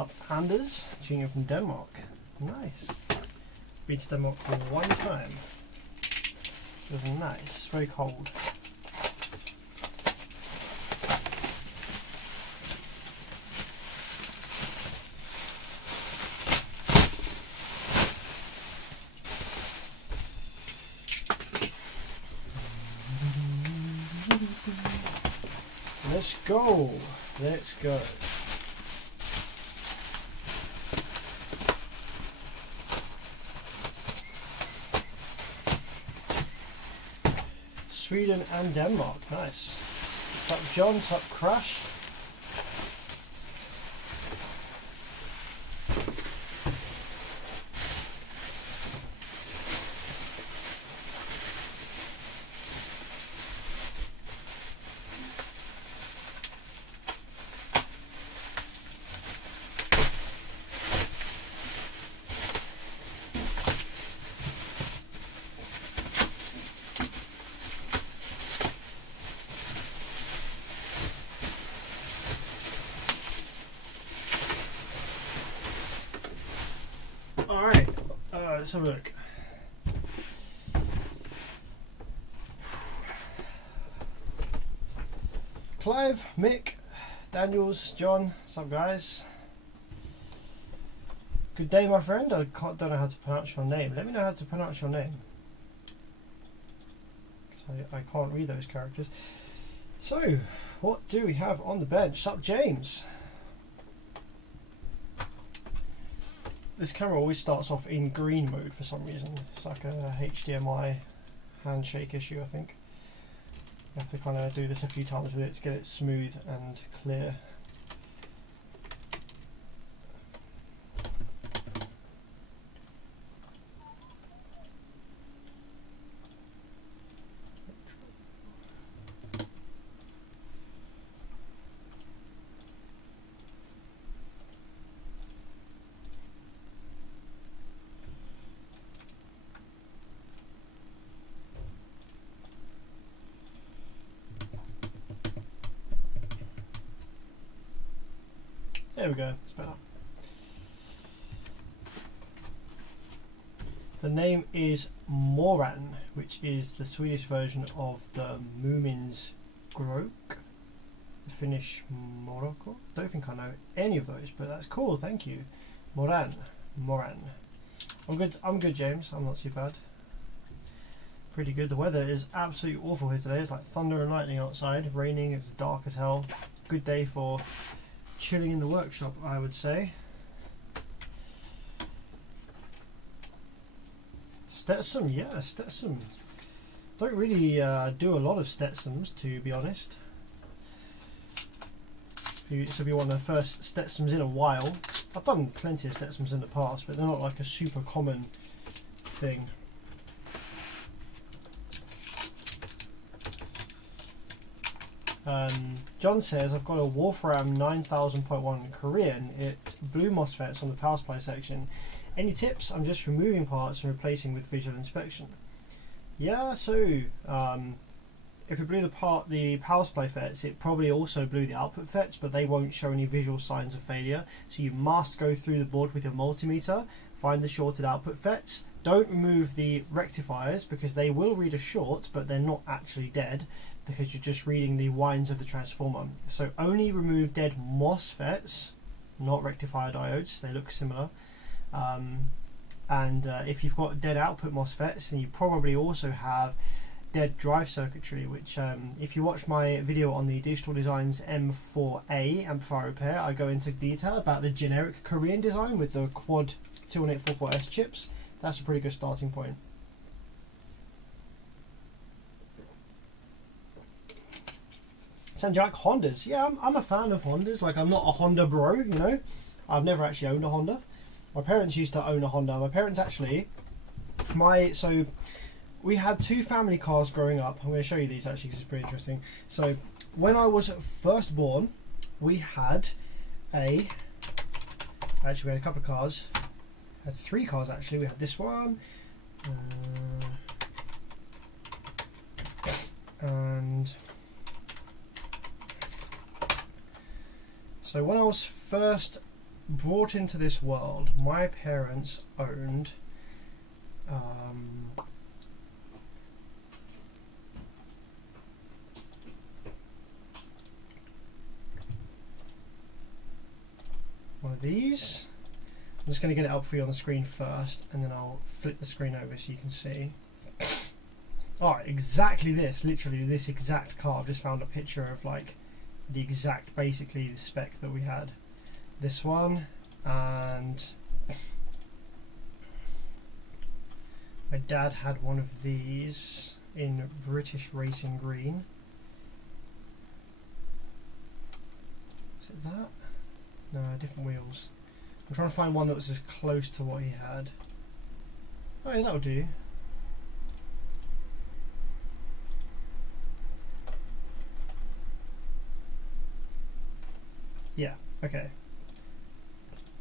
Sup Anders, tuning in from Denmark. Nice. Been to Denmark for one time. It was nice, very cold. Let's go. Let's go. Sweden and Denmark, nice. Sup John, sup Crash. Alright, let's have a look. Clive, Mick, Daniels, John, what's up guys? Good day my friend, don't know how to pronounce your name. Let me know how to pronounce your name. Because I can't read those characters. So, what do we have on the bench? Sup James? This camera always starts off in green mode for some reason. It's like a HDMI handshake issue, I think. You have to kind of do this a few times with it to get it smooth and clear. There we go, it's better. The name is Moran, which is the Swedish version of the Moomin's Grok, the Finnish Morocco. Don't think I know any of those, but that's cool, thank you. Moran. I'm good James, I'm not too bad. Pretty good. The weather is absolutely awful here today. It's like thunder and lightning outside, raining, it's dark as hell. Good day for chilling in the workshop, I would say. Stetson, yeah, Stetson. Don't really do a lot of Stetsons, to be honest. This will be one of the first Stetsons in a while. I've done plenty of Stetsons in the past, but they're not like a super common thing. John says, I've got a Wolfram 9000.1 Korean. It's blue MOSFETs on the power supply section. Any tips? I'm just removing parts and replacing with visual inspection. Yeah, so if it blew the power supply FETs, it probably also blew the output FETs, but they won't show any visual signs of failure. So you must go through the board with your multimeter, find the shorted output FETs. Don't remove the rectifiers because they will read a short, but they're not actually dead, because you're just reading the winds of the transformer. So only remove dead MOSFETs, not rectifier diodes, they look similar. If you've got dead output MOSFETs, then you probably also have dead drive circuitry, which if you watch my video on the Digital Designs M4A amplifier repair, I go into detail about the generic Korean design with the quad 21844S chips. That's a pretty good starting point. Sam Jack, Hondas. Yeah, I'm a fan of Hondas. Like, I'm not a Honda bro, you know. I've never actually owned a Honda. My parents used to own a Honda. My parents actually, so we had two family cars growing up. I'm going to show you these actually because it's pretty interesting. So when I was first born, we had a couple of cars. Had three cars actually. We had this one, and so when I was first brought into this world, my parents owned one of these. I'm just going to get it up for you on the screen first, and then I'll flip the screen over so you can see. Alright, exactly this, literally this exact car. I've just found a picture of like the exact, basically the spec that we had. This one, and my dad had one of these in British Racing Green. Is it that? No, different wheels. I'm trying to find one that was as close to what he had. Oh yeah, that'll do. Yeah, okay.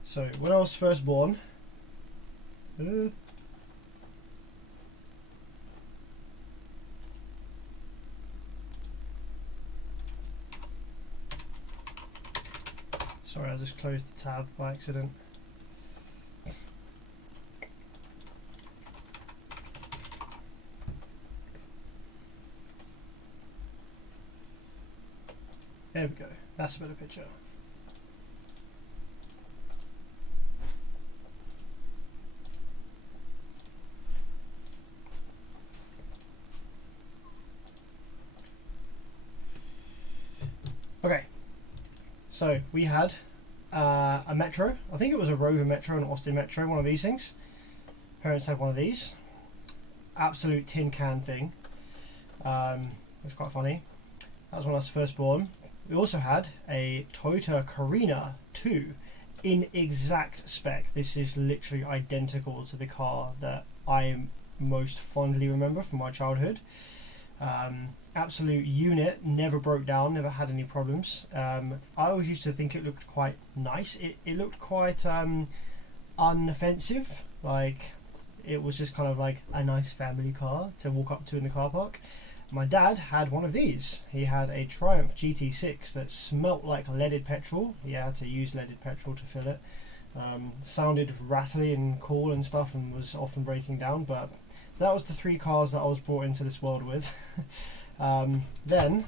So, when I was first born, sorry, I just closed the tab by accident. There we go, that's a better picture. Okay, so we had a Metro. I think it was a Rover Metro and Austin Metro, one of these things. Parents had one of these. Absolute tin can thing. It was quite funny. That was when I was first born. We also had a Toyota Carina 2 in exact spec. This is literally identical to the car that I most fondly remember from my childhood. Absolute unit, never broke down, never had any problems. I always used to think it looked quite nice. It looked quite unoffensive, like it was just kind of like a nice family car to walk up to in the car park. My dad had one of these. He had a Triumph GT6 that smelt like leaded petrol. He had to use leaded petrol to fill it. Sounded rattly and cool and stuff, and was often breaking down. But so that was the three cars that I was brought into this world with. Then,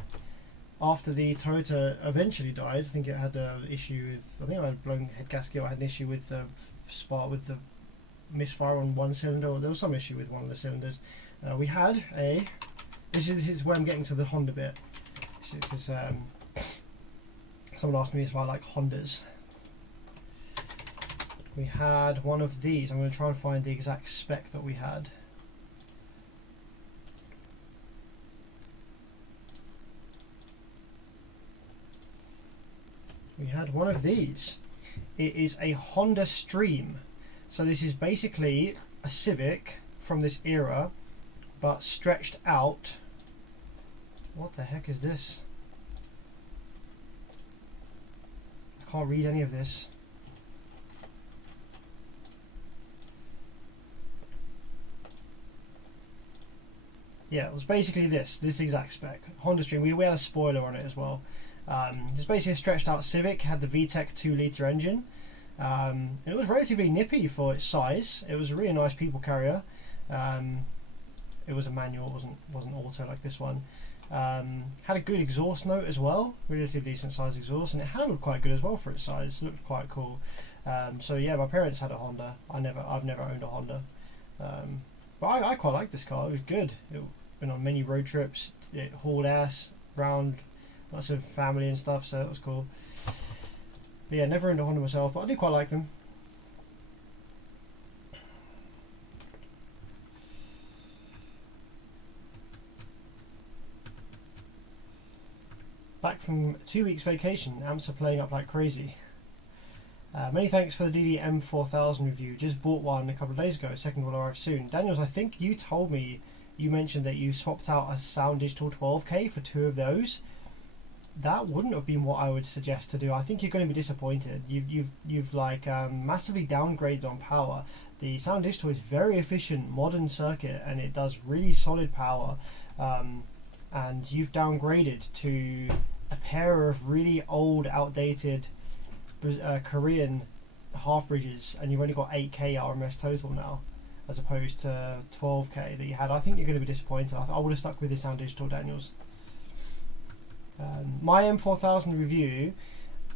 after the Toyota eventually died, I think it had an issue with, I think I had a blown head gasket, I had an issue with the spark, with the misfire on one cylinder, or there was some issue with one of the cylinders. We had a, this is where I'm getting to the Honda bit, because someone asked me if I like Hondas. We had one of these. I'm going to try and find the exact spec that we had. We had one of these. It is a Honda Stream. So this is basically a Civic from this era, but stretched out. What the heck is this? I can't read any of this. Yeah, it was basically this exact spec. Honda Stream. We had a spoiler on it as well. It's basically a stretched out Civic, had the VTEC 2-litre engine. It was relatively nippy for its size. It was a really nice people carrier. It was a manual, it wasn't auto like this one. Had a good exhaust note as well, relatively decent size exhaust, and it handled quite good as well for its size. Looked quite cool. So yeah, my parents had a Honda. I've never owned a Honda, but I quite liked this car. It was good. It been on many road trips. It hauled ass around. Lots of family and stuff, so that was cool. But yeah, never owned a Honda myself, but I do quite like them. Back from 2 weeks vacation, amps are playing up like crazy. Many thanks for the DD M4000 review. Just bought one a couple of days ago. Second will arrive soon. Daniels, I think you told me, you mentioned that you swapped out a Sound Digital 12K for 2 of those. That wouldn't have been what I would suggest to do. I think you're going to be disappointed. You've like massively downgraded on power. The Sound Digital is very efficient, modern circuit, and it does really solid power. And you've downgraded to a pair of really old, outdated Korean half bridges and you've only got 8k RMS total now, as opposed to 12k that you had, I think you're going to be disappointed. I would have stuck with the Sound Digital, Daniels. My M4000 review,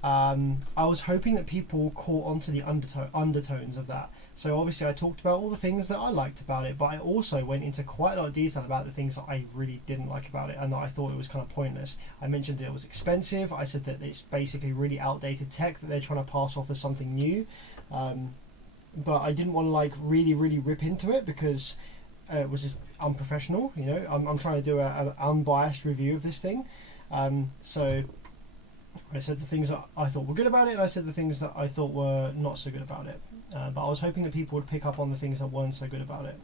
I was hoping that people caught onto the undertones of that. So obviously I talked about all the things that I liked about it, but I also went into quite a lot of detail about the things that I really didn't like about it and that I thought it was kind of pointless. I mentioned that it was expensive. I said that it's basically really outdated tech that they're trying to pass off as something new. But I didn't want to like really rip into it because it was just unprofessional. You know, I'm trying to do an unbiased review of this thing. So I said the things that I thought were good about it, and I said the things that I thought were not so good about it. But I was hoping that people would pick up on the things that weren't so good about it.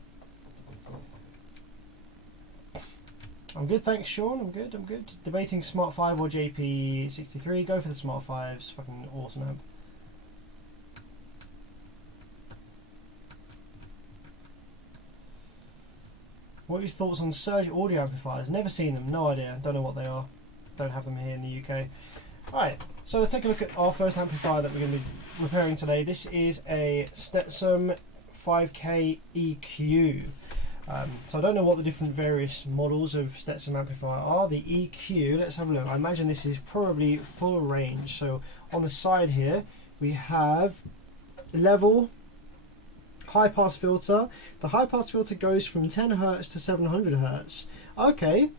I'm good, thanks, Sean. I'm good. Debating Smart 5 or JP63. Go for the Smart 5s. Fucking awesome amp. What are your thoughts on Surge audio amplifiers? Never seen them, no idea. Don't know what they are. Don't have them here in the UK. Alright, so let's take a look at our first amplifier that we're going to be repairing today. This is a Stetson 5K EQ. So I don't know what the different various models of Stetson amplifier are. The EQ, let's have a look. I imagine this is probably full range. So on the side here we have level, high pass filter. The high pass filter goes from 10 Hz to 700 Hz. Okay.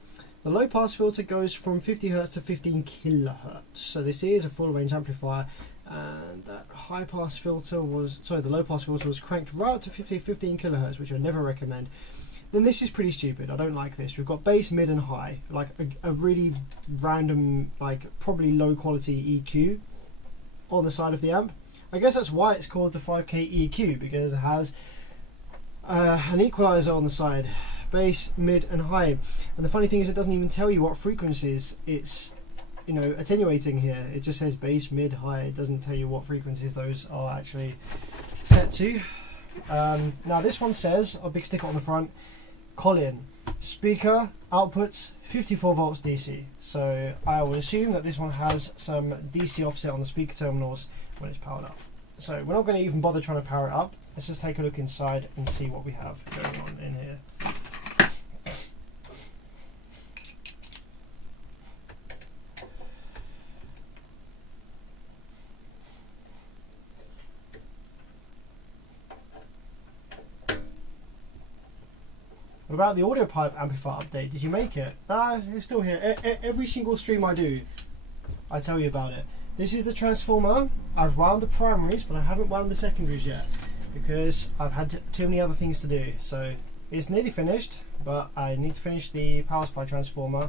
The low pass filter goes from 50 Hz to 15 kHz. So this is a full range amplifier, and that high pass filter was, sorry, the low pass filter was cranked right up to 15 kHz, which I never recommend. Then this is pretty stupid. I don't like this. We've got bass, mid and high, like a really random, like probably low quality EQ on the side of the amp. I guess that's why it's called the 5K EQ, because it has an equalizer on the side. Bass, mid and high, and the funny thing is it doesn't even tell you what frequencies it's, you know, attenuating here. It just says bass, mid, high. It doesn't tell you what frequencies those are actually set to. Now this one says, a big sticker on the front, Colin, speaker outputs 54 volts DC. So I would assume that this one has some DC offset on the speaker terminals when it's powered up. So we're not going to even bother trying to power it up. Let's just take a look inside and see what we have going on in here. What about the audio pipe amplifier update? Did you make it? It's still here. Every single stream I do, I tell you about it. This is the transformer. I've wound the primaries, but I haven't wound the secondaries yet because I've had too many other things to do. So it's nearly finished, but I need to finish the power supply transformer,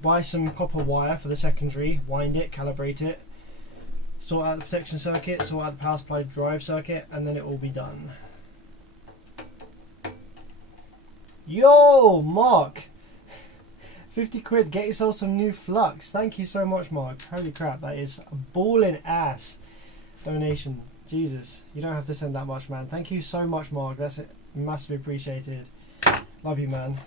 buy some copper wire for the secondary, wind it, calibrate it, sort out the protection circuit, sort out the power supply drive circuit, and then it will be done. Yo, Mark! 50 quid, get yourself some new flux. Thank you so much, Mark. Holy crap, that is a ballin' ass donation. Jesus, you don't have to send that much, man. Thank you so much, Mark. That's massively appreciated. Love you, man.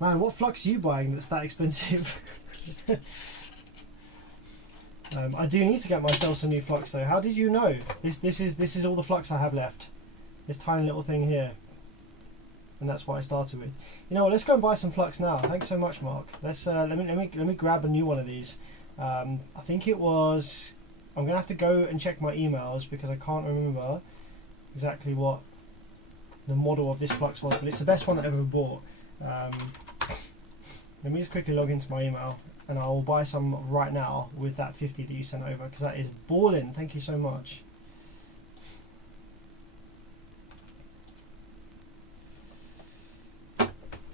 Man, what flux are you buying that's that expensive? I do need to get myself some new flux though. How did you know? This is all the flux I have left. This tiny little thing here. And that's what I started with. You know what, let's go and buy some flux now. Thanks so much, Mark. Let's let me grab a new one of these. I think it was, I'm gonna have to go and check my emails because I can't remember exactly what the model of this flux was, but it's the best one that I ever bought. Let me just quickly log into my email and I will buy some right now with that 50 that you sent over, because that is ballin'. Thank you so much.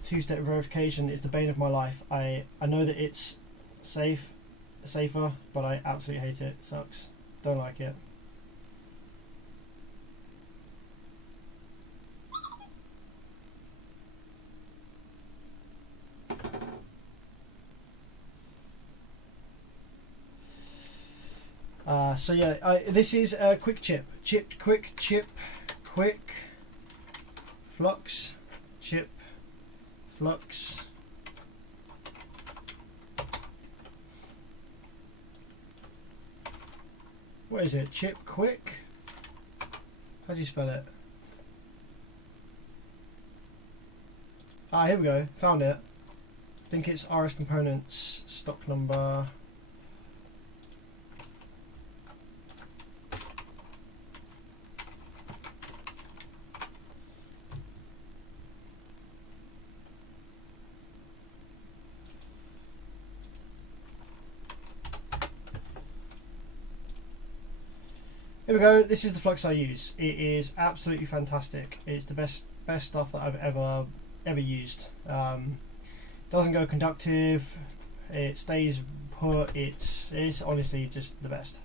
Two-step verification is the bane of my life. I know that it's safer, but I absolutely hate it. It sucks. Don't like it. So yeah, this is a quick flux chip. Flux. What is it? Chip quick? How do you spell it? Ah, here we go. Found it. I think it's RS Components stock number. Here we go. This is the flux I use. It is absolutely fantastic. It's the best stuff that I've ever used. Doesn't go conductive. It stays put. It's honestly just the best.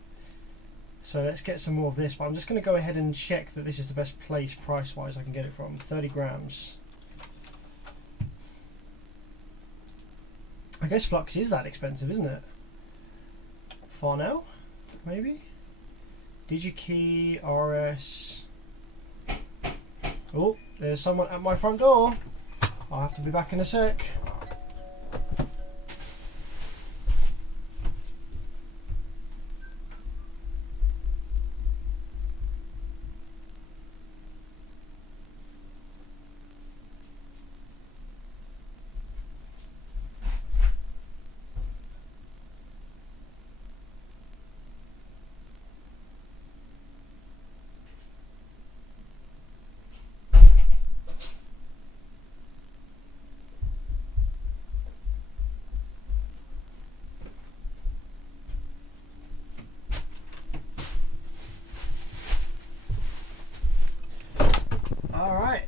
So let's get some more of this. But I'm just going to go ahead and check that this is the best place price-wise I can get it from. 30 grams. I guess flux is that expensive, isn't it? Farnell, maybe. DigiKey, RS. Oh, there's someone at my front door. I'll have to be back in a sec. Alright,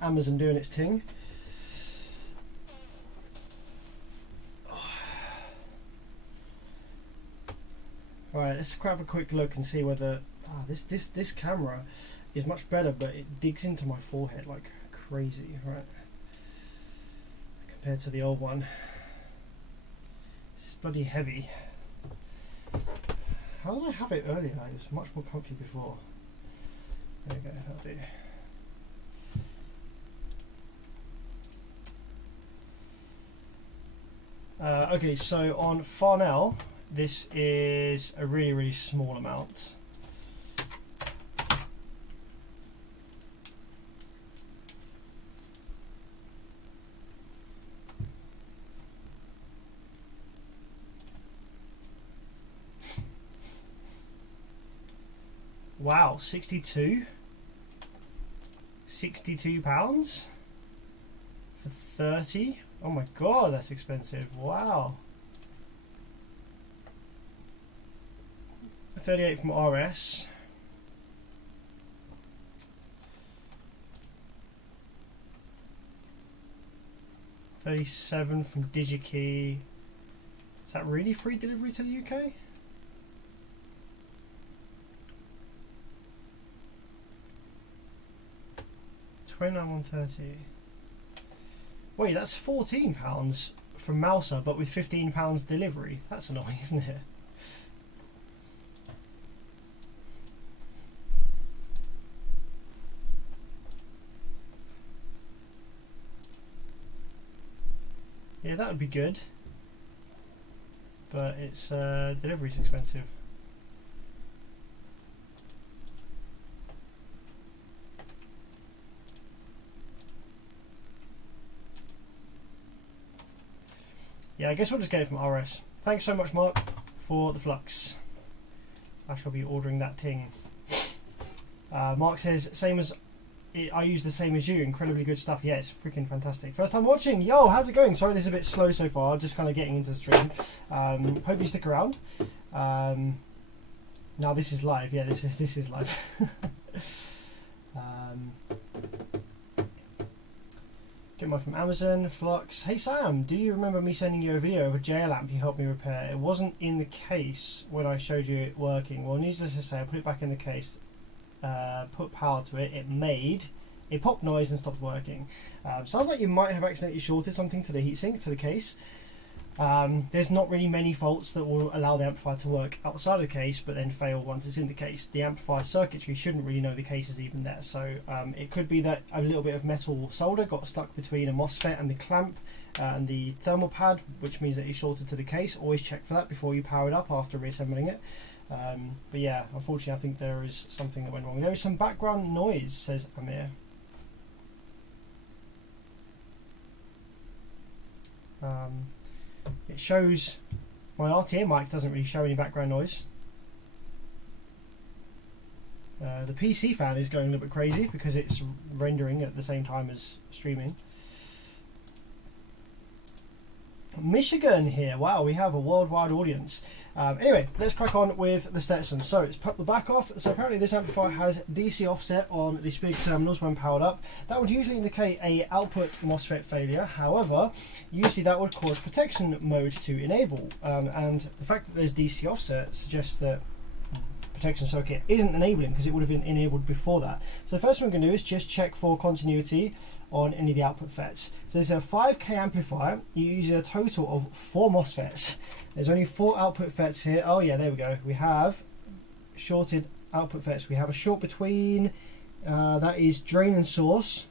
Amazon doing its thing. Right, let's grab a quick look and see whether this camera is much better, but it digs into my forehead like crazy, right? Compared to the old one. It's bloody heavy. How did I have it earlier? It was much more comfy before. There we go, that'll do. Okay, so on Farnell, this is a really small amount. Wow, 62 pounds for 30. Oh my god, that's expensive. Wow. 38 from RS. $37 from DigiKey. Is that really free delivery to the UK? $29.130. Wait, that's £14 from Mouser, but with £15 delivery. That's annoying, isn't it? Yeah, that would be good, but it's delivery's expensive. Yeah, I guess we'll just get it from RS. Thanks so much, Mark, for the flux. I shall be ordering that ting. Mark says, same as I use the same as you. Incredibly good stuff. Yeah, it's freaking fantastic. First time watching. Yo, how's it going? Sorry, this is a bit slow so far. Just kind of getting into the stream. Hope you stick around. Now this is live. Yeah, this is live. Get mine from Amazon. Flux. Hey Sam, do you remember me sending you a video of a jail lamp you helped me repair? It wasn't in the case when I showed you it working. Well, needless to say, I put it back in the case. Put power to it. It popped noise and stopped working. Sounds like you might have accidentally shorted something to the heatsink, to the case. There's not really many faults that will allow the amplifier to work outside of the case but then fail once it's in the case. The amplifier circuitry shouldn't really know the case is even there, so it could be that a little bit of metal solder got stuck between a MOSFET and the clamp and the thermal pad, which means that it's shorted to the case. Always check for that before you power it up after reassembling it. But yeah, unfortunately I think there is something that went wrong. There is some background noise, says Amir. It shows my RTA mic doesn't really show any background noise. The PC fan is going a little bit crazy because it's rendering at the same time as streaming. Michigan here. Wow, we have a worldwide audience. Anyway, let's crack on with the Stetson. So let's pop the back off. So apparently this amplifier has DC offset on these big terminals when powered up. That would usually indicate a output MOSFET failure. However, usually that would cause protection mode to enable. And the fact that there's DC offset suggests that protection circuit isn't enabling because it would have been enabled before that. So the first thing we're going to do is just check for continuity on any of the output FETs. So there's a 5K amplifier. You use a total of 4 MOSFETs. There's only 4 output FETs here. Oh yeah, there we go. We have shorted output FETs. We have a short between, that is drain and source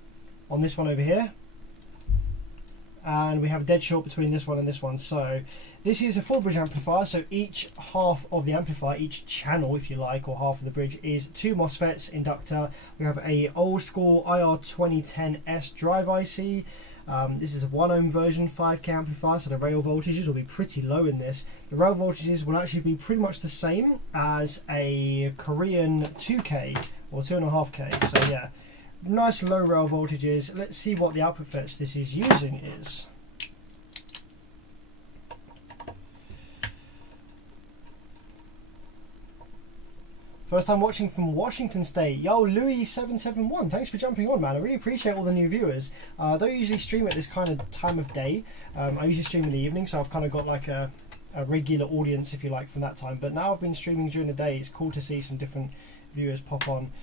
on this one over here. And we have a dead short between this one and this one. So this is a full bridge amplifier, so each half of the amplifier, each channel if you like, or half of the bridge is 2 MOSFETs, inductor. We have a old school IR2010S drive IC. This is a 1 ohm version 5K amplifier, so the rail voltages will be pretty low in this. The rail voltages will actually be pretty much the same as a Korean 2K or 2.5K, so yeah, nice low rail voltages. Let's see what the output FETs this is using is. First time watching from Washington State. Yo, Louis771, thanks for jumping on, man. I really appreciate all the new viewers. I don't usually stream at this kind of time of day. I usually stream in the evening, so I've kind of got like a regular audience, if you like, from that time. But now I've been streaming during the day. It's cool to see some different viewers pop on.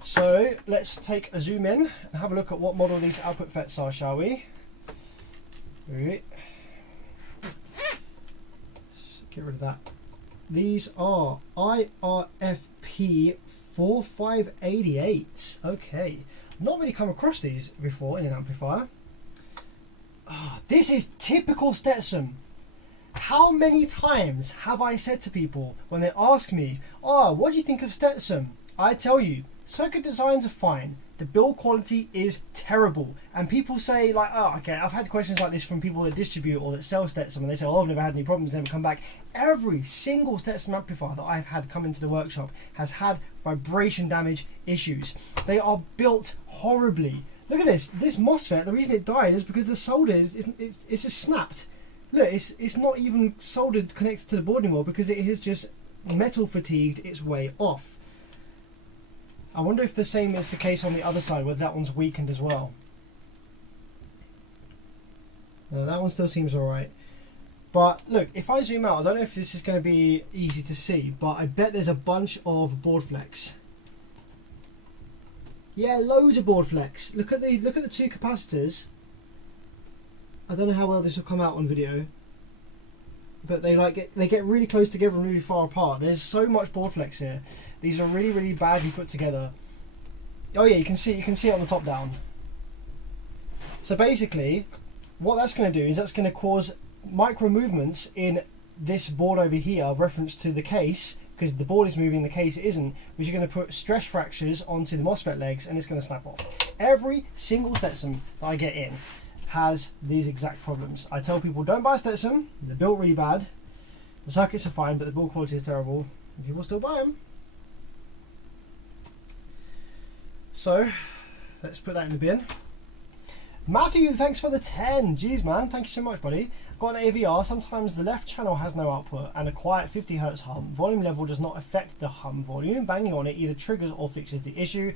So let's take a zoom in and have a look at what model these output FETs are, shall we? Right. Let's get rid of that. These are IRFP 4588. Okay, not really come across these before in an amplifier. This is typical Stetson. How many times have I said to people when they ask me, what do you think of Stetson? I tell you, circuit designs are fine. The build quality is terrible. And people say like, okay, I've had questions like this from people that distribute or that sell Stetson, and they say, I've never had any problems, never come back. Every single Stetson amplifier that I've had come into the workshop has had vibration damage issues. They are built horribly. Look at this. This MOSFET, the reason it died is because the solder it's just snapped. Look, it's not even soldered connected to the board anymore because it has just metal fatigued its way off. I wonder if the same is the case on the other side, where that one's weakened as well. No, that one still seems alright. But look, if I zoom out, I don't know if this is going to be easy to see, but I bet there's a bunch of board flex. Yeah, loads of board flex. Look at the 2 capacitors. I don't know how well this will come out on video, but they get really close together and really far apart. There's so much board flex here. These are really, really badly put together. Oh yeah, you can see it on the top down. So basically, what that's going to do is that's going to cause micro movements in this board over here, reference to the case, because the board is moving, the case isn't, which are going to put stress fractures onto the MOSFET legs, and it's going to snap off. Every single Stetson that I get in has these exact problems. I tell people, don't buy Stetson. They're built really bad. The circuits are fine, but the build quality is terrible. And people still buy them. So let's put that in the bin. Matthew, thanks for the 10. Jeez, man, thank you so much, buddy. Got an AVR. Sometimes the left channel has no output and a quiet 50 Hz hum. Volume level does not affect the hum volume. Banging on it either triggers or fixes the issue.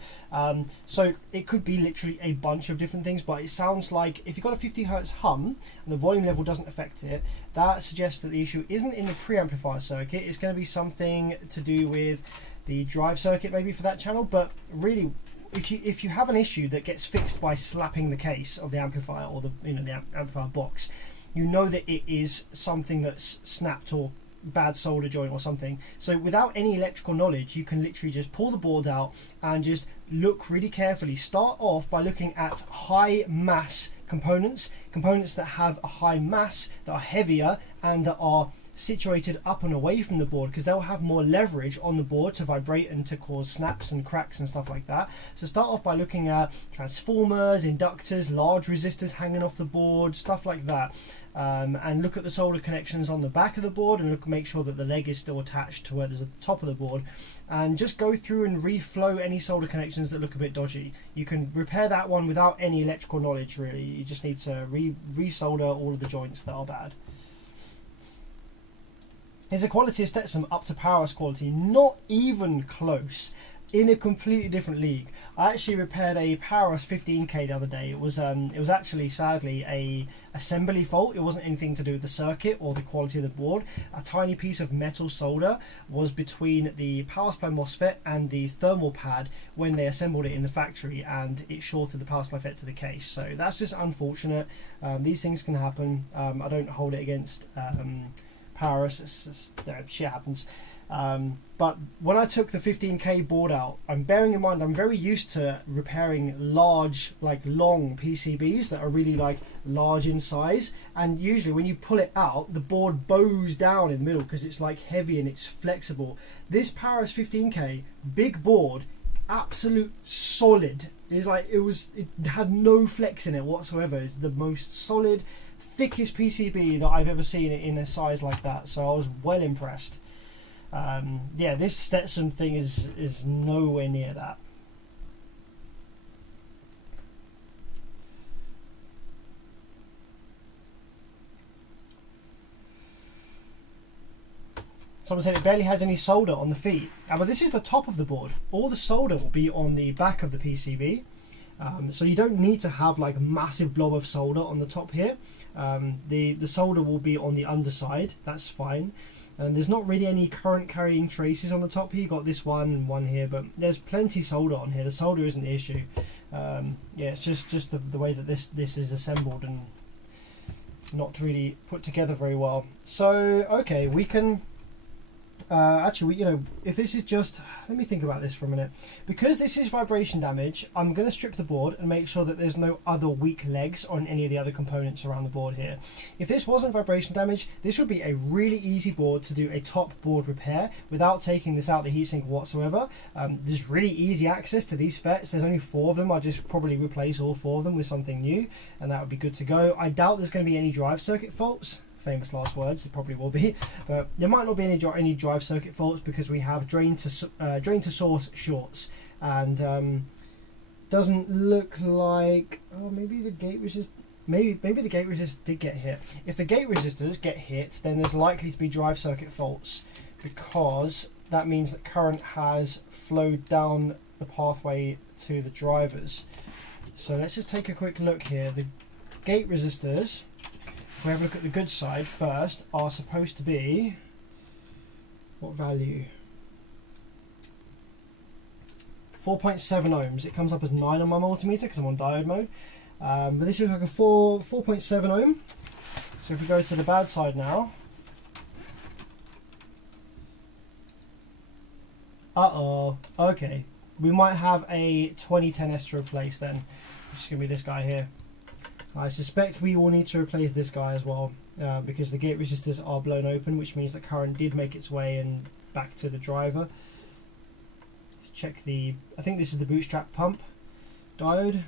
So it could be literally a bunch of different things, but it sounds like if you've got a 50 Hz hum and the volume level doesn't affect it, that suggests that the issue isn't in the preamplifier circuit. It's going to be something to do with the drive circuit maybe for that channel, but really, if you have an issue that gets fixed by slapping the case of the amplifier or the amplifier box, you know that it is something that's snapped or bad solder joint or something. So without any electrical knowledge, you can literally just pull the board out and just look really carefully. Start off by looking at high mass components that have a high mass, that are heavier and that are situated up and away from the board, because they'll have more leverage on the board to vibrate and to cause snaps and cracks and stuff like that. So start off by looking at transformers, inductors, large resistors hanging off the board, stuff like that. And look at the solder connections on the back of the board, and make sure that the leg is still attached to where there's a top of the board, and just go through and reflow any solder connections that look a bit dodgy. You can repair that one without any electrical knowledge really. You just need to re-solder all of the joints that are bad. Here's the quality of Stetson up to Powerhouse quality, not even close. In a completely different league. I actually repaired a Powerhouse 15K the other day. It was actually sadly a assembly fault. It wasn't anything to do with the circuit or the quality of the board. A tiny piece of metal solder was between the power supply MOSFET and the thermal pad when they assembled it in the factory, and it shorted the power supply FET to the case. So that's just unfortunate. These things can happen. I don't hold it against Powerhouse. It's just, shit happens. But when I took the 15K board out, I'm bearing in mind I'm very used to repairing large, like long PCBs that are really like large in size, and usually when you pull it out, the board bows down in the middle because it's like heavy and it's flexible. This Powerhouse 15K big board, absolute solid. It's like it had no flex in it whatsoever. It's the most solid, thickest PCB that I've ever seen in a size like that. So I was well impressed. Yeah, this Stetson thing is nowhere near that. Someone said it barely has any solder on the feet. But this is the top of the board. All the solder will be on the back of the PCB. So you don't need to have like a massive blob of solder on the top here. The solder will be on the underside. That's fine. And there's not really any current carrying traces on the top here. You've got this one and one here, but there's plenty solder on here. The solder isn't the issue. Yeah, it's just the way that this is assembled and not really put together very well. So okay, we can actually, if this is just, let me think about this for a minute. Because this is vibration damage, I'm going to strip the board and make sure that there's no other weak legs on any of the other components around the board here. If this wasn't vibration damage, this would be a really easy board to do a top board repair without taking this out the heatsink whatsoever. There's really easy access to these FETs. There's only 4 of them. I'll just probably replace all 4 of them with something new, and that would be good to go. I doubt there's going to be any drive circuit faults. Famous last words, it probably will be, but there might not be any drive circuit faults because we have drain to source shorts, and doesn't look like, oh, maybe the gate resist, maybe the gate resistors did get hit. If the gate resistors get hit, then there's likely to be drive circuit faults, because that means that current has flowed down the pathway to the drivers. So let's just take a quick look here. The gate resistors, if we have a look at the good side first, are supposed to be, what value? 4.7 ohms. It comes up as 9 on my multimeter because I'm on diode mode. But this is like a 4.7 ohm. So if we go to the bad side now. Uh-oh. Okay. We might have a 2010S to replace then. Which is going to be this guy here. I suspect we will need to replace this guy as well, because the gate resistors are blown open, which means that current did make its way and back to the driver. Check the, I think this is the bootstrap pump diode.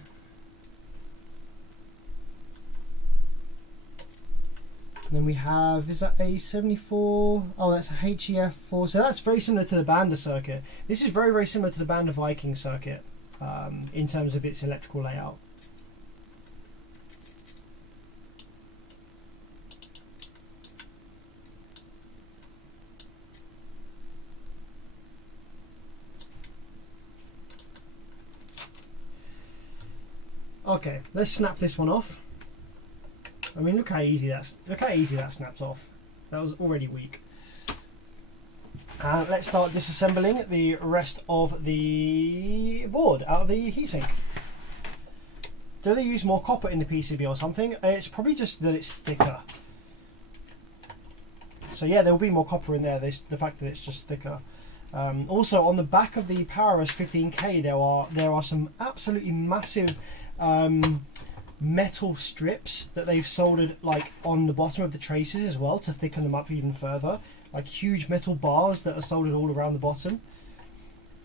And then we have, is that a 74? Oh, that's a HEF4. So that's very similar to the Banda circuit. This is very, very similar to the Banda Viking circuit in terms of its electrical layout. Okay, let's snap this one off. I mean, look how easy that snaps off. That was already weak. Let's start disassembling the rest of the board out of the heatsink. Do they use more copper in the PCB or something? It's probably just that it's thicker. So yeah, there will be more copper in there. The fact that it's just thicker. Also, on the back of the Powerhouse 15K, there are some absolutely massive metal strips that they've soldered like on the bottom of the traces as well to thicken them up even further, like huge metal bars that are soldered all around the bottom.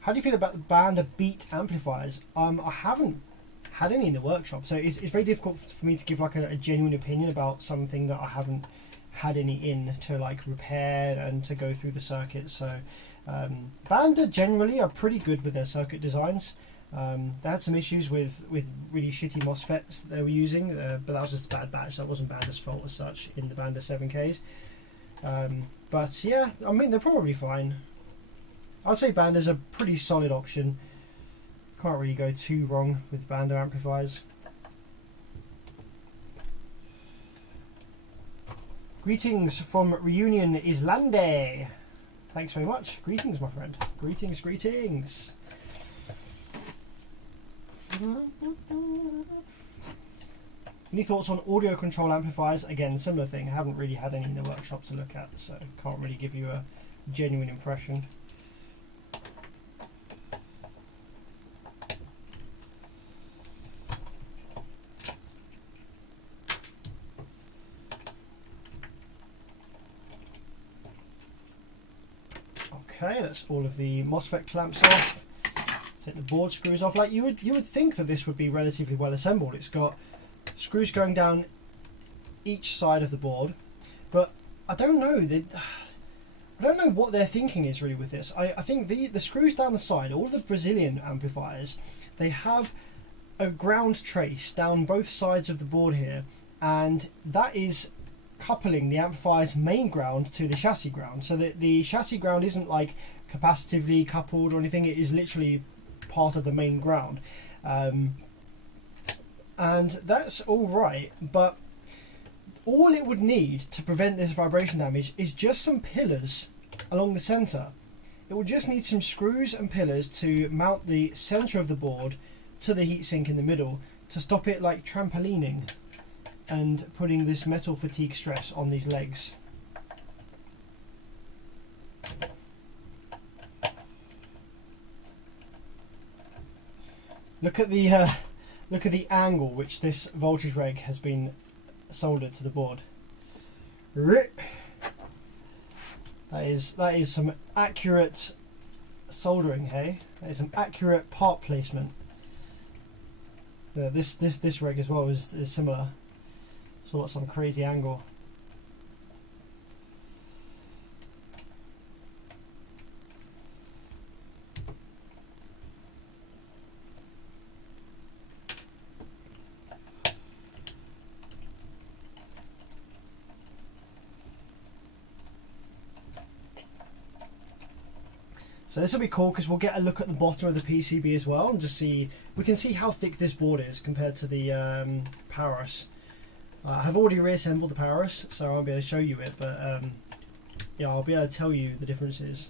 How do you feel about the Bander Beat amplifiers? I haven't had any in the workshop, so it's very difficult for me to give like a genuine opinion about something that I haven't had any in to like repair and to go through the circuit. So Bander generally are pretty good with their circuit designs. They had some issues with really shitty MOSFETs that they were using, but that was just a bad batch. That wasn't Bander's fault as such in the Bander 7Ks. But yeah, I mean, they're probably fine. I'd say Bander's a pretty solid option. Can't really go too wrong with Bander amplifiers. Greetings from Reunion Islande. Thanks very much. Greetings, my friend. Greetings, greetings. Any thoughts on audio control amplifiers? Again, similar thing. I haven't really had any in the workshop to look at, so can't really give you a genuine impression. Okay, that's all of the MOSFET clamps off. Take the board screws off. Like you would think that this would be relatively well assembled. It's got screws going down each side of the board, but I don't know. I don't know what their thinking is really with this. I think the screws down the side, all of the Brazilian amplifiers, they have a ground trace down both sides of the board here, and that is coupling the amplifier's main ground to the chassis ground, so that the chassis ground isn't like capacitively coupled or anything. It is literally part of the main ground, and that's all right, but all it would need to prevent this vibration damage is just some pillars along the center. It would just need some screws and pillars to mount the center of the board to the heatsink in the middle to stop it like trampolining and putting this metal fatigue stress on these legs. Look at the angle which this voltage reg has been soldered to the board. That is some accurate soldering, hey? That is some accurate part placement. Yeah, this reg as well is similar. So got some crazy angle. So this will be cool because we'll get a look at the bottom of the PCB as well and just see, we can see how thick this board is compared to the Paris. I've already reassembled the Paris, so I won't be able to show you it, but yeah, I'll be able to tell you the differences.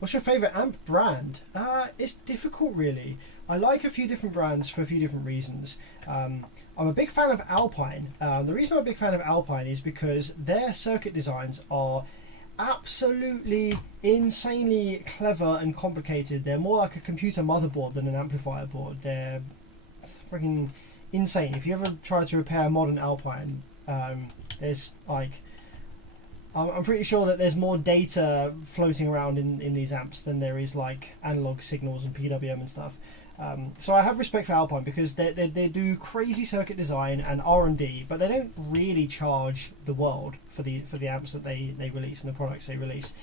What's your favourite amp brand? It's difficult really. I like a few different brands for a few different reasons. I'm a big fan of Alpine. The reason I'm a big fan of Alpine is because their circuit designs are absolutely insanely clever and complicated. They're more like a computer motherboard than an amplifier board. They're freaking insane. If you ever try to repair a modern Alpine, there's like, I'm pretty sure that there's more data floating around in these amps than there is like analog signals and PWM and stuff. So I have respect for Alpine because they do crazy circuit design and R&D, but they don't really charge the world for the amps that they release and the products they release.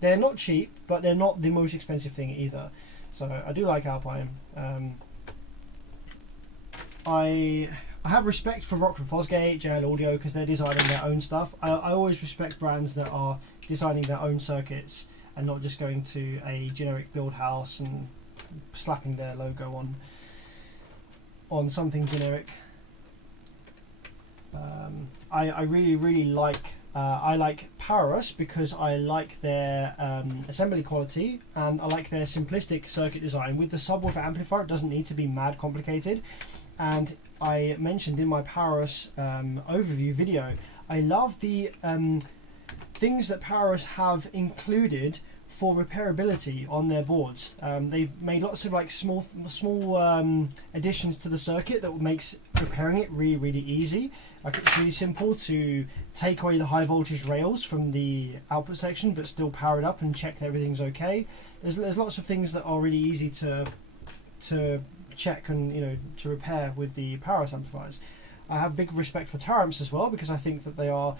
They're not cheap, but they're not the most expensive thing either. So I do like Alpine. I have respect for Rockford Fosgate, JL Audio, because they're designing their own stuff. I always respect brands that are designing their own circuits and not just going to a generic build house and slapping their logo on something generic. I really like I like Powerus because I like their assembly quality and I like their simplistic circuit design. With the subwoofer amplifier, it doesn't need to be mad complicated. And I mentioned in my Powerus overview video, I love the things that Powerus have included for repairability on their boards. They've made lots of like small additions to the circuit that makes repairing it really easy. Like it's really simple to take away the high voltage rails from the output section, but still power it up and check that everything's okay. There's lots of things that are really easy to check and to repair with the power amplifiers. I have big respect for Taramps as well, because I think that they are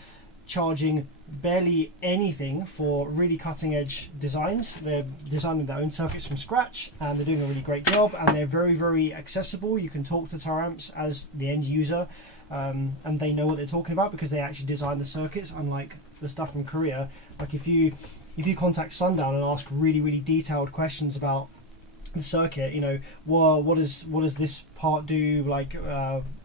charging barely anything for really cutting edge designs. They're designing their own circuits from scratch and they're doing a really great job, and they're very accessible. You can talk to Taramps as the end user, and they know what they're talking about because they actually design the circuits, unlike the stuff from Korea. Like if you contact Sundown and ask really detailed questions about the circuit, what does this part do, like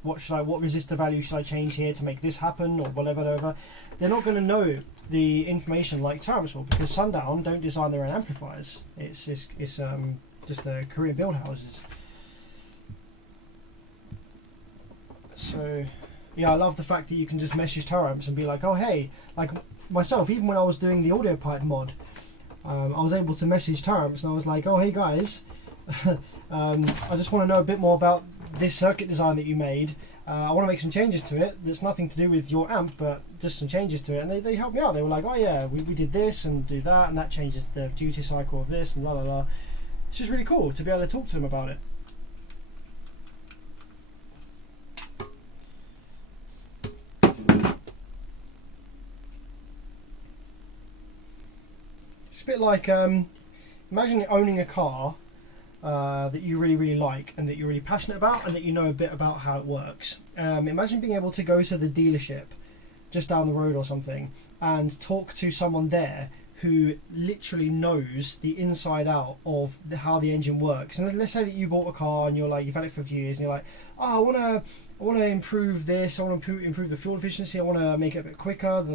what resistor value should I change here to make this happen, or whatever, they're not going to know the information like Taramps will, because Sundown don't design their own amplifiers. It's just the Korean build houses. So yeah, I love the fact that you can just message Taramps and be like, oh hey, like myself, even when I was doing the audio pipe mod, I was able to message Taramps and I was like, oh hey guys, I just want to know a bit more about this circuit design that you made. I want to make some changes to it that's nothing to do with your amp, but just some changes to it. And they helped me out. They were like, oh yeah, we did this and do that, and that changes the duty cycle of this and la. It's just really cool to be able to talk to them about it. It's a bit like, imagine owning a car that you really like and that you're really passionate about and that you know a bit about how it works. Imagine being able to go to the dealership just down the road or something and talk to someone there who literally knows the inside out of how the engine works. And let's say that you bought a car and you're like, you've had it for a few years and you're like, oh, I want to improve this, I want to improve the fuel efficiency, I want to make it a bit quicker,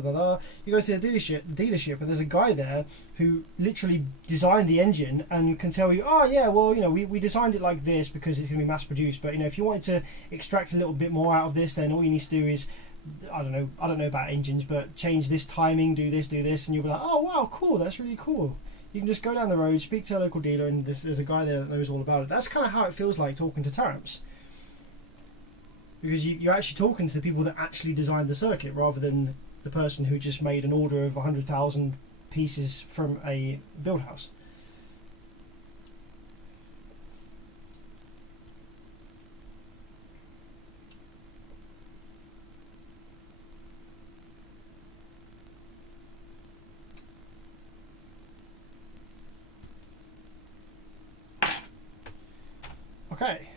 You go to the dealership and there's a guy there who literally designed the engine and can tell you, oh yeah, well, we designed it like this because it's going to be mass produced, but if you wanted to extract a little bit more out of this, then all you need to do is, I don't know about engines, but change this timing, do this, and you'll be like, oh wow, cool, that's really cool. You can just go down the road, speak to a local dealer, and there's a guy there that knows all about it. That's kind of how it feels like talking to Taramps. Because you're actually talking to the people that actually designed the circuit, rather than the person who just made an order of 100,000 pieces from a build house. Okay.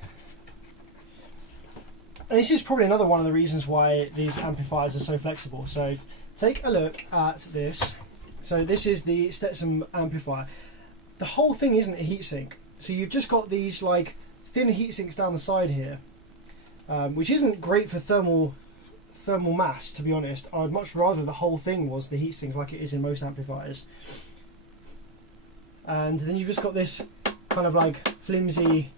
And this is probably another one of the reasons why these amplifiers are so flexible. So take a look at this. So this is the Stetson amplifier. The whole thing isn't a heatsink. So you've just got these like thin heatsinks down the side here, which isn't great for thermal mass, to be honest. I would much rather the whole thing was the heatsink like it is in most amplifiers. And then you've just got this kind of like flimsy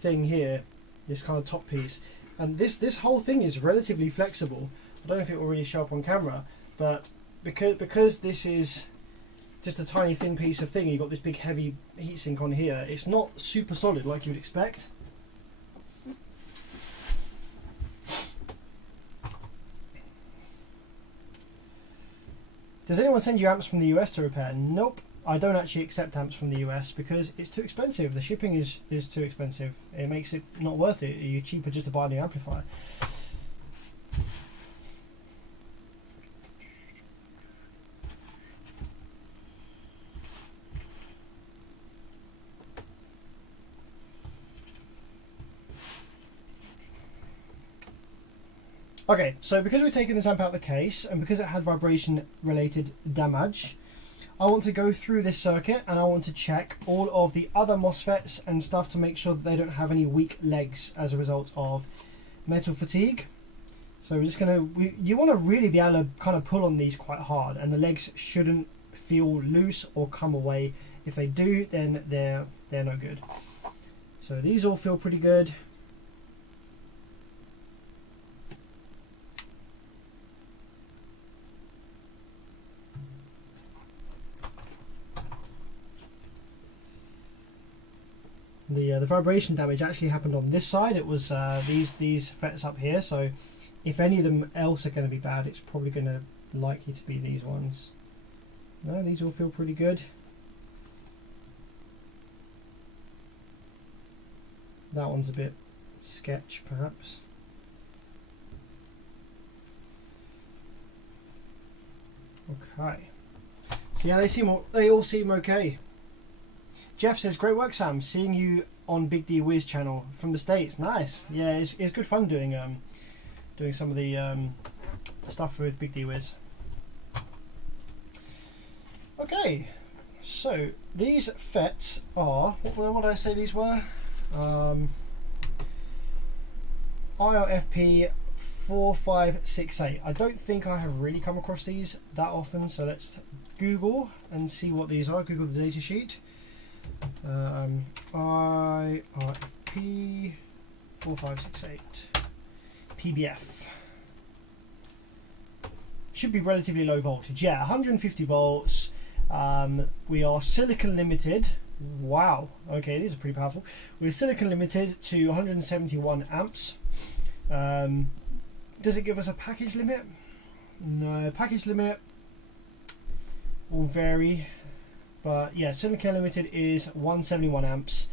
thing here, this kind of top piece, and this whole thing is relatively flexible. I don't know if it will really show up on camera, but because this is just a tiny thin piece of thing, you've got this big heavy heatsink on here, it's not super solid like you'd expect. Does anyone send you amps from the US to repair? Nope. I don't actually accept amps from the US because it's too expensive. The shipping is too expensive. It makes it not worth it. You're cheaper just to buy a new amplifier. Okay, so because we're taking this amp out of the case and because it had vibration related damage, I want to go through this circuit and I want to check all of the other MOSFETs and stuff to make sure that they don't have any weak legs as a result of metal fatigue. So we're just you want to really be able to kind of pull on these quite hard, and the legs shouldn't feel loose or come away. If they do, then they're no good. So these all feel pretty good. The vibration damage actually happened on this side. It was these FETs up here. So if any of them else are going to be bad, it's probably going to likely to be these ones. No, these all feel pretty good. That one's a bit sketch, perhaps. Okay. So yeah, they all seem okay. Jeff says, "Great work, Sam. Seeing you on Big D Wiz channel from the States. Nice. Yeah, it's good fun doing some of the stuff with Big D Wiz." Okay, so these FETs are what did I say these were? IRFP 4568. I don't think I have really come across these that often, so let's Google and see what these are. Google the data sheet. IRFP 4568 PBF. Should be relatively low voltage. Yeah, 150 volts. We are silicon limited. Wow. Okay, these are pretty powerful. We're silicon limited to 171 amps. Does it give us a package limit? No, package limit will vary, but yeah, silicon limited is 171 amps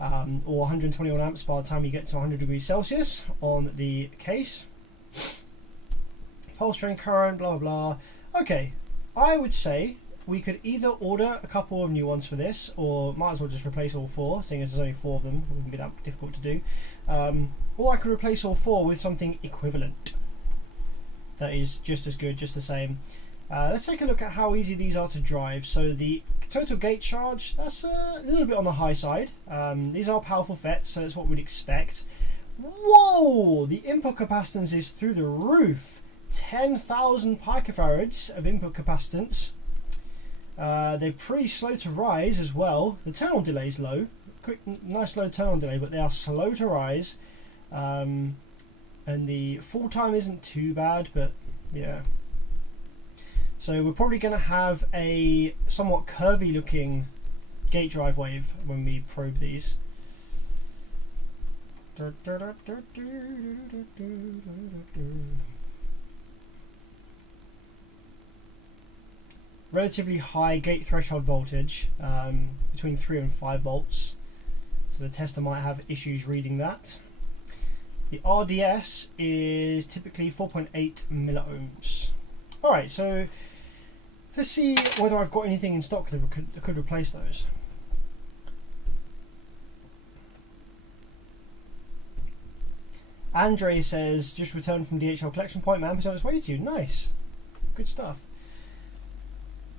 or 121 amps by the time you get to 100 degrees Celsius on the case. Pulse train current, blah blah blah. Okay, I would say we could either order a couple of new ones for this, or might as well just replace all four, seeing as there's only 4 of them. It wouldn't be that difficult to do. Or I could replace all 4 with something equivalent that is just as good, just the same. Let's take a look at how easy these are to drive. So the total gate charge, that's a little bit on the high side. These are powerful FETs, so that's what we'd expect. Whoa! The input capacitance is through the roof. 10,000 picofarads of input capacitance. They're pretty slow to rise as well. The turn on delay is low. Quick, nice low turn on delay, but they are slow to rise. And the full time isn't too bad, but yeah. So we're probably going to have a somewhat curvy looking gate drive wave when we probe these. Relatively high gate threshold voltage, between 3 and 5 volts. So the tester might have issues reading that. The RDS is typically 4.8 milliohms. Alright, so let's see whether I've got anything in stock that could replace those. Andre says, just returned from DHL collection point, man, it's on its way to you. Nice. Good stuff.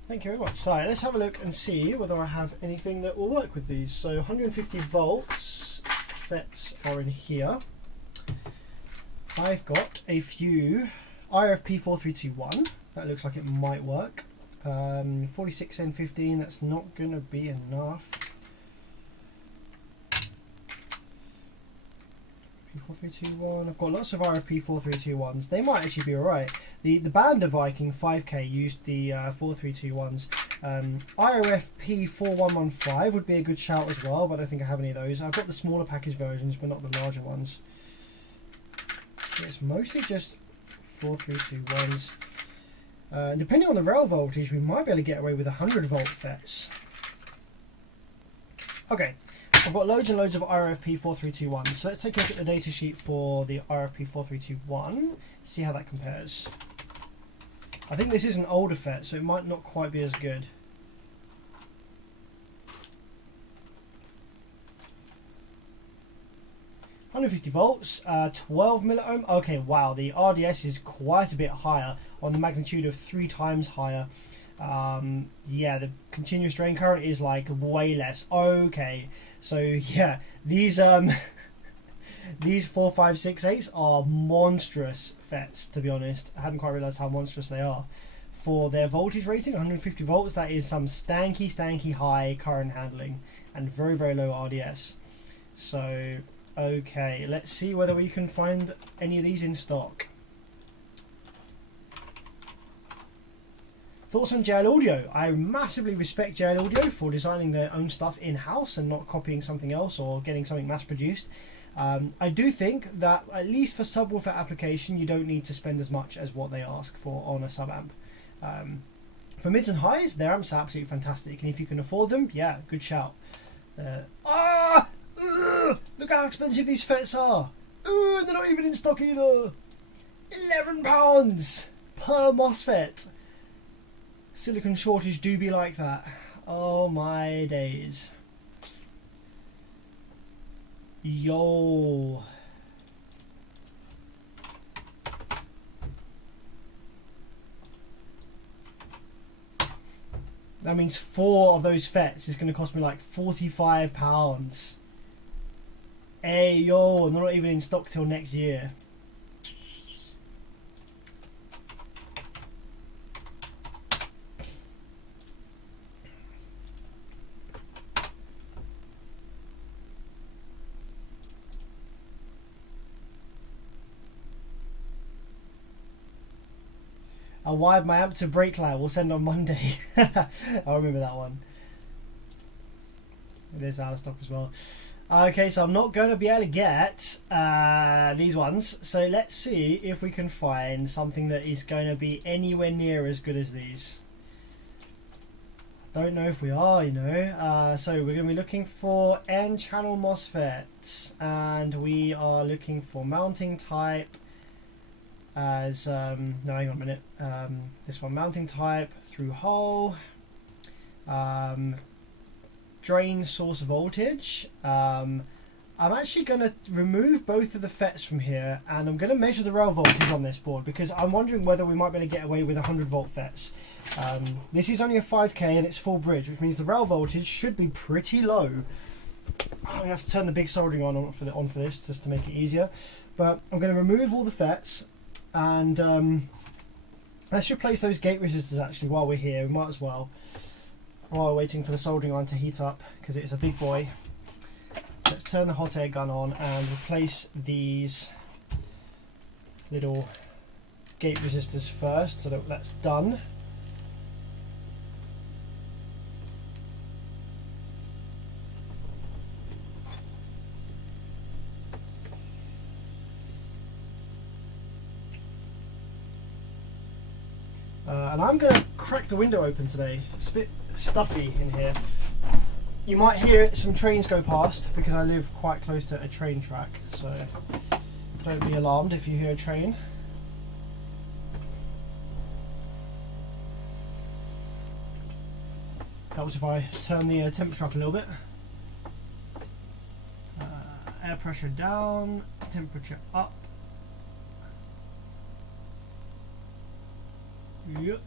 Thank you very much. So let's have a look and see whether I have anything that will work with these. So 150 volts FETs are in here. I've got a few IRFP 4321. That looks like it might work. 46N15, that's not going to be enough. 4321. I've got lots of IRFP 4321s. They might actually be alright. The Bander Viking 5K used the 4321s. IRFP 4115 would be a good shout as well, but I don't think I have any of those. I've got the smaller package versions, but not the larger ones. It's mostly just 4321s. Depending on the rail voltage, we might be able to get away with 100 volt FETs. Okay. I've got loads and loads of IRFP 4321, so let's take a look at the data sheet for the IRFP 4321, see how that compares. I think this is an older FET, so it might not quite be as good. $150 volts, 12 milliohm. Okay, wow, the RDS is quite a bit higher, on the magnitude of 3 times higher. Yeah, the continuous drain current is like way less. Okay. So yeah, these these 4568s are monstrous FETs, to be honest. I hadn't quite realised how monstrous they are. For their voltage rating, 150 volts, that is some stanky high current handling and very low RDS. So okay, let's see whether we can find any of these in stock. Thoughts on JL Audio? I massively respect JL Audio for designing their own stuff in-house and not copying something else or getting something mass-produced. I do think that, at least for subwoofer application, you don't need to spend as much as what they ask for on a sub-amp. For mids and highs, their amps are absolutely fantastic, and if you can afford them, yeah, good shout. Look how expensive these FETs are! Ooh, they're not even in stock either! £11 per MOSFET! Silicon shortage do be like that. Oh my days. Yo. That means 4 of those FETs is going to cost me like £45. Hey yo, they're not even in stock till next year. I wired my amp to brake light. We'll send on Monday. I remember that one. It is out of stock as well. Okay, so I'm not going to be able to get these ones. So let's see if we can find something that is going to be anywhere near as good as these. Don't know if we are, you know. So we're going to be looking for N-channel MOSFETs, and we are looking for mounting type as no, hang on a minute. This one, mounting type through hole, drain source voltage. I'm actually going to remove both of the FETs from here, and I'm going to measure the rail voltage on this board because I'm wondering whether we might be able to get away with 100 volt FETs. This is only a 5k and it's full bridge, which means the rail voltage should be pretty low. I'm going to have to turn the big soldering on for this just to make it easier. But I'm going to remove all the FETs. And let's replace those gate resistors actually while we're here. We might as well, while we're waiting for the soldering iron to heat up, because it's a big boy. Let's turn the hot air gun on and replace these little gate resistors first, so that's done. And I'm going to crack the window open today. It's a bit stuffy in here. You might hear some trains go past because I live quite close to a train track, so don't be alarmed if you hear a train. Helps if I turn the temperature up a little bit. Air pressure down, temperature up. Yep.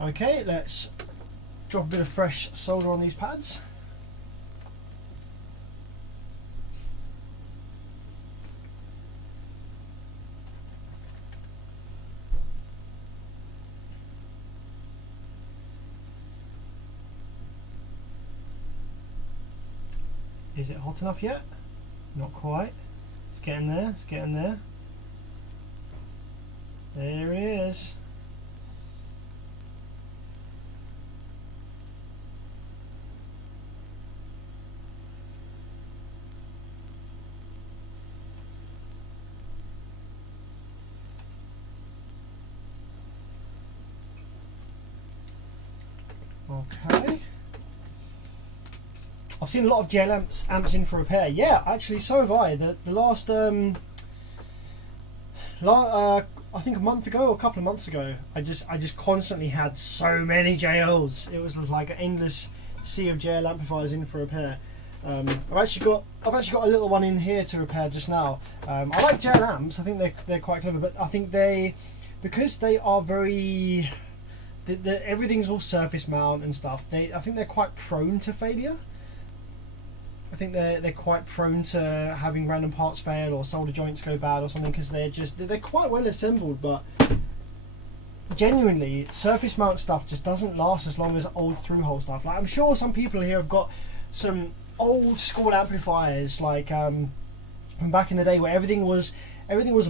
Okay, let's drop a bit of fresh solder on these pads. Is it hot enough yet? Not quite. It's getting there, it's getting there. There it is. Okay. I've seen a lot of JL amps in for repair. Yeah, actually, so have I. The last, I think a month ago or a couple of months ago, I just constantly had so many JLs. It was like an endless sea of JL amplifiers in for repair. I've actually got a little one in here to repair just now. I like JL amps. I think they're quite clever, but I think because they are very everything's all surface mount and stuff. I think they're quite prone to failure. I think they're quite prone to having random parts fail or solder joints go bad or something, because they're quite well assembled, but genuinely surface mount stuff just doesn't last as long as old through hole stuff. Like, I'm sure some people here have got some old school amplifiers, like from back in the day, where everything was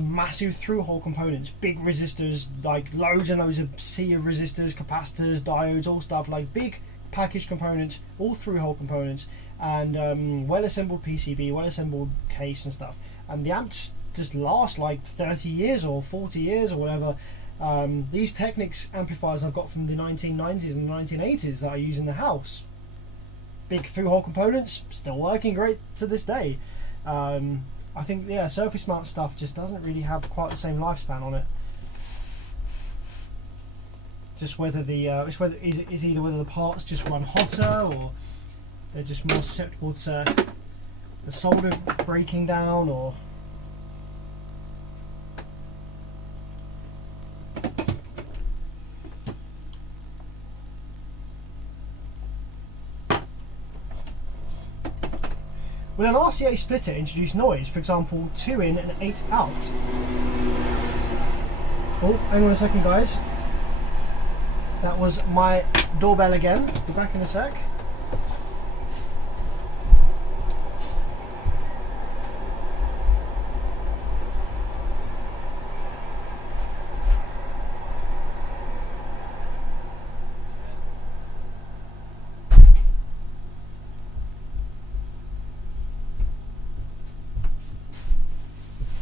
massive through hole components, big resistors, like loads and loads of sea of resistors, capacitors, diodes, all stuff, like big packaged components, all through hole components, and well assembled PCB, well assembled case and stuff, and the amps just last like 30 years or 40 years or whatever. These Technics amplifiers I've got from the 1990s and 1980s that I use in the house, big through hole components, still working great to this day. I think, yeah, surface mount stuff just doesn't really have quite the same lifespan on it. Just whether it's either whether the parts just run hotter, or they're just more susceptible to the solder breaking down, or will an RCA splitter introduce noise, for example 2 in and 8 out? Oh, hang on a second guys. That was my doorbell again. Be back in a sec.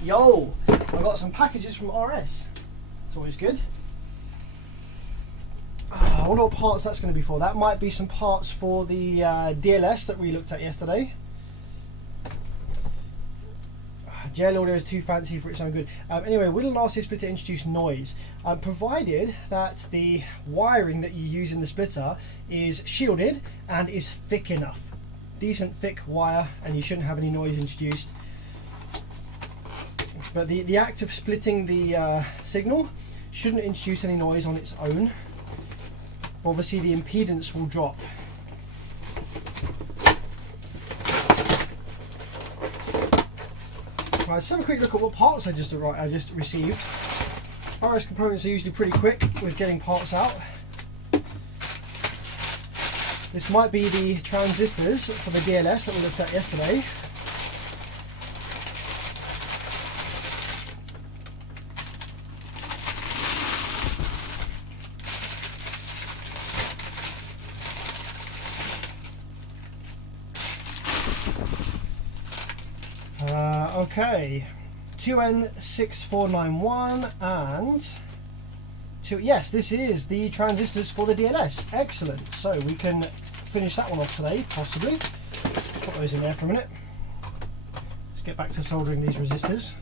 Yo, I got some packages from RS. It's always good. I wonder what parts that's going to be for. That might be some parts for the DLS that we looked at yesterday. JL audio is too fancy for its own good. Anyway, will an RCA splitter introduce noise? Provided that the wiring that you use in the splitter is shielded and is thick enough. Decent thick wire, and you shouldn't have any noise introduced. But the act of splitting the signal shouldn't introduce any noise on its own. Obviously the impedance will drop. Right, let's have a quick look at what parts I just received. RS components are usually pretty quick with getting parts out. This might be the transistors for the DLS that we looked at yesterday. Okay, 2N6491 and yes, this is the transistors for the DLS. Excellent. So we can finish that one off today, possibly. Put those in there for a minute. Let's get back to soldering these resistors.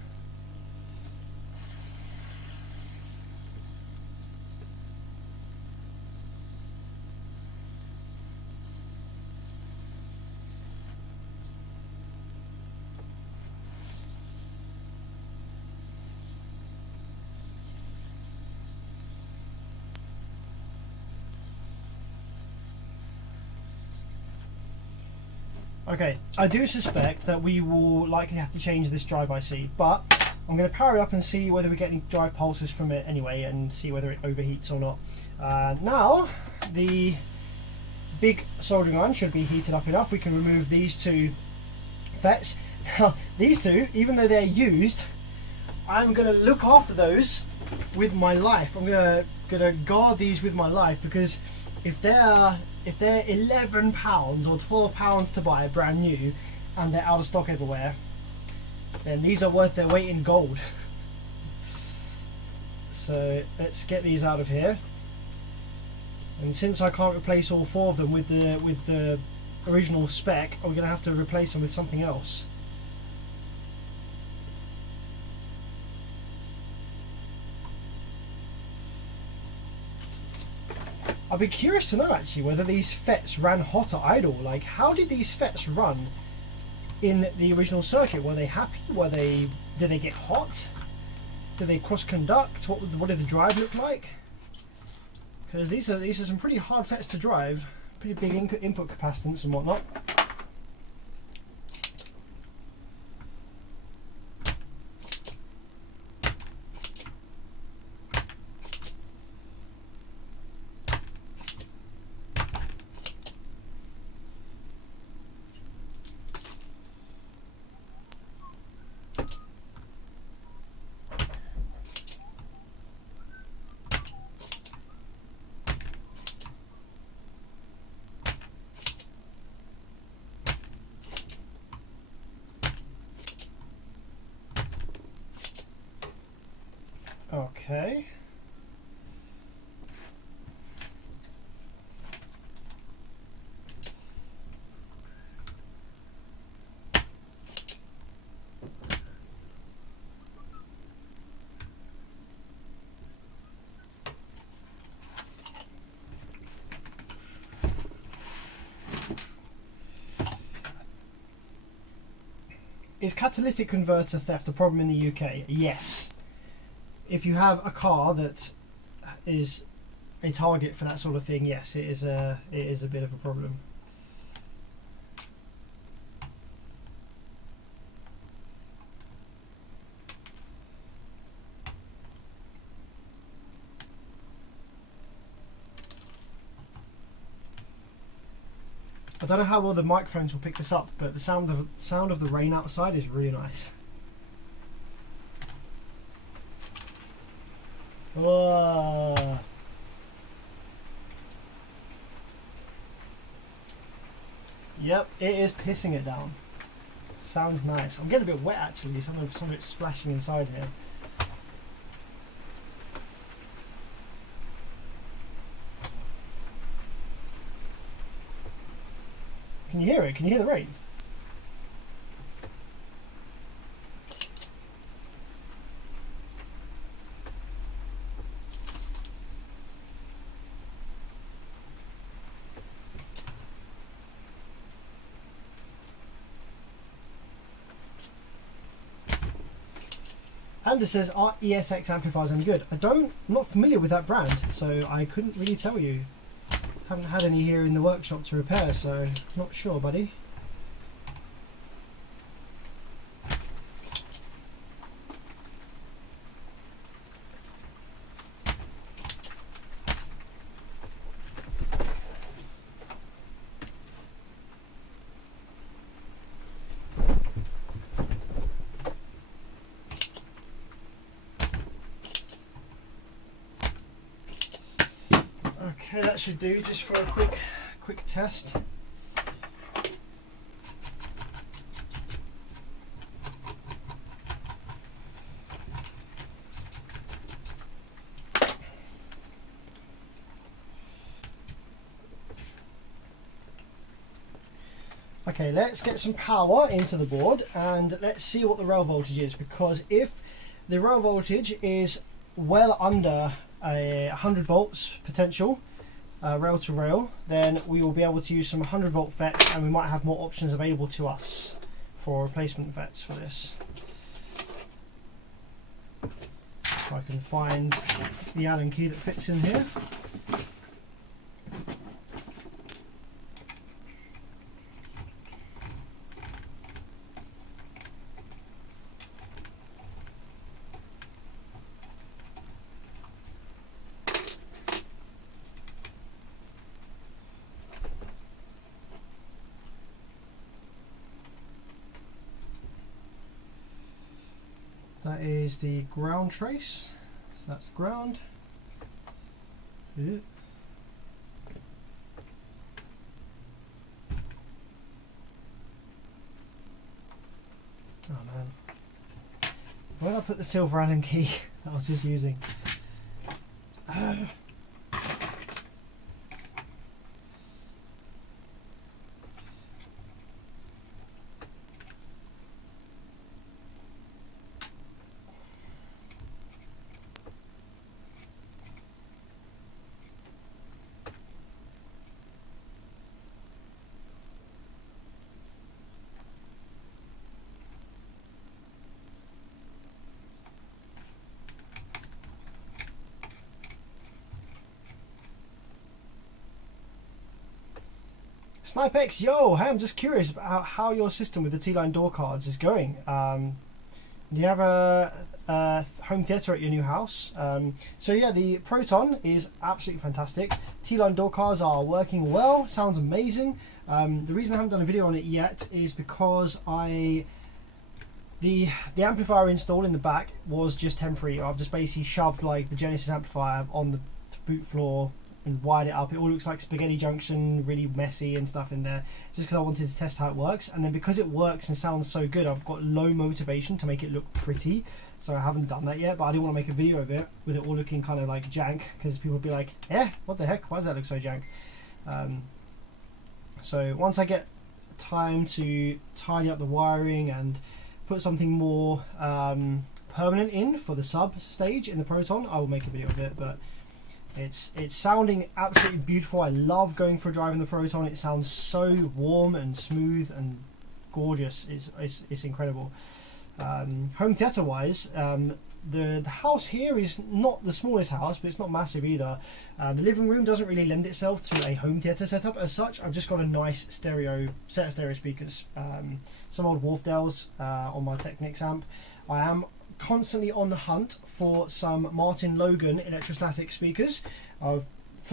Okay, I do suspect that we will likely have to change this drive IC, but I'm going to power it up and see whether we get any drive pulses from it anyway, and see whether it overheats or not. Now, the big soldering iron should be heated up enough. We can remove these two FETs. Now, these two, even though they're used, I'm going to look after those with my life. I'm going to guard these with my life, because if they're £11 or £12 to buy brand new and they're out of stock everywhere, then these are worth their weight in gold. So let's get these out of here. And since I can't replace all 4 of them with the original spec, I'm going to have to replace them with something else. I'd be curious to know actually whether these FETs ran hot or idle. Like, how did these FETs run in the original circuit? Were they happy? Did they get hot? Did they cross conduct? What did the drive look like? because these are some pretty hard FETs to drive, pretty big input capacitance and whatnot. Okay. Is catalytic converter theft a problem in the UK? Yes. If you have a car that is a target for that sort of thing, yes, it is a bit of a problem. I don't know how well the microphones will pick this up, but the sound of the rain outside is really nice. Oh. Yep, it is pissing it down. Sounds nice. I'm getting a bit wet actually. Some of it's splashing inside here. Can you hear it? Can you hear the rain? And it says, are ESX amplifiers any good? I'm not familiar with that brand, so I couldn't really tell you. Haven't had any here in the workshop to repair, so not sure, buddy. Okay, that should do just for a quick test. Okay, let's get some power into the board and let's see what the rail voltage is, because if the rail voltage is well under 100 volts potential, rail to rail, then we will be able to use some 100 volt FETs and we might have more options available to us for replacement FETs for this. If I can find the Allen key that fits in here. That is the ground trace, so that's ground. Yeah. Oh man, where did I put the silver Allen key that I was just using? Snipex, yo, hey, I'm just curious about how your system with the T-line door cards is going. Do you have a home theatre at your new house? So yeah, the Proton is absolutely fantastic. T-line door cards are working well, sounds amazing. The reason I haven't done a video on it yet is because the amplifier install in the back was just temporary. I've just basically shoved like the Genesis amplifier on the boot floor and wired it up. It all looks like spaghetti junction, really messy and stuff in there, just because I wanted to test how it works. And then because it works and sounds so good, I've got low motivation to make it look pretty, so I haven't done that yet. But I didn't want to make a video of it with it all looking kind of like jank, because people would be like, what the heck, why does that look so jank? So once I get time to tidy up the wiring and put something more permanent in for the sub stage in the Proton, I will make a video of it. But it's sounding absolutely beautiful. I love going for a drive in the Proton. It sounds so warm and smooth and gorgeous. It's incredible. Home theatre wise, the house here is not the smallest house, but it's not massive either. The living room doesn't really lend itself to a home theatre setup as such. I've just got a nice set of stereo speakers, some old Wharfdales on my Technics amp. I am constantly on the hunt for some Martin Logan electrostatic speakers. For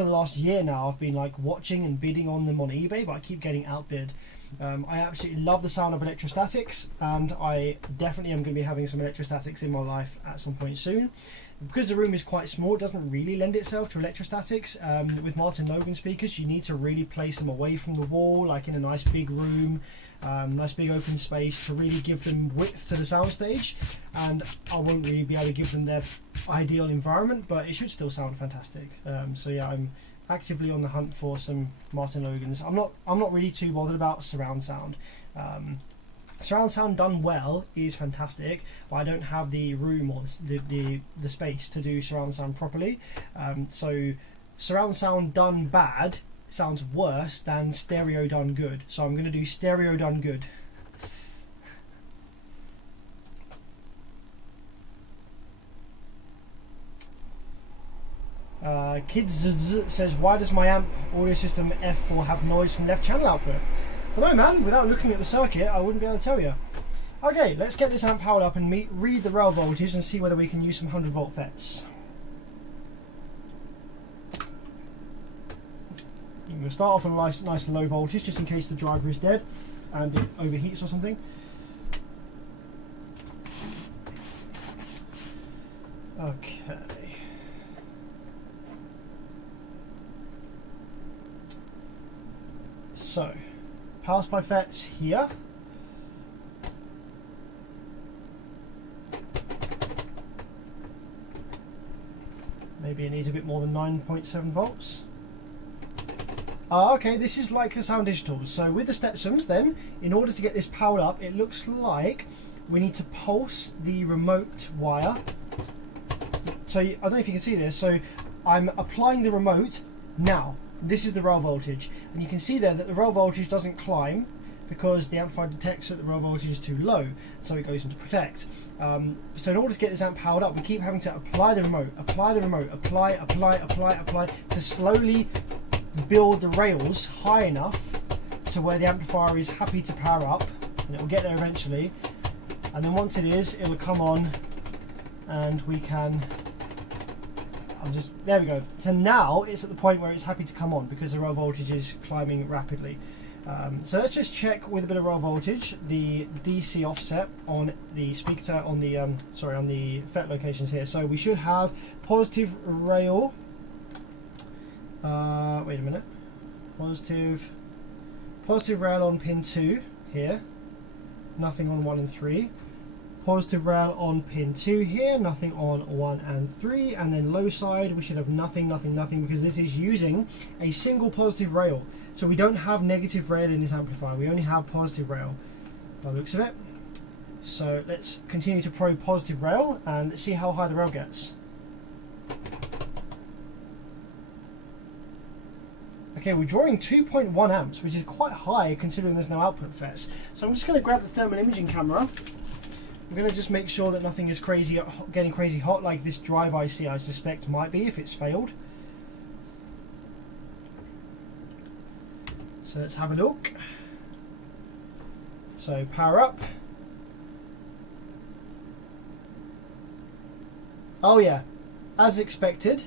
the last year now, I've been like watching and bidding on them on eBay, but I keep getting outbid. I absolutely love the sound of electrostatics, and I definitely am going to be having some electrostatics in my life at some point soon. Because the room is quite small, it doesn't really lend itself to electrostatics. With Martin Logan speakers, you need to really place them away from the wall, like in a nice big room, nice big open space, to really give them width to the soundstage. And I won't really be able to give them their ideal environment, but it should still sound fantastic. So yeah, I'm actively on the hunt for some Martin Logans. I'm not really too bothered about surround sound. Surround sound done well is fantastic, but I don't have the room or the space to do surround sound properly. So surround sound done bad sounds worse than stereo done good. So I'm going to do stereo done good. Kids says, why does my amp audio system F4 have noise from left channel output? I don't know, man. Without looking at the circuit, I wouldn't be able to tell you. Okay, let's get this amp powered up and read the rail voltage and see whether we can use some 100 volt FETs. I'm going to start off on a nice low voltage, just in case the driver is dead and it overheats or something. Okay. So, power supply FETs here. Maybe it needs a bit more than 9.7 volts. Okay, this is like the Sound Digitals. So with the Stetsons then, in order to get this powered up, it looks like we need to pulse the remote wire. So I don't know if you can see this. So I'm applying the remote now. This is the rail voltage, and you can see there that the rail voltage doesn't climb because the amplifier detects that the rail voltage is too low, so it goes into protect. So in order to get this amp powered up, we keep having to apply the remote, apply to slowly build the rails high enough to where the amplifier is happy to power up, and it will get there eventually. And then once it is, it will come on, and we can. There we go. So now it's at the point where it's happy to come on because the rail voltage is climbing rapidly. So let's just check with a bit of rail voltage the DC offset on the speaker on the FET locations here. So we should have positive rail. Wait a minute. Positive rail on pin 2 here. Nothing on 1 and 3. Positive rail on pin 2 here, nothing on 1 and 3, and then low side we should have nothing, because this is using a single positive rail. So we don't have negative rail in this amplifier, we only have positive rail by the looks of it. So let's continue to probe positive rail and see how high the rail gets. Okay, we're drawing 2.1 amps, which is quite high considering there's no output FETs. So I'm just going to grab the thermal imaging camera. I'm going to just make sure that nothing is getting crazy hot like this drive IC I suspect might be if it's failed. So So let's have a look. So power up. Oh yeah, as expected,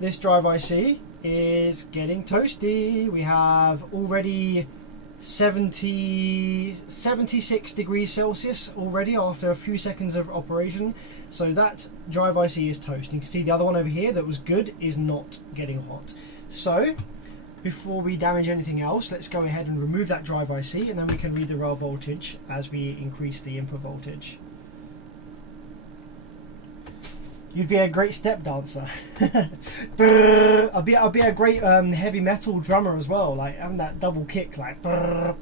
this drive IC is getting toasty. We have already 76 degrees Celsius already after a few seconds of operation. So that drive IC is toast. You can see the other one over here that was good is not getting hot. So before we damage anything else, let's go ahead and remove that drive IC, and then we can read the rail voltage as we increase the input voltage. You'd be a great step dancer. I'd be a great heavy metal drummer as well, like having that double kick, like that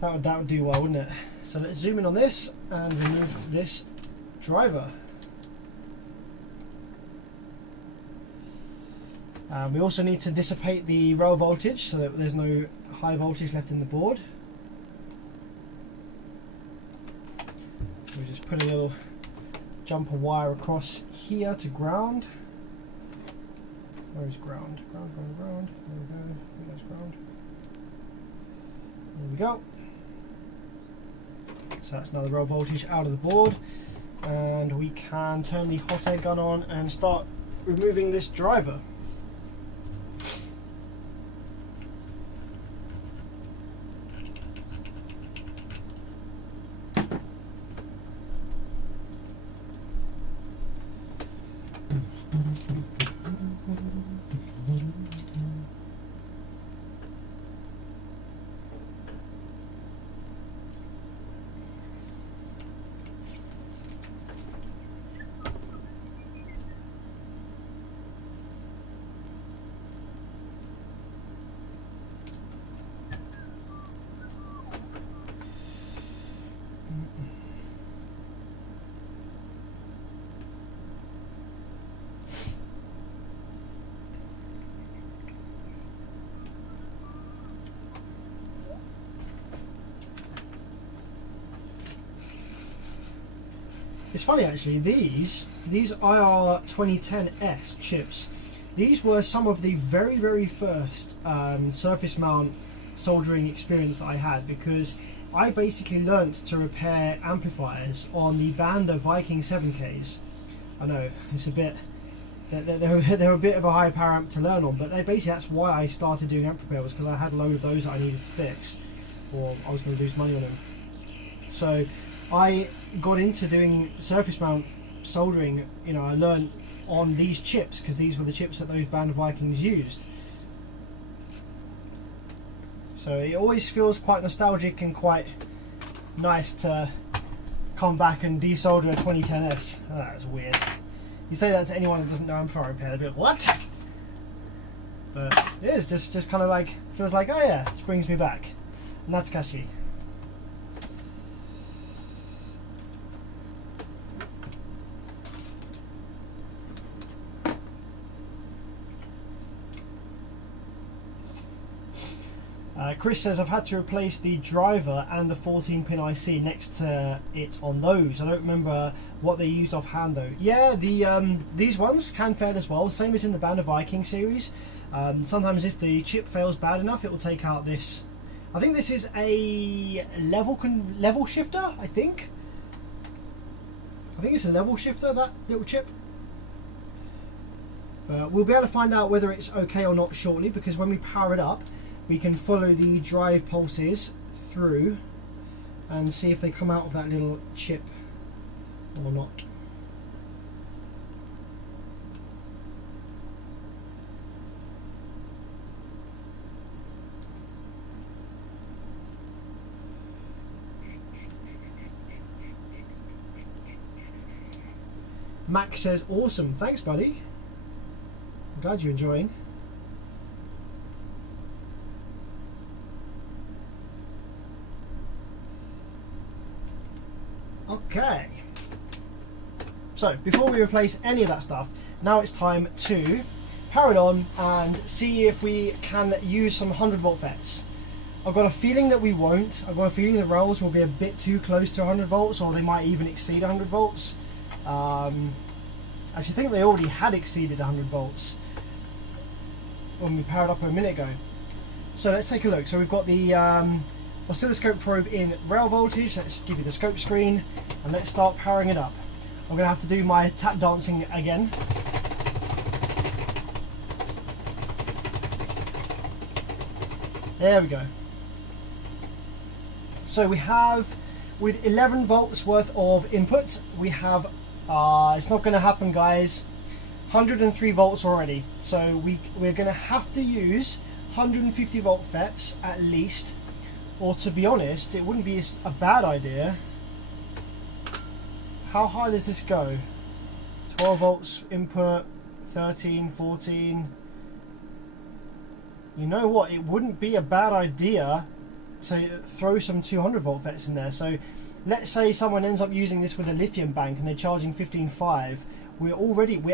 would do well, wouldn't it? So let's zoom in on this and remove this driver. We also need to dissipate the rail voltage so that there's no high voltage left in the board. We just put a little jumper wire across here to ground. Where is ground? Ground. There we go. I think that's ground. There we go. So that's now the rail voltage out of the board, and we can turn the hot air gun on and start removing this driver. It's funny actually, these IR 2010S chips, these were some of the very first surface mount soldering experience that I had, because I basically learnt to repair amplifiers on the Banda Viking 7Ks. I know, it's a bit, they're a bit of a high power amp to learn on, but that's why I started doing amp repair, was because I had a load of those that I needed to fix, or I was going to lose money on them. So I got into doing surface mount soldering. You know, I learned on these chips because these were the chips that those Band of Vikings used. So it always feels quite nostalgic and quite nice to come back and desolder a 2010S. Oh, that's weird. You say that to anyone that doesn't know amplifier repair, they'll be like, what? But it is just kind of like, feels like, oh yeah, this brings me back. And that's catchy. Chris says, I've had to replace the driver and the 14-pin IC next to it on those. I don't remember what they used offhand though. Yeah, these ones can fail as well, same as in the Band of Viking series. Sometimes if the chip fails bad enough, it will take out this. I think this is a level shifter, I think it's a level shifter, that little chip. We'll be able to find out whether it's okay or not shortly, because when we power it up, we can follow the drive pulses through and see if they come out of that little chip or not. Max says, awesome, thanks buddy. I'm glad you're enjoying. Okay, so before we replace any of that stuff, now it's time to power it on and see if we can use some 100-volt FETs. I've got a feeling that we won't. I've got a feeling the rails will be a bit too close to 100 volts, or they might even exceed 100 volts. Actually, I think they already had exceeded 100 volts when we powered up a minute ago. So let's take a look. So we've got the oscilloscope probe in rail voltage. Let's give you the scope screen and let's start powering it up. I'm going to have to do my tap dancing again. There we go. So we have, with 11 volts worth of input, we have, it's not going to happen guys, 103 volts already. So we're going to have to use 150 volt FETs at least, or to be honest, it wouldn't be a bad idea. How high does this go? 12 volts input, 13, 14. You know what, it wouldn't be a bad idea to throw some 200 volt FETs in there. So let's say someone ends up using this with a lithium bank and they're charging 15.5. We're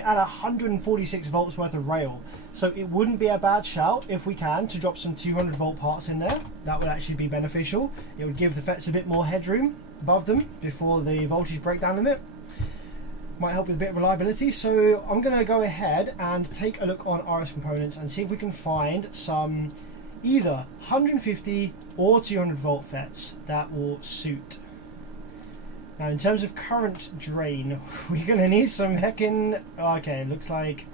at 146 volts worth of rail. So it wouldn't be a bad shout if we can to drop some 200 volt parts in there. That would actually be beneficial. It would give the FETs a bit more headroom above them before the voltage breakdown limit. Might help with a bit of reliability. So I'm going to go ahead and take a look on RS components and see if we can find some either 150 or 200 volt FETs that will suit. Now in terms of current drain, we're going to need some heckin'... Okay, it looks like...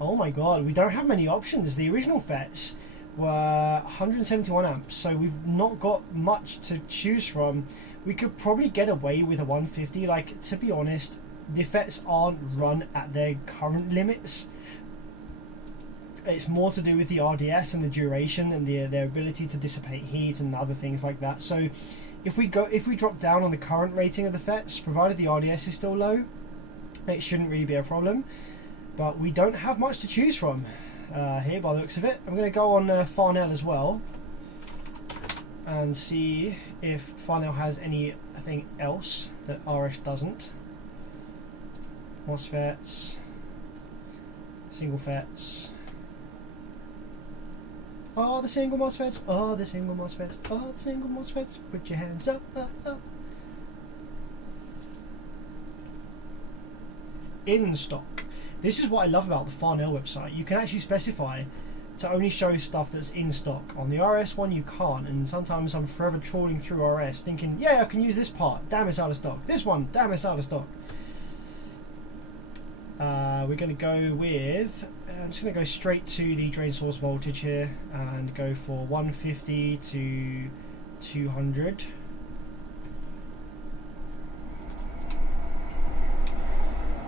Oh my god, we don't have many options. The original FETs were 171 amps, so we've not got much to choose from. We could probably get away with a 150. Like, to be honest, the FETs aren't run at their current limits. It's more to do with the RDS and the duration and their ability to dissipate heat and other things like that. So if we drop down on the current rating of the FETs, provided the RDS is still low, it shouldn't really be a problem. But we don't have much to choose from here by the looks of it. I'm going to go on Farnell as well and see if Farnell has anything else that RS doesn't. MOSFETs, single FETs. Oh, the single MOSFETs, oh, the single MOSFETs, oh, the single MOSFETs. Put your hands up, up, up. In stock. This is what I love about the Farnell website. You can actually specify to only show stuff that's in stock. On the RS one you can't, and sometimes I'm forever trawling through RS thinking, yeah, I can use this part, damn, it's out of stock. This one, damn, it's out of stock. We're going to go with, I'm just going to go straight to the drain source voltage here and go for 150 to 200.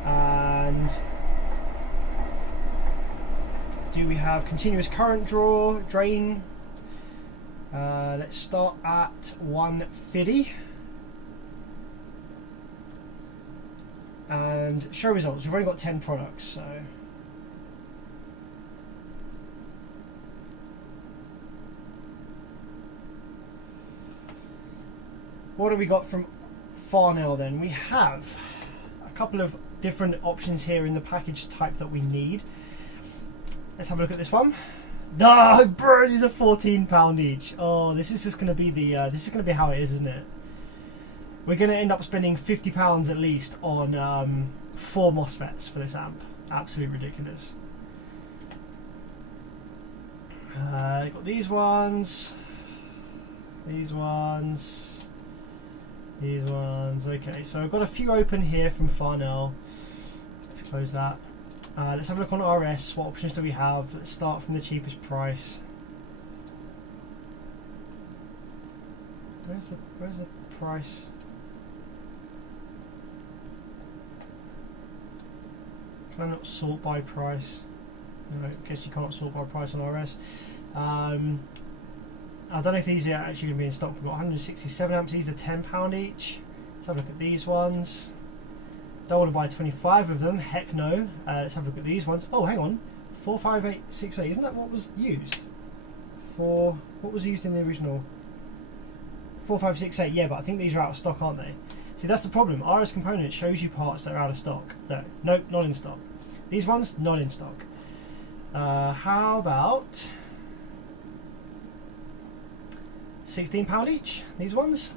And do we have continuous current drain? Let's start at 150. And show results. We've only got 10 products, so what have we got from Farnell then? We have a couple of different options here in the package type that we need. Let's have a look at this one. No, bro, these are £14 each. Oh, this is just going to be the this is going to be how it is, isn't it? We're going to end up spending £50 at least on 4 MOSFETs for this amp. Absolutely ridiculous. Got these ones. These ones. These ones. Okay, so I've got a few open here from Farnell. Let's close that. Let's have a look on RS. What options do we have? Let's start from the cheapest price. Where's the price? Can I not sort by price? No, I guess you can't sort by price on RS. I don't know if these are actually going to be in stock. We've got 167 amps. These are £10 each. Let's have a look at these ones. Don't want to buy 25 of them. Heck no. Let's have a look at these ones. Oh, hang on. 45868. Isn't that what was used? What was used in the original? 4568. Yeah, but I think these are out of stock, aren't they? See, that's the problem. RS Component shows you parts that are out of stock. No, nope, not in stock. These ones, not in stock. How about £16 each? These ones,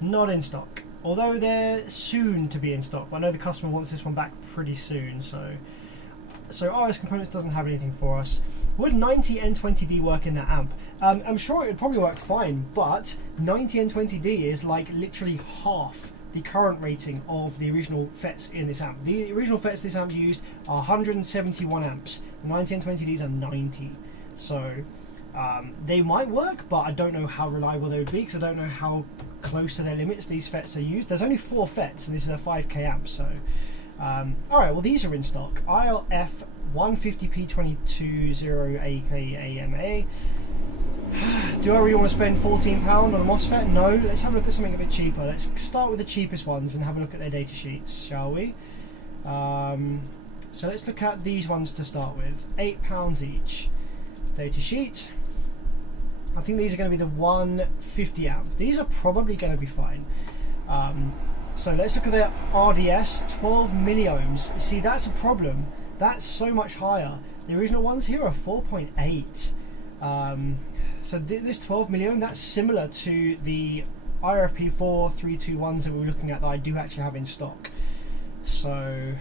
not in stock. Although they're soon to be in stock. But I know the customer wants this one back pretty soon, so RS Components doesn't have anything for us. Would 90 N20D work in that amp? I'm sure it would probably work fine, but 90 N20D is like literally half the current rating of the original FETs in this amp. The original FETs this amp used are 171 amps. The 90 N20Ds are 90. So they might work, but I don't know how reliable they would be because I don't know how close to their limits these FETs are used. There's only 4 FETs and this is a 5K amp, so alright, well these are in stock. ILF 150P220AKAMA. Do I really want to spend £14 on a MOSFET? No, let's have a look at something a bit cheaper. Let's start with the cheapest ones and have a look at their data sheets, shall we? So let's look at these ones to start with. £8 each. Data sheet. I think these are going to be the 150 amp. These are probably going to be fine. So let's look at their RDS, 12 milliohms. See, that's a problem. That's so much higher. The original ones here are 4.8. So this 12 milliohm, that's similar to the IRFP4 321s that we were looking at that I do actually have in stock. So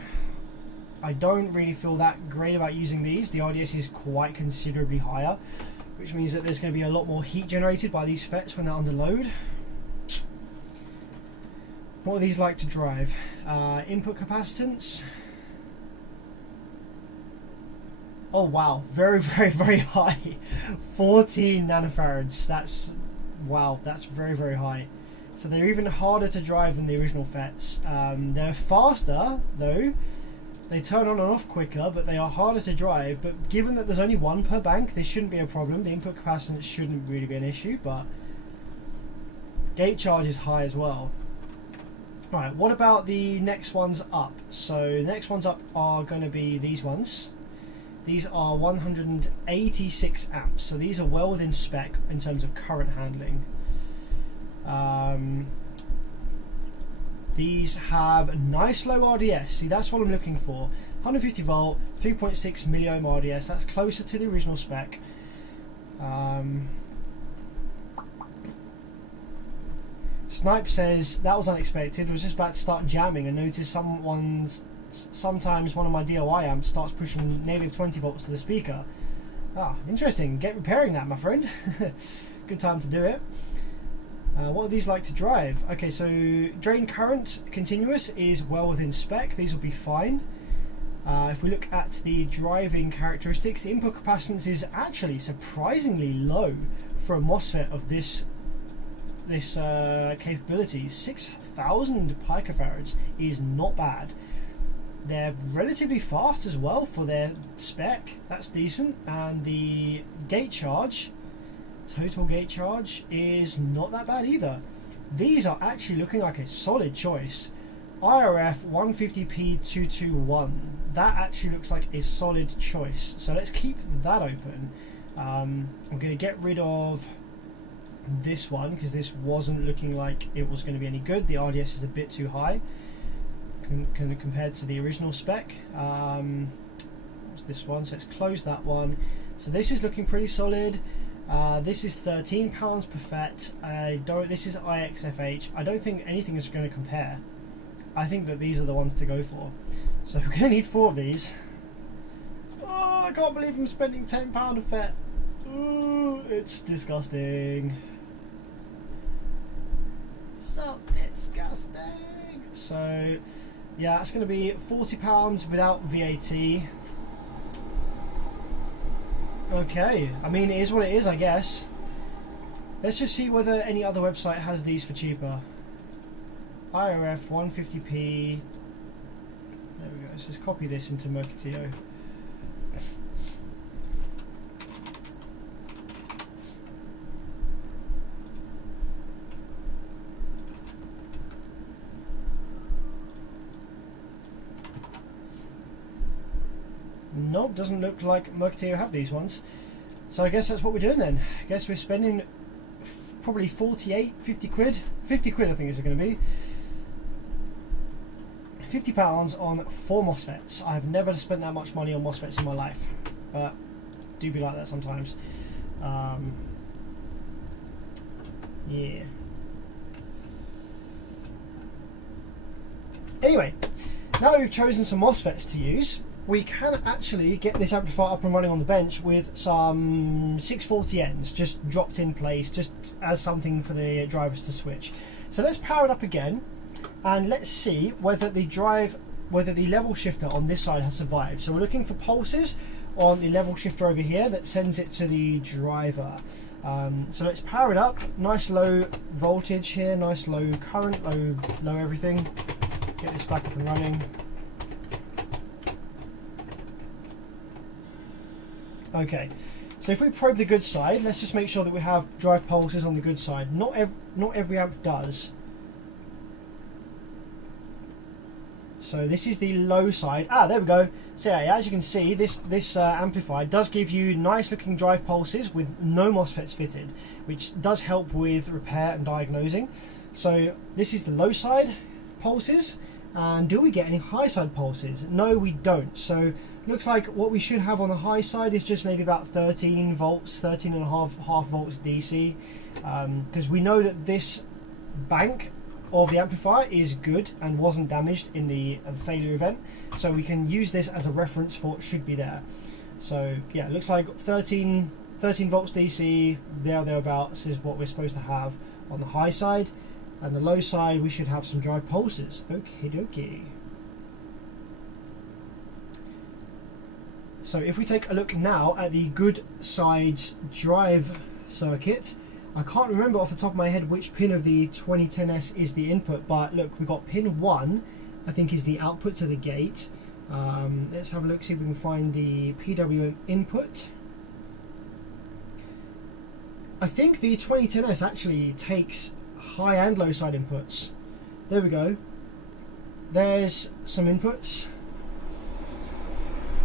I don't really feel that great about using these. The RDS is quite considerably higher, which means that there's going to be a lot more heat generated by these FETs when they're under load. What are these like to drive? Input capacitance. Oh wow, very, very, very high. 14 nanofarads. That's, wow, that's very, very high. So they're even harder to drive than the original FETs. They're faster though. They turn on and off quicker, but they are harder to drive. But given that there's only one per bank, this shouldn't be a problem. The input capacitance shouldn't really be an issue, but gate charge is high as well. Right, what about the next ones up? So the next ones up are going to be these ones. These are 186 amps, so these are well within spec in terms of current handling. These have nice low RDS. See, that's what I'm looking for. 150 volt, 3.6 milliohm RDS. That's closer to the original spec. Snipe says that was unexpected. I was just about to start jamming and noticed sometimes one of my DIY amps starts pushing negative 20 volts to the speaker. Ah, interesting. Get repairing that, my friend. Good time to do it. What are these like to drive? Okay, so drain current continuous is well within spec. These will be fine. If we look at the driving characteristics, the input capacitance is actually surprisingly low for a MOSFET of this capability. 6,000 picofarads is not bad. They're relatively fast as well for their spec. That's decent. And the gate charge, total gate charge, is not that bad either. These are actually looking like a solid choice. IRF 150P221. That actually looks like a solid choice. So let's keep that open. I'm going to get rid of this one because this wasn't looking like it was going to be any good. The RDS is a bit too high compared to the original spec. What's this one? So let's close that one. So this is looking pretty solid. This is £13 per FET. This is IXFH. I don't think anything is going to compare. I think that these are the ones to go for. So we're going to need 4 of these. Oh, I can't believe I'm spending £10 a FET. Ooh, it's disgusting. So disgusting. So yeah, it's going to be £40 without VAT. Okay, I mean it is what it is, I guess. Let's just see whether any other website has these for cheaper. IRF 150p. There we go. Let's just copy this into Mercatio. Nope, doesn't look like Mercatio have these ones. So I guess that's what we're doing then. I guess we're spending probably 50 quid. 50 quid I think is going to be. £50 on 4 MOSFETs. I've never spent that much money on MOSFETs in my life, but do be like that sometimes. Yeah. Anyway, now that we've chosen some MOSFETs to use, we can actually get this amplifier up and running on the bench with some 640Ns just dropped in place, just as something for the drivers to switch. So let's power it up again, and let's see whether the level shifter on this side has survived. So we're looking for pulses on the level shifter over here that sends it to the driver. So let's power it up. Nice low voltage here, nice low current, low everything. Get this back up and running. Okay, so if we probe the good side, let's just make sure that we have drive pulses on the good side. Not every amp does. So this is the low side. There we go. So yeah, as you can see, this amplifier does give you nice looking drive pulses with no MOSFETs fitted, which does help with repair and diagnosing. So this is the low side pulses. And do we get any high side pulses? No, we don't. So looks like what we should have on the high side is just maybe about 13 volts, 13 and a half volts DC, because we know that this bank of the amplifier is good and wasn't damaged in the failure event, so we can use this as a reference for what should be there. So yeah, it looks like 13 volts DC, thereabouts is what we're supposed to have on the high side, and the low side we should have some drive pulses. Okie dokie. So if we take a look now at the good side's drive circuit, I can't remember off the top of my head which pin of the 2010S is the input, but look, we've got pin 1, I think is the output to the gate. Let's have a look, see if we can find the PWM input. I think the 2010S actually takes high and low side inputs. There we go. There's some inputs.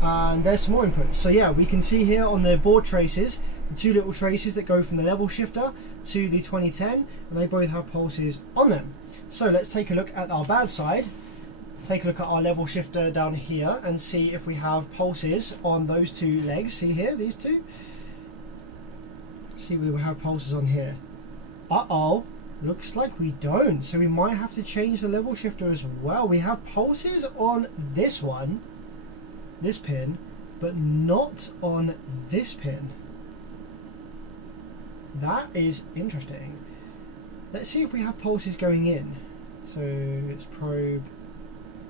And there's some more inputs. So yeah, we can see here on the board traces, the two little traces that go from the level shifter to the 2010, and they both have pulses on them. So let's take a look at our bad side, take a look at our level shifter down here and see if we have pulses on those two legs. See here, these two? See if we have pulses on here. Uh-oh, looks like we don't. So we might have to change the level shifter as well. We have pulses on this one, this pin, but not on this pin. That is interesting. Let's see if we have pulses going in. So let's probe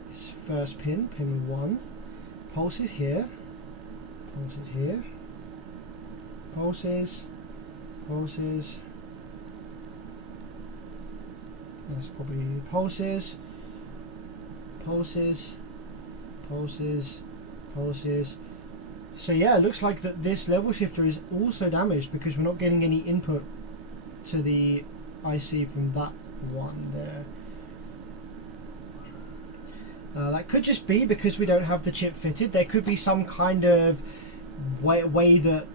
this first pin, pin 1. Pulses here, pulses here, pulses, pulses. That's probably pulses, pulses, pulses, pulses. So yeah, it looks like that this level shifter is also damaged because we're not getting any input to the IC from that one there. That could just be because we don't have the chip fitted. There could be some kind of way that...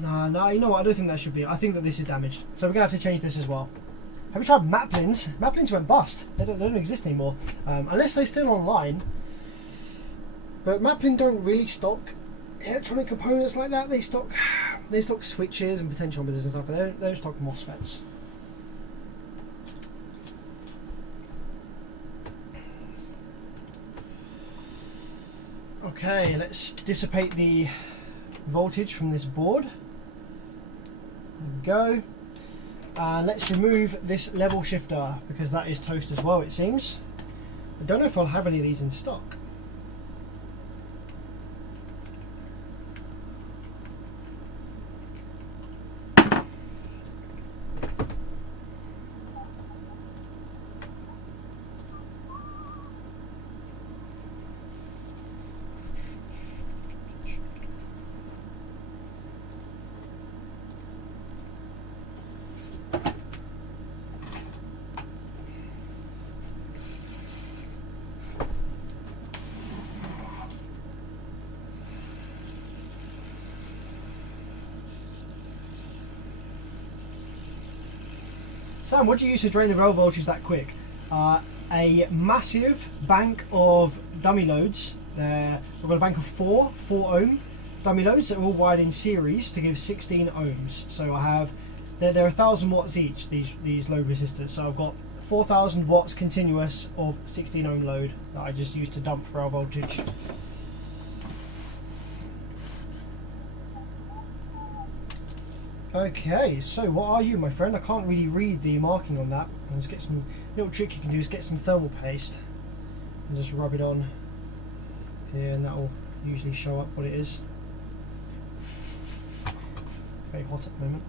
No, you know what, I don't think that should be. I think that this is damaged. So we're going to have to change this as well. Have you tried Maplins? Maplins went bust. They don't exist anymore. Unless they're still online. But Maplin don't really stock electronic components like that. They stock switches and potentiometers and stuff, but they don't stock MOSFETs. Okay, let's dissipate the voltage from this board. There we go. And let's remove this level shifter because that is toast as well, it seems. I don't know if I'll have any of these in stock. Sam, what do you use to drain the rail voltage that quick? A massive bank of dummy loads. I've got a bank of 4 ohm dummy loads that are all wired in series to give 16 ohms. So I have, they're 1000 watts each, these load resistors. So I've got 4000 watts continuous of 16 ohm load that I just use to dump rail voltage. Okay, so what are you, my friend? I can't really read the marking on that. Let's get some little trick you can do is get some thermal paste and just rub it on here, and that will usually show up what it is. Very hot at the moment.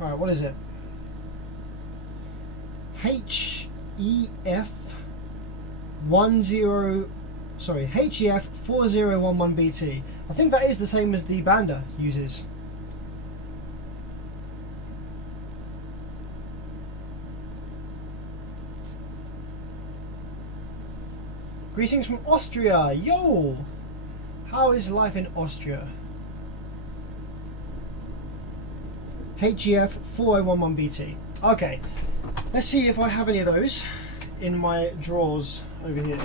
Alright, what is it? HEF 4011BT. I think that is the same as the Banda uses. Greetings from Austria. Yo! How is life in Austria? HEF 4011BT. Okay, let's see if I have any of those in my drawers over here.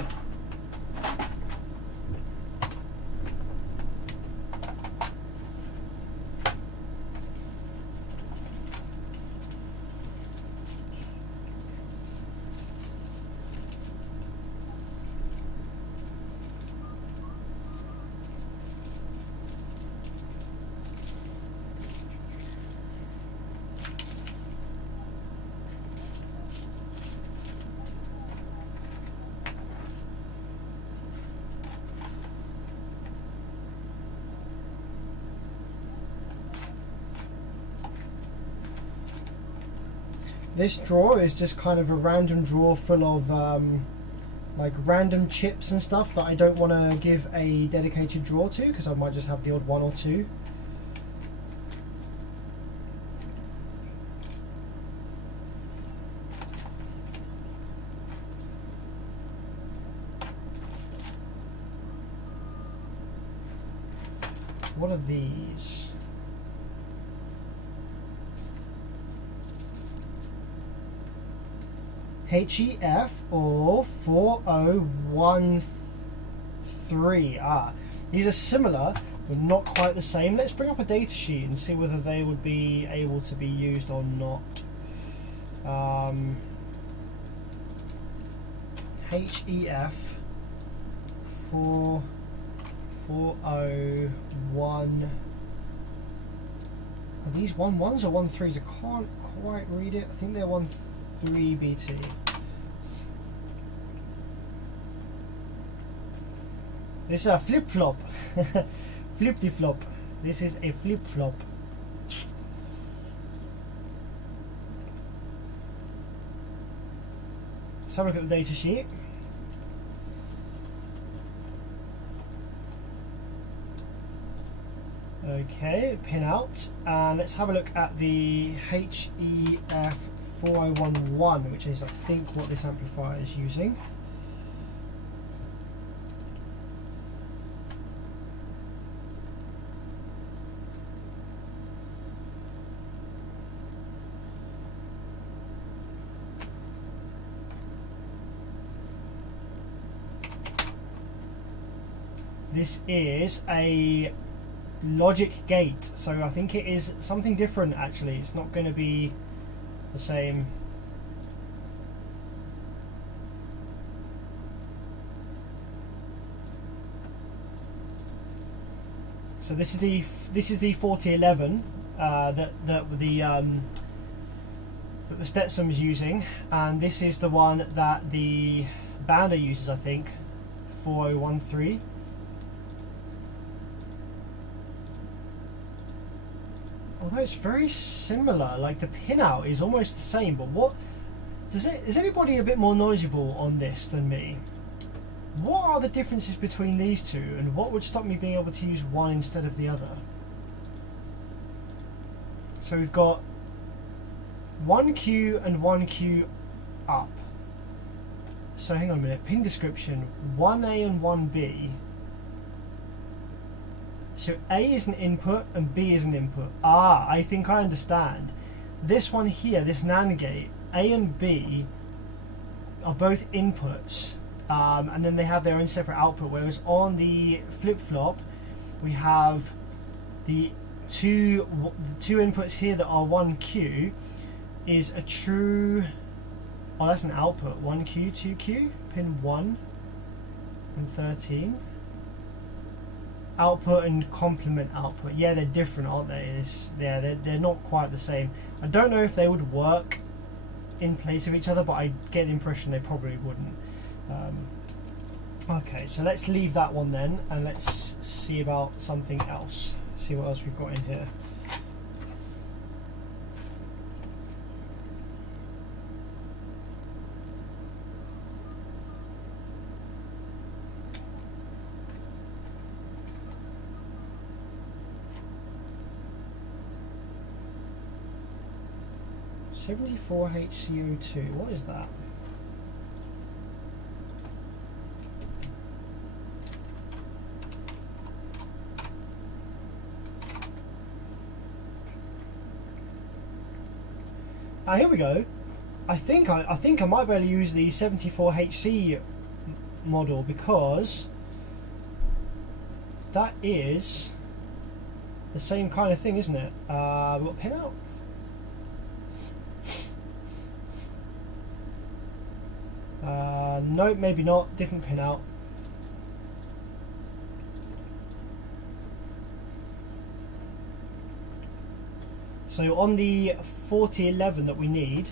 This drawer is just kind of a random drawer full of like random chips and stuff that I don't want to give a dedicated drawer to, because I might just have the odd one or two. What are these? HEF or 4013. These are similar but not quite the same. Let's bring up a data sheet and see whether they would be able to be used or not. HEF 4401. Are these 11s or 13s? I can't quite read it. I think they're 13BT. This is a flip-flop. Flip-de-flop. This is a flip-flop. Let's have a look at the data sheet. Okay, pin out, and let's have a look at the HEF 4011, which is I think what this amplifier is using. This is a logic gate, so I think it is something different actually. It's not going to be the same. So this is the 4011 that the Stetson's using, and this is the one that the Banda uses, I think, 4013. Although it's very similar, like the pinout is almost the same, but what is anybody a bit more knowledgeable on this than me? What are the differences between these two, and what would stop me being able to use one instead of the other? So we've got 1Q and 1Q up. So hang on a minute, pin description, 1A and 1B. So A is an input and B is an input. I think I understand. This one here, this NAND gate, A and B are both inputs, and then they have their own separate output, whereas on the flip-flop we have the two inputs here that are 1Q is a true, that's an output, 1Q, 2Q, pin 1. and 13. Output and complement output. Yeah, they're different, aren't they? They're not quite the same. I don't know if they would work in place of each other, but I get the impression they probably wouldn't. Okay, so let's leave that one then, and let's see about something else. See what else we've got in here. (74HCO2). What is that? Here we go. I think I might be able to use the 74HC model, because that is the same kind of thing, isn't it? We've got pin out. No, maybe not. Different pin out. So on the 4011 that we need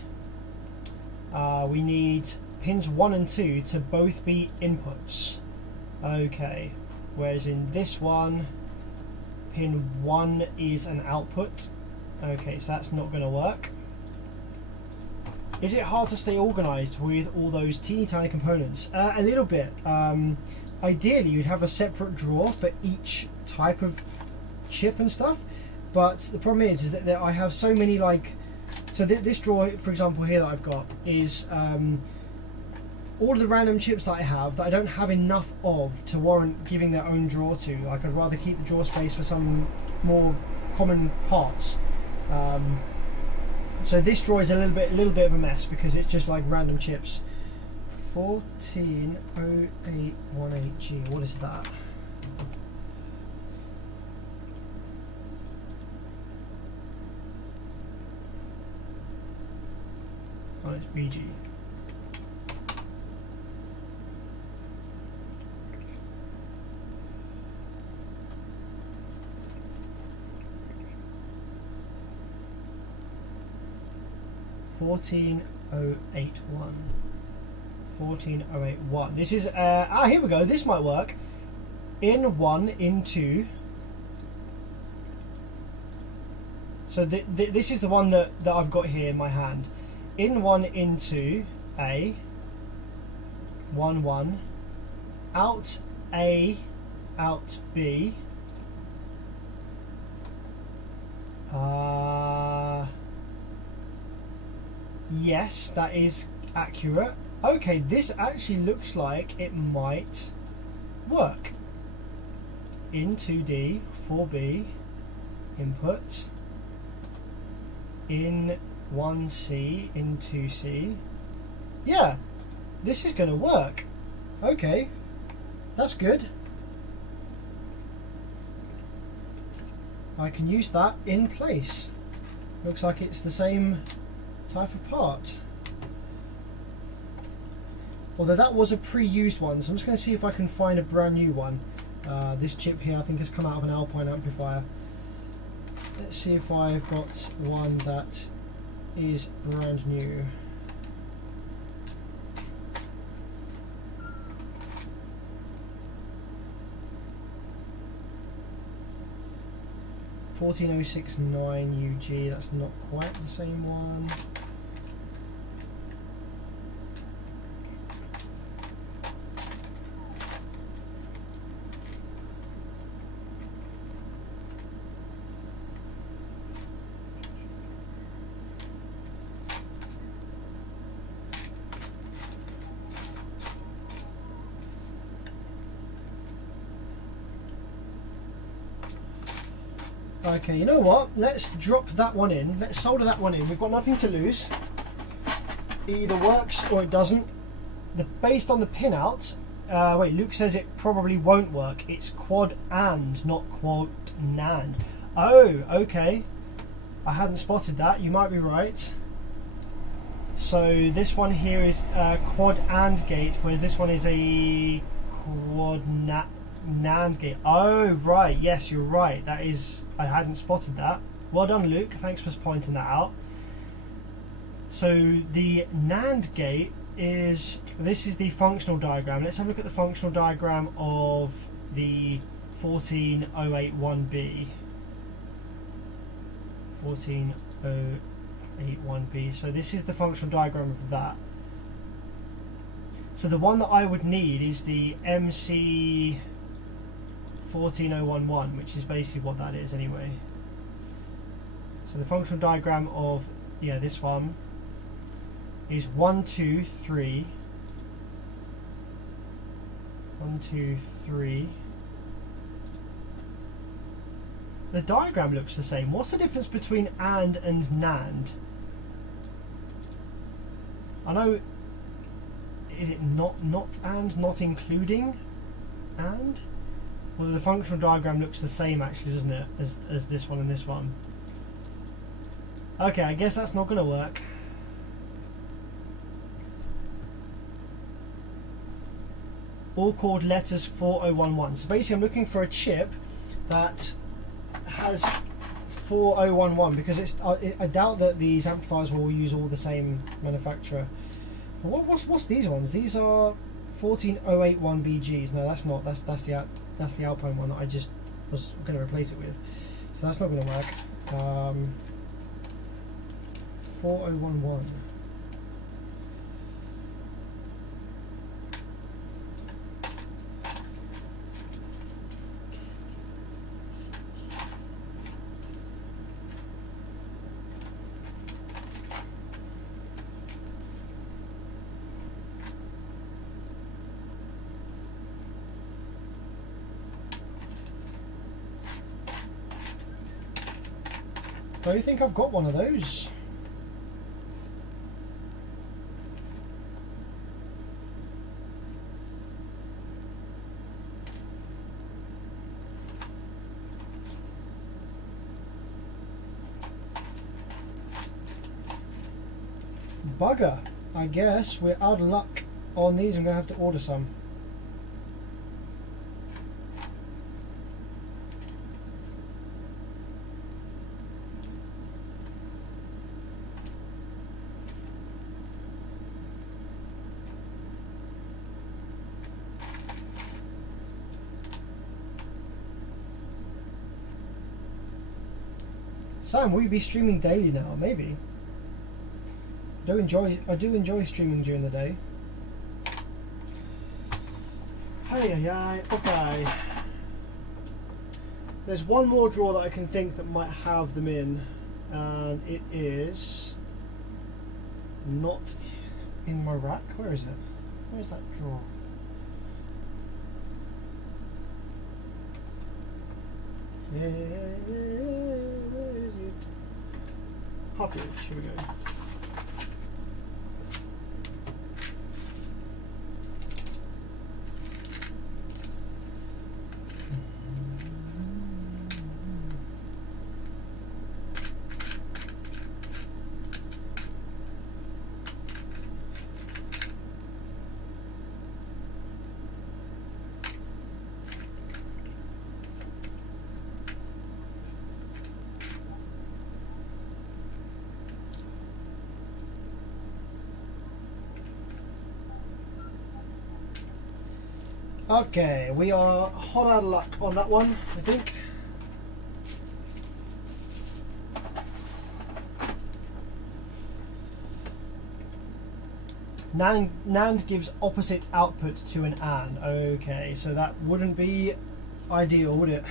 pins 1 and 2 to both be inputs. Okay, whereas in this one, pin 1 is an output. Okay, so that's not going to work. Is it hard to stay organised with all those teeny tiny components? A little bit. Ideally, you'd have a separate drawer for each type of chip and stuff. But the problem is that I have so many, like, so this drawer, for example, here that I've got is all of the random chips that I have that I don't have enough of to warrant giving their own drawer to. Like, I'd rather keep the drawer space for some more common parts. So this drawer is a little bit of a mess because it's just like random chips. 140818G. What is that? Oh, it's BG. $14,081. This is here we go. This might work. In 1, in 2. So this is the one that I've got here in my hand. In 1, in 2, A, 1, 1, out A, out B, yes, that is accurate. Okay, this actually looks like it might work. In 2D, 4B, input, in 1C, in 2C. Yeah, this is going to work. Okay, that's good. I can use that in place. Looks like it's the same type of part. Although that was a pre-used one, so I'm just going to see if I can find a brand new one. This chip here I think has come out of an Alpine amplifier. Let's see if I've got one that is brand new. $14,069 UG, that's not quite the same one. Okay, you know what? Let's drop that one in. Let's solder that one in. We've got nothing to lose. It either works or it doesn't. Based on the pin out, wait, Luke says it probably won't work. It's quad and, not quad NAND. Oh, okay. I hadn't spotted that. You might be right. So this one here is quad AND gate, whereas this one is a quad NAND gate. Oh, right. Yes, you're right. That is... I hadn't spotted that. Well done, Luke. Thanks for pointing that out. So the NAND gate is... This is the functional diagram. Let's have a look at the functional diagram of the 14081B. 14081B. So this is the functional diagram of that. So the one that I would need is the MC 14011, which is basically what that is anyway. So the functional diagram of, yeah, this one is 1, 2, 3. 1, 2, 3. The diagram looks the same. What's the difference between and NAND? I know, is it not and, not including and? Well, the functional diagram looks the same actually, doesn't it, as this one and this one. Okay, I guess that's not going to work. All called letters 4011. So basically I'm looking for a chip that has 4011 because it's I doubt that these amplifiers will use all the same manufacturer. But what's these ones? These are 14081BGs. No, that's not. That's the Alpine one that I just was going to replace it with. So that's not going to work. 4011. Do you think I've got one of those? Bugger. I guess we're out of luck on these. I'm going to have to order some. Sam, will you be streaming daily now? Maybe. I do enjoy streaming during the day. Hey, okay. There's one more drawer that I can think that might have them in, and it is not in my rack. Where is it? Where's that drawer? Yeah, where is it? Here we go. Okay, we are hot out of luck on that one, I think. NAND gives opposite output to an AND. Okay, so that wouldn't be ideal, would it?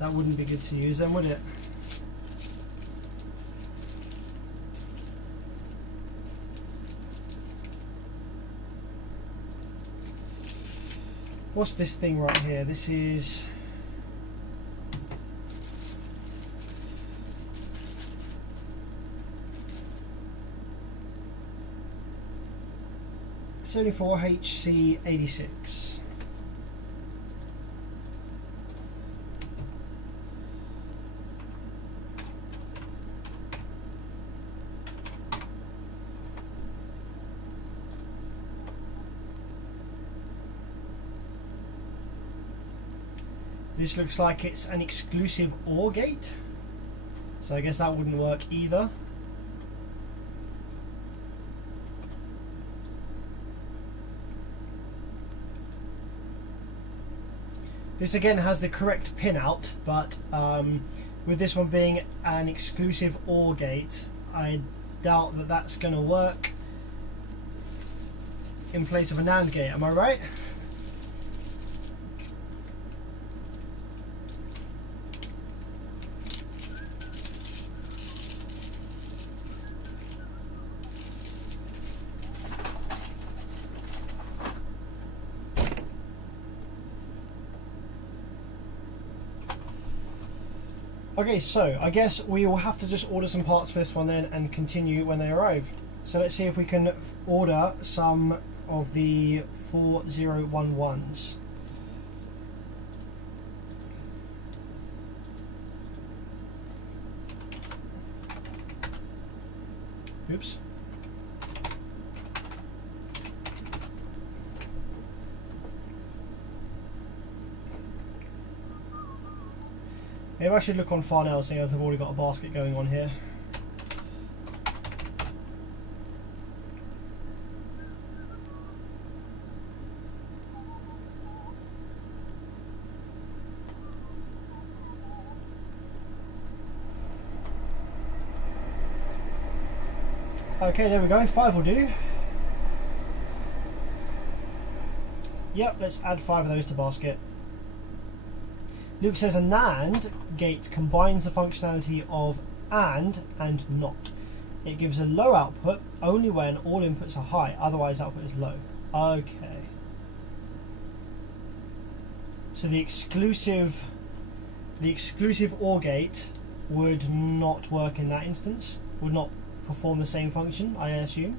That wouldn't be good to use then, would it? What's this thing right here? This is... HC86. This looks like it's an exclusive OR gate, so I guess that wouldn't work either. This again has the correct pin out, but with this one being an exclusive OR gate, I doubt that that's going to work in place of a NAND gate. Am I right? Okay, so I guess we will have to just order some parts for this one then and continue when they arrive. So let's see if we can order some of the 4011s. Oops. Maybe I should look on Farnell, seeing as I've already got a basket going on here. Okay, there we go. 5 will do. Yep, let's add 5 of those to basket. Luke says a NAND gate combines the functionality of and not. It gives a low output only when all inputs are high, otherwise output is low. Okay. So the exclusive OR gate would not work in that instance, would not perform the same function, I assume.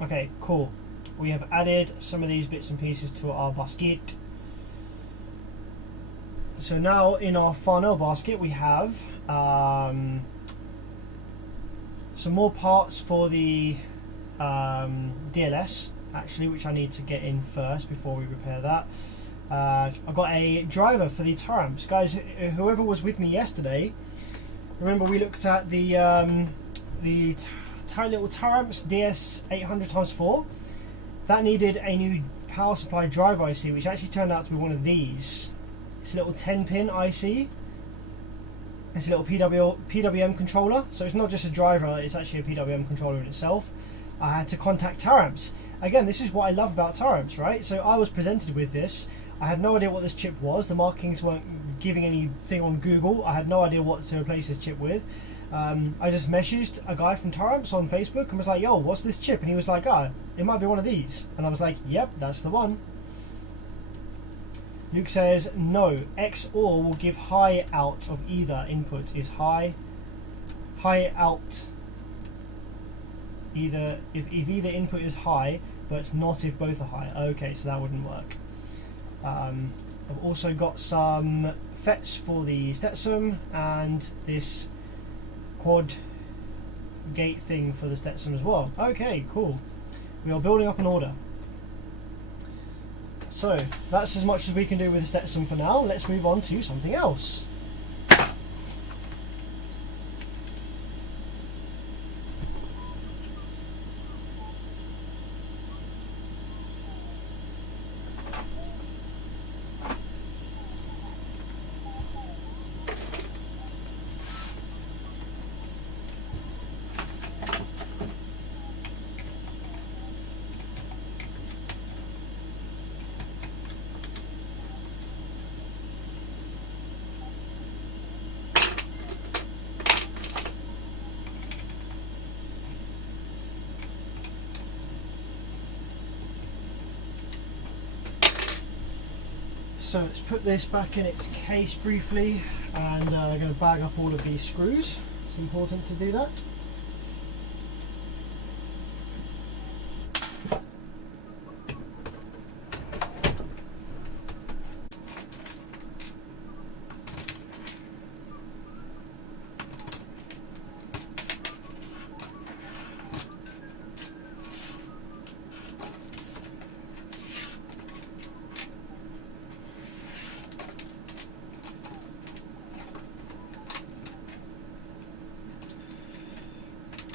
Okay, cool. We have added some of these bits and pieces to our basket. So now in our Farnell basket we have some more parts for the DLS, actually, which I need to get in first before we repair that. I've got a driver for the Taramps. Guys, whoever was with me yesterday, remember we looked at the tiny little Taramps DS800x4. That needed a new power supply drive IC, which actually turned out to be one of these. It's a little 10-pin IC. It's a little PWM controller. So it's not just a driver, it's actually a PWM controller in itself. I had to contact Taramps. Again, this is what I love about Taramps, right? So I was presented with this. I had no idea what this chip was. The markings weren't giving anything on Google. I had no idea what to replace this chip with. I just messaged a guy from Taramps on Facebook and was like, yo, what's this chip? And he was like, it might be one of these. And I was like, yep, that's the one. Luke says, no, XOR will give high out of either input is high out either if either input is high, but not if both are high. Okay, so that wouldn't work. I've also got some FETs for the Stetson and this quad gate thing for the Stetson as well. Okay, cool. We are building up an order. So that's as much as we can do with the Stetson for now. Let's move on to something else. So let's put this back in its case briefly, and I'm going to bag up all of these screws. It's important to do that.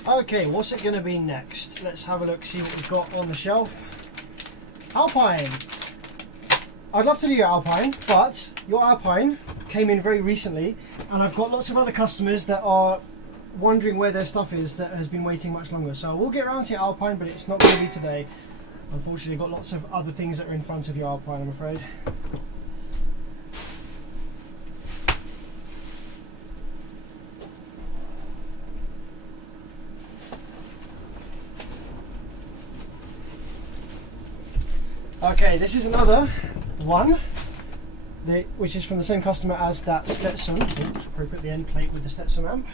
Okay, what's it going to be next? Let's have a look, see what we've got on the shelf. Alpine. I'd love to do your Alpine, but your Alpine came in very recently, and I've got lots of other customers that are wondering where their stuff is that has been waiting much longer. So we'll get around to your Alpine, but it's not going to be today. Unfortunately, I've got lots of other things that are in front of your Alpine, I'm afraid. Okay, this is another one, which is from the same customer as that Stetson. Oops, probably put the end plate with the Stetson amp.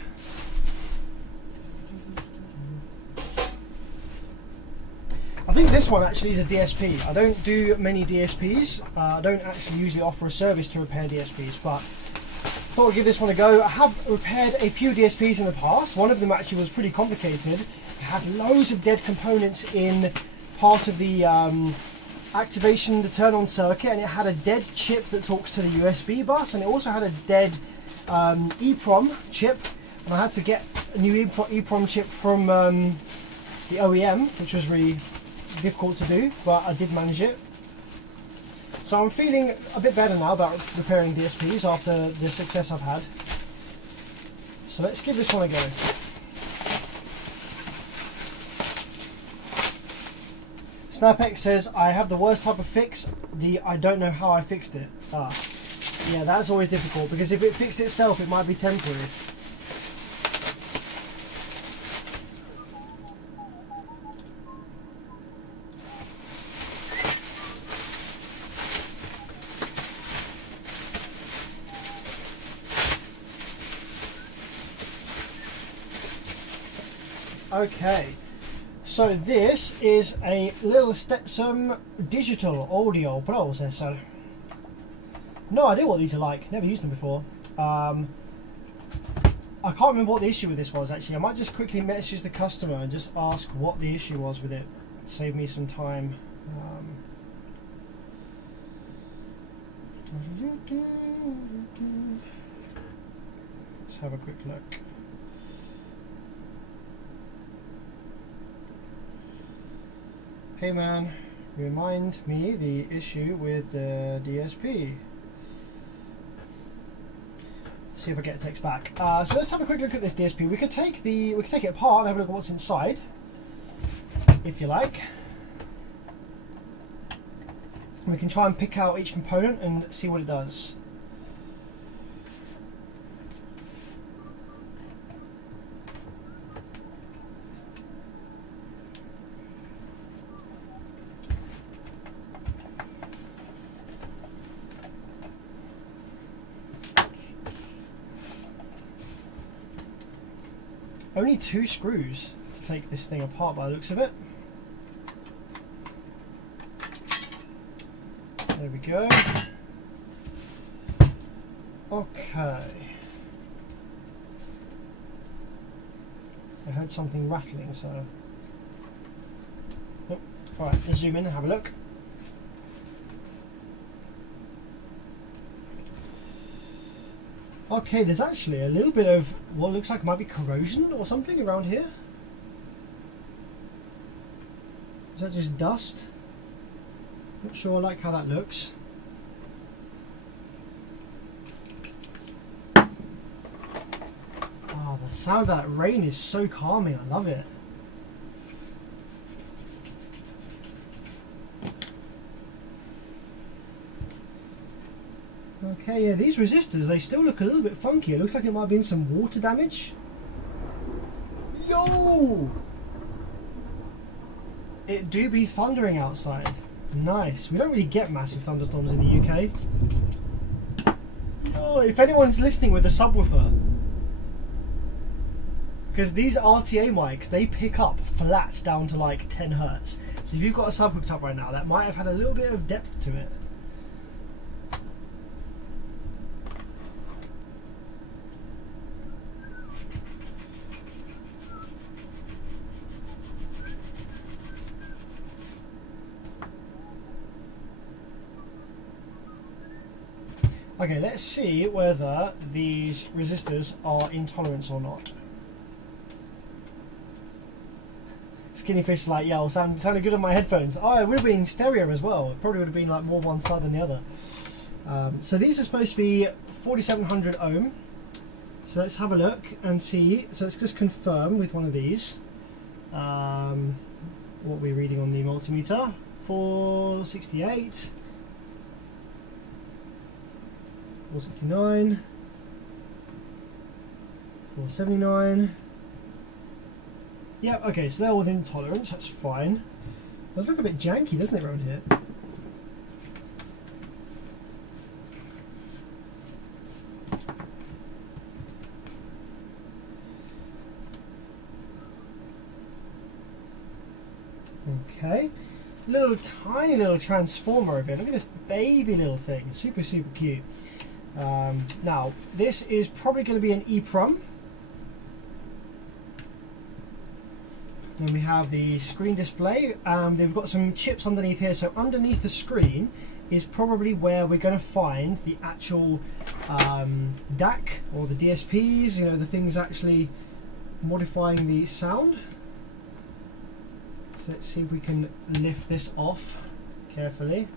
I think this one actually is a DSP. I don't do many DSPs. I don't actually usually offer a service to repair DSPs, but thought I'd give this one a go. I have repaired a few DSPs in the past. One of them actually was pretty complicated. It had loads of dead components in part of the activation, the turn on circuit, and it had a dead chip that talks to the USB bus, and it also had a dead EEPROM chip, and I had to get a new EEPROM chip from the OEM, which was really difficult to do, but I did manage it. So I'm feeling a bit better now about repairing DSPs after the success I've had. So let's give this one a go. SnapX says, I have the worst type of fix, I don't know how I fixed it. Yeah, that's always difficult, because if it fixed itself, it might be temporary. Okay. So this is a little Stetson digital audio processor. No idea what these are like, never used them before. I can't remember what the issue with this was actually. I might just quickly message the customer and just ask what the issue was with it. Save me some time. Let's have a quick look. Hey man, remind me the issue with the DSP. See if I get a text back. So let's have a quick look at this DSP. We could take it apart and have a look at what's inside, if you like. We can try and pick out each component and see what it does. Only 2 screws to take this thing apart by the looks of it. There we go. Okay. I heard something rattling, so... Oh. Alright, let's zoom in and have a look. Okay, there's actually a little bit of what looks like might be corrosion or something around here. Is that just dust? Not sure I like how that looks. Oh, the sound of that rain is so calming, I love it. Okay, yeah, these resistors, they still look a little bit funky. It looks like it might have been some water damage. Yo! It do be thundering outside. Nice. We don't really get massive thunderstorms in the UK. Yo, if anyone's listening with a subwoofer, Because these RTA mics, they pick up flat down to like 10 hertz. So if you've got a sub hooked up right now, that might have had a little bit of depth to it. Okay, let's see whether these resistors are intolerant or not. Skinny Fish is like, yeah, well, sounded good on my headphones. Oh, it would have been stereo as well. It probably would have been like more one side than the other. So these are supposed to be 4700 ohm. So let's have a look and see. So let's just confirm with one of these what we're reading on the multimeter. 468. 469, 479. Yep, okay, so they're within tolerance, that's fine. It does look a bit janky, doesn't it, around here? Okay, tiny little transformer of it. Look at this baby little thing, super cute. Now, this is probably going to be an EEPROM. Then we have the screen display. They've got some chips underneath here. So underneath the screen is probably where we're going to find the actual DAC or the DSPs, you know, the things actually modifying the sound. So let's see if we can lift this off carefully.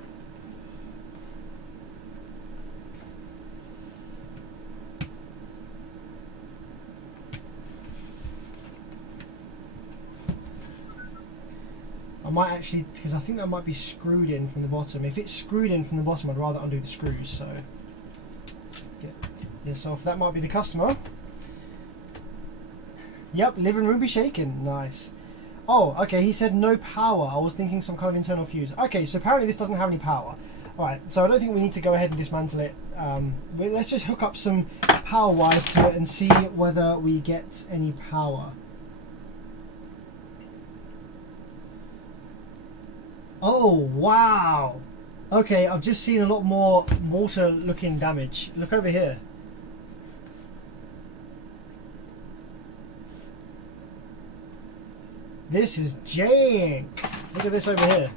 I might actually, because I think that might be screwed in from the bottom. If it's screwed in from the bottom, I'd rather undo the screws. So get this off. That might be the customer. Yep, living room be shaking. Nice. Oh, okay, he said no power. I was thinking some kind of internal fuse. Okay, so apparently this doesn't have any power. Alright, so I don't think we need to go ahead and dismantle it. Let's just hook up some power wires to it and see whether we get any power. Oh, wow. Okay, I've just seen a lot more mortar looking damage. Look over here. This is jank. Look at this over here.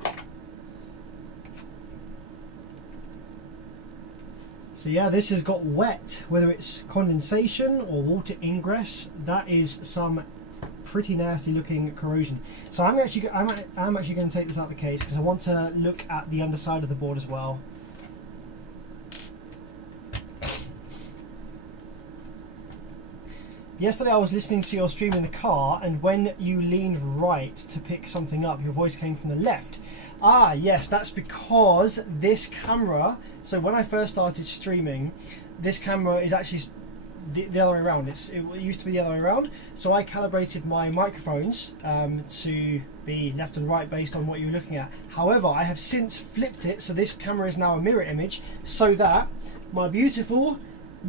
So yeah, this has got wet, whether it's condensation or water ingress. That is some pretty nasty looking corrosion. So I'm actually going to take this out of the case because I want to look at the underside of the board as well. Yesterday I was listening to your stream in the car, and when you leaned right to pick something up, your voice came from the left. Ah, yes, that's because this camera, so when I first started streaming, this camera is actually the other way around. It used to be the other way around, so I calibrated my microphones to be left and right based on what you're looking at. However, I have since flipped it, so this camera is now a mirror image, so that my beautiful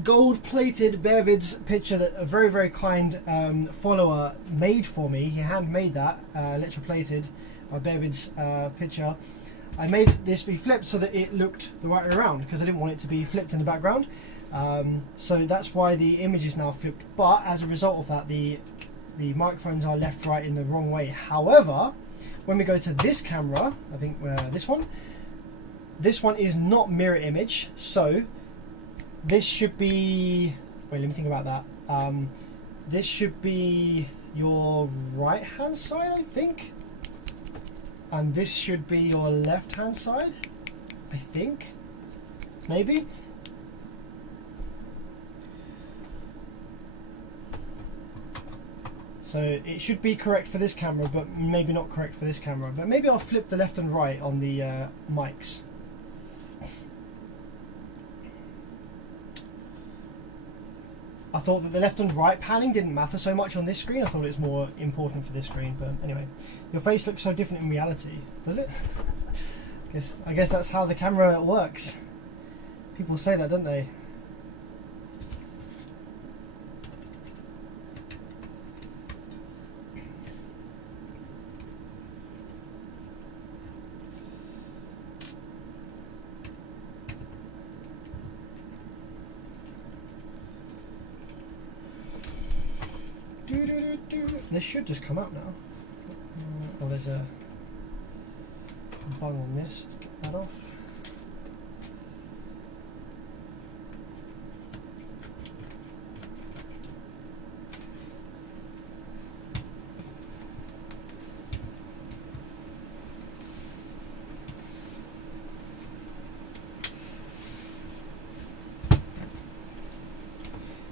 gold-plated Bearvid's picture that a very, very kind follower made for me, he handmade that, electroplated, Bearvid's picture. I made this be flipped so that it looked the right way around, because I didn't want it to be flipped in the background. So that's why the image is now flipped, but as a result of that, the microphones are left right in the wrong way. However, when we go to this camera, I think this one is not mirror image, so this should be, wait, let me think about that. This should be your right hand side, I think, and this should be your left hand side, I think, maybe. So it should be correct for this camera, but maybe not correct for this camera. But maybe I'll flip the left and right on the mics. I thought that the left and right panning didn't matter so much on this screen. I thought it was more important for this screen. But anyway, your face looks so different in reality, does it? I guess that's how the camera works. People say that, don't they? This should just come up now. Oh, there's a bung on this. Let's get that off.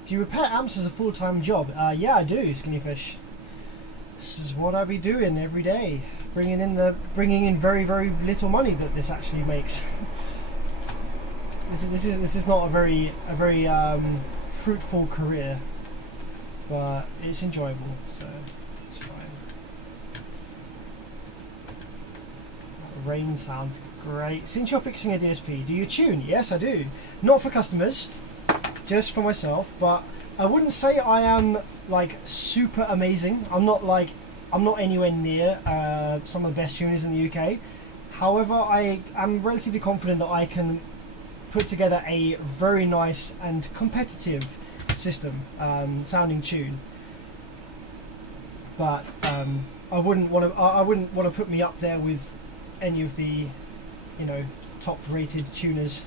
Do you repair amps as a full-time job? Yeah, I do, Skinny Fish. This is what I be doing every day, bringing in very, very little money that this actually makes. this is not a very fruitful career, but it's enjoyable, so it's fine. That rain sounds great. Since you're fixing a DSP, do you tune? Yes, I do. Not for customers, just for myself, but I wouldn't say I am like super amazing. I'm not anywhere near some of the best tuners in the UK. However, I am relatively confident that I can put together a very nice and competitive system sounding tune. But I wouldn't want to put me up there with any of the, you know, top rated tuners.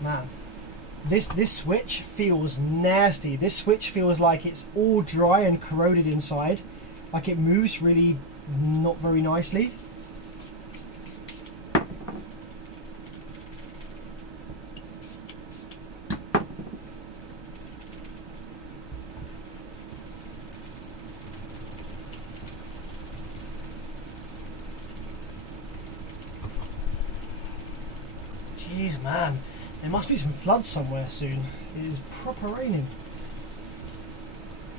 Man, this switch feels nasty. This switch feels like it's all dry and corroded inside, like it moves really not very nicely. Jeez, man. There must be some floods somewhere soon. It is proper raining.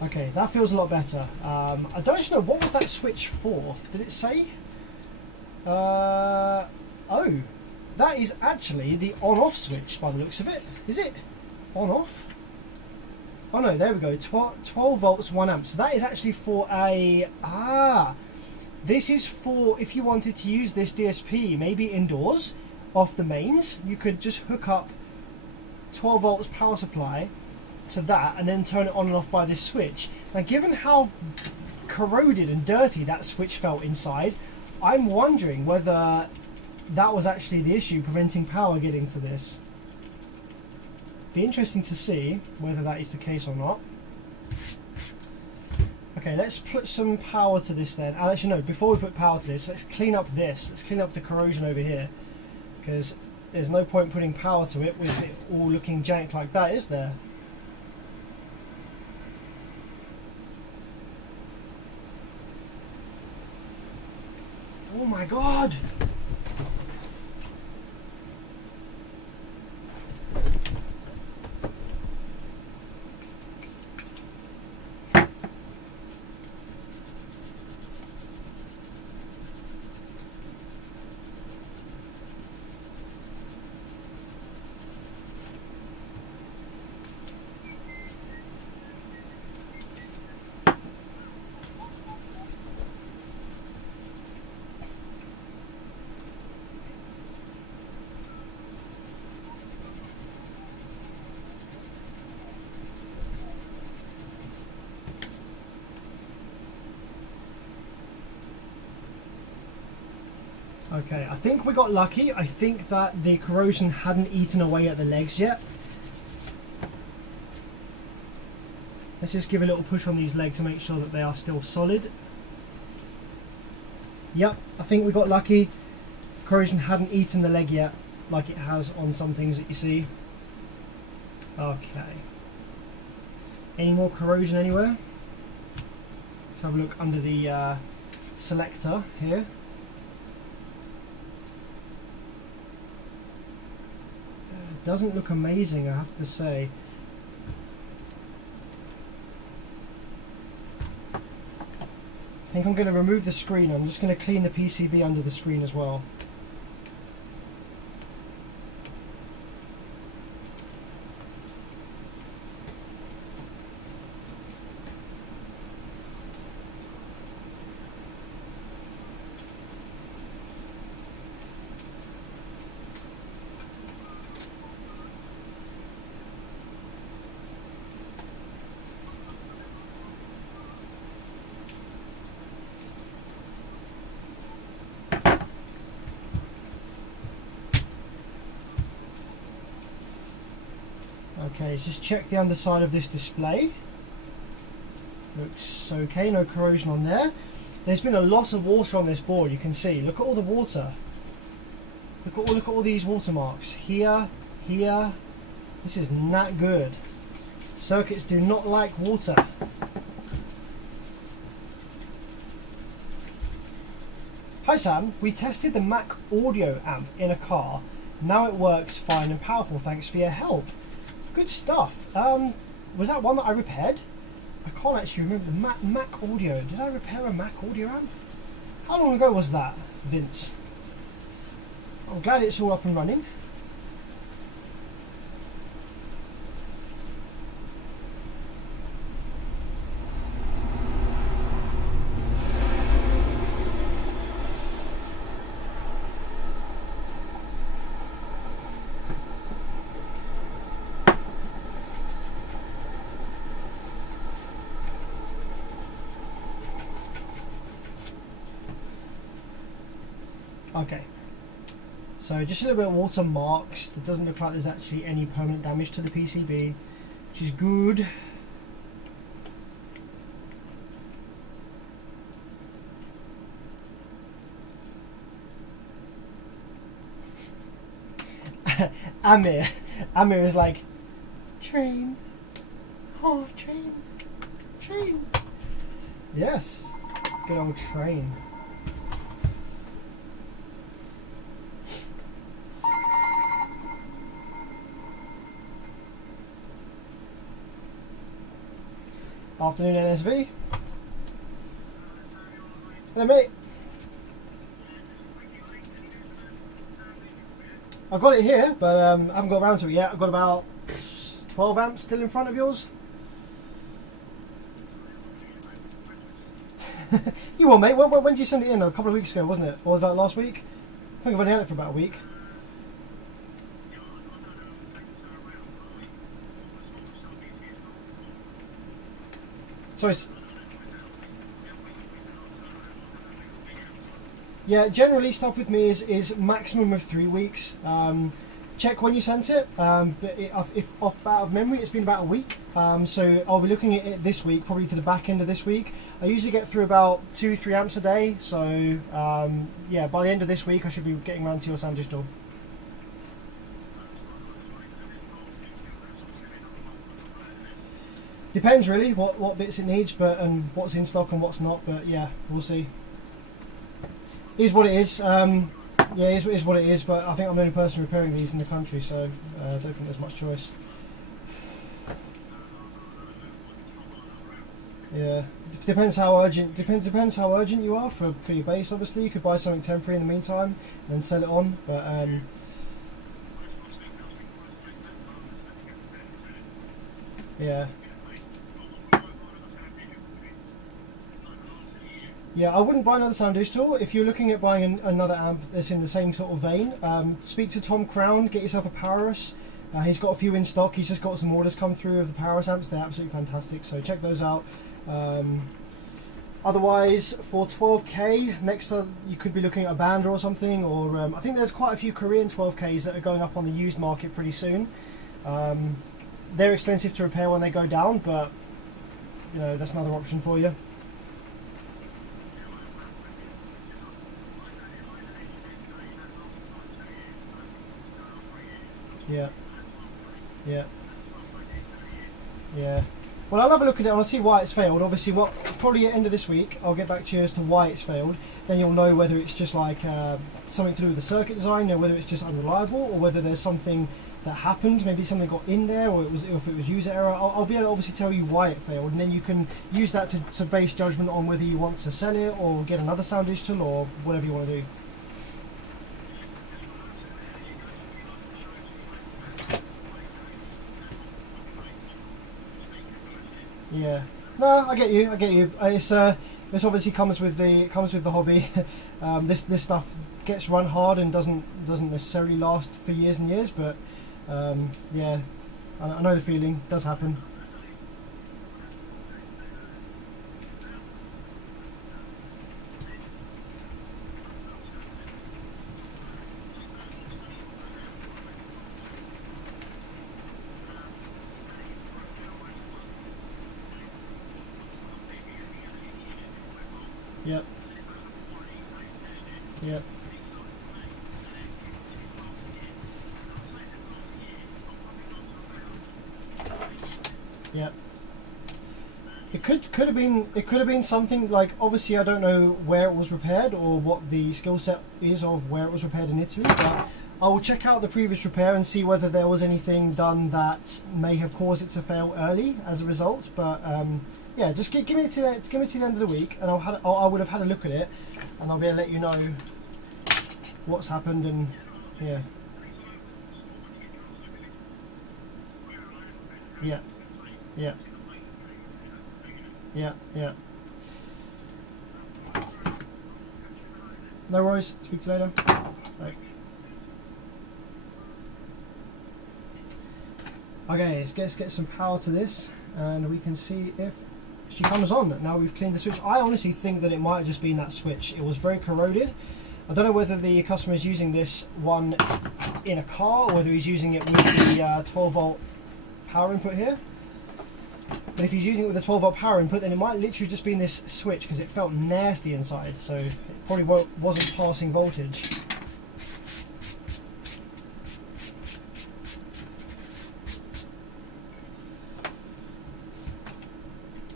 Okay, that feels a lot better. I don't actually know, what was that switch for? Did it say? Oh, that is actually the on-off switch by the looks of it. Is it on-off? Oh no, there we go. 12 volts, 1 amp. So that is actually for a... this is for if you wanted to use this DSP, maybe indoors, off the mains, you could just hook up 12 volts power supply to that and then turn it on and off by this switch. Now, given how corroded and dirty that switch felt inside, I'm wondering whether that was actually the issue preventing power getting to this. Be interesting to see whether that is the case or not. Okay, let's put some power to this then. Actually no, before we put power to this, let's clean up this. Let's clean up the corrosion over here, because there's no point putting power to it with it all looking jank like that, is there? Oh my god! Okay, I think we got lucky. I think that the corrosion hadn't eaten away at the legs yet. Let's just give a little push on these legs to make sure that they are still solid. Yep, I think we got lucky. Corrosion hadn't eaten the leg yet, like it has on some things that you see. Okay. Any more corrosion anywhere? Let's have a look under the selector here. Doesn't look amazing, I have to say. I think I'm going to remove the screen. I'm just going to clean the PCB under the screen as well. Okay, just check the underside of this display. Looks okay, no corrosion on there. There's been a lot of water on this board, you can see. Look at all the water. Look at all these watermarks. Here, here. This is not good. Circuits do not like water. Hi Sam, we tested the Mac audio amp in a car. Now it works fine and powerful, thanks for your help. Good stuff. Was that one that I repaired? I can't actually remember. The Mac audio. Did I repair a Mac audio amp? How long ago was that, Vince? I'm glad it's all up and running. Okay, so just a little bit of watermarks. It doesn't look like there's actually any permanent damage to the PCB, which is good. Amir is like, train, oh train, train. Yes, good old train. Afternoon NSV. Hello mate. I've got it here, but I haven't got around to it yet. I've got about 12 amps still in front of yours. You will, mate. When did you send it in? A couple of weeks ago, wasn't it? Or was that last week? I think I've only had it for about a week. So yeah, generally stuff with me is maximum of 3 weeks. Check when you sent it, but if off out of memory, it's been about a week. So I'll be looking at it this week, probably to the back end of this week. I usually get through about 2-3 amps a day. So yeah, by the end of this week, I should be getting around to your sound digital. Depends really what bits it needs, but and what's in stock and what's not. But yeah, we'll see. Is what it is. Yeah, is what it is. But I think I'm the only person repairing these in the country, so I don't think there's much choice. Yeah, depends how urgent. Depends how urgent you are for your base. Obviously, you could buy something temporary in the meantime and then sell it on. But yeah. Yeah, I wouldn't buy another sound digital. If you're looking at buying another amp that's in the same sort of vein, speak to Tom Crown, get yourself a Powerus. He's got a few in stock. He's just got some orders come through of the Powerus amps. They're absolutely fantastic, so check those out. Otherwise, for 12k, next you could be looking at a Banda or something, or I think there's quite a few Korean 12ks that are going up on the used market pretty soon. They're expensive to repair when they go down, but you know, that's another option for you. Yeah, yeah, yeah. Well, I'll have a look at it and I'll see why it's failed. Obviously, probably at the end of this week, I'll get back to you as to why it's failed. Then you'll know whether it's just like something to do with the circuit design, or whether it's just unreliable, or whether there's something that happened, maybe something got in there, or if it was user error. I'll be able to obviously tell you why it failed, and then you can use that to base judgment on whether you want to sell it or get another sound digital or whatever you want to do. Yeah, no, I get you. This obviously comes with the hobby. This stuff gets run hard and doesn't necessarily last for years and years. But yeah, I know the feeling. It does happen. Yep. Yep. Yep. It could have been something like, obviously I don't know where it was repaired or what the skill set is of where it was repaired in Italy, but I will check out the previous repair and see whether there was anything done that may have caused it to fail early as a result. But yeah, just give me to the end of the week, and I would have had a look at it, and I'll be able to let you know what's happened. And yeah, yeah, yeah, yeah, yeah. No worries. Speak to you later. Bye. Okay, let's get some power to this, and we can see if she comes on. Now we've cleaned the switch. I honestly think that it might have just been that switch. It was very corroded. I don't know whether the customer is using this one in a car or whether he's using it with the 12 volt power input here. But if he's using it with a 12 volt power input, then it might literally just been this switch, because it felt nasty inside, so it probably wasn't passing voltage.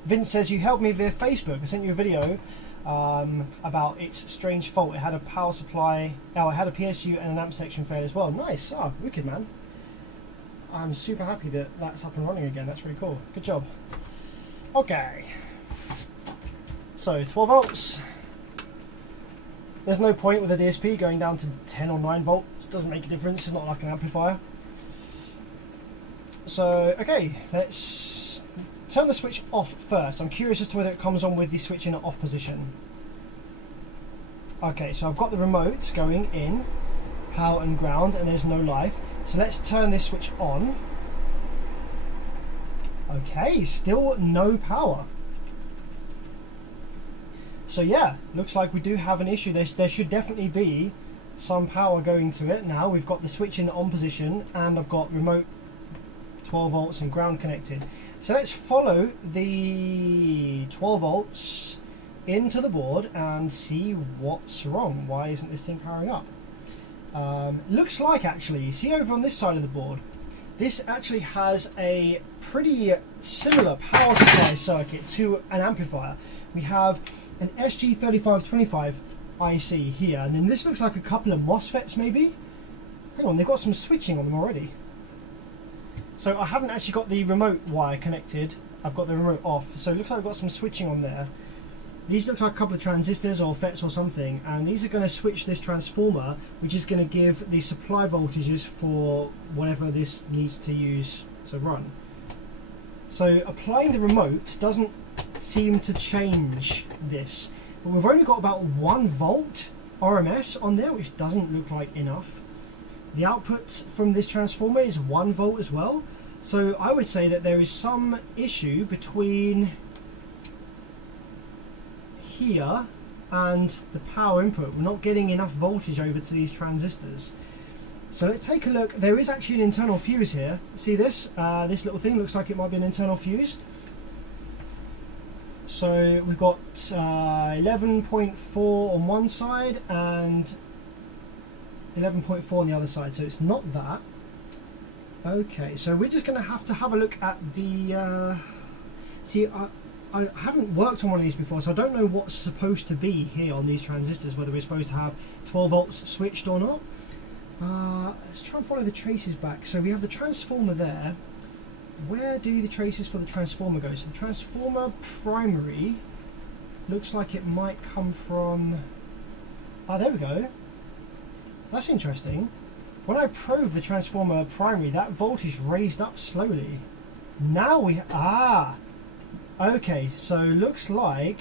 Vince says, you helped me via Facebook. I sent you a video about its strange fault. It had a power supply, it had a PSU and an amp section fail as well. Nice. Oh, wicked, man. I'm super happy that that's up and running again. That's really cool. Good job. Okay. So 12 volts. There's no point with a DSP going down to 10 or 9 volts. It doesn't make a difference. It's not like an amplifier. So, okay, let's turn the switch off first. I'm curious as to whether it comes on with the switch in an off position. Okay, so I've got the remote going in, power and ground, and there's no life. So let's turn this switch on. Okay, still no power. So yeah, looks like we do have an issue. There should definitely be some power going to it. Now we've got the switch in the on position, and I've got remote 12 volts and ground connected. So let's follow the 12 volts into the board and see what's wrong. Why isn't this thing powering up? Looks like, actually, see over on this side of the board, this actually has a pretty similar power supply circuit to an amplifier. We have an SG3525 IC here, and then this looks like a couple of MOSFETs maybe. Hang on, they've got some switching on them already. So I haven't actually got the remote wire connected, I've got the remote off, so it looks like I've got some switching on there. These look like a couple of transistors or FETs or something, and these are going to switch this transformer, which is going to give the supply voltages for whatever this needs to use to run. So applying the remote doesn't seem to change this, but we've only got about 1 volt RMS on there, which doesn't look like enough. The output from this transformer is 1 volt as well, so I would say that there is some issue between here and the power input. We're not getting enough voltage over to these transistors. So let's take a look. There is actually an internal fuse here. See this? This little thing looks like it might be an internal fuse. So we've got 11.4 on one side and 11.4 on the other side, so it's not that. Okay, so we're just going to have a look at the see, I haven't worked on one of these before, so I don't know what's supposed to be here on these transistors, whether we're supposed to have 12 volts switched or not. Let's try and follow the traces back. So we have the transformer there. Where do the traces for the transformer go? So the transformer primary looks like it might come from... Ah, there we go. That's interesting. When I probe the transformer primary, that voltage raised up slowly. Now we... Ah! Okay, so looks like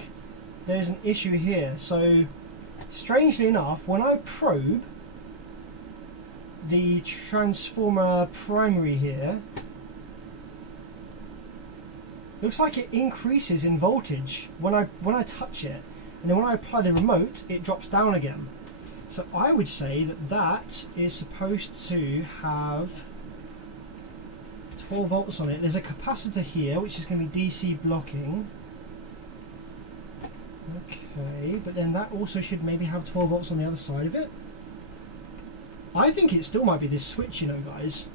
there's an issue here. So, strangely enough, when I probe the transformer primary here, looks like it increases in voltage when I touch it, and then when I apply the remote, it drops down again. So I would say that that is supposed to have 12 volts on it. There's a capacitor here which is going to be DC blocking. Okay, but then that also should maybe have 12 volts on the other side of it. I think it still might be this switch, you know, guys.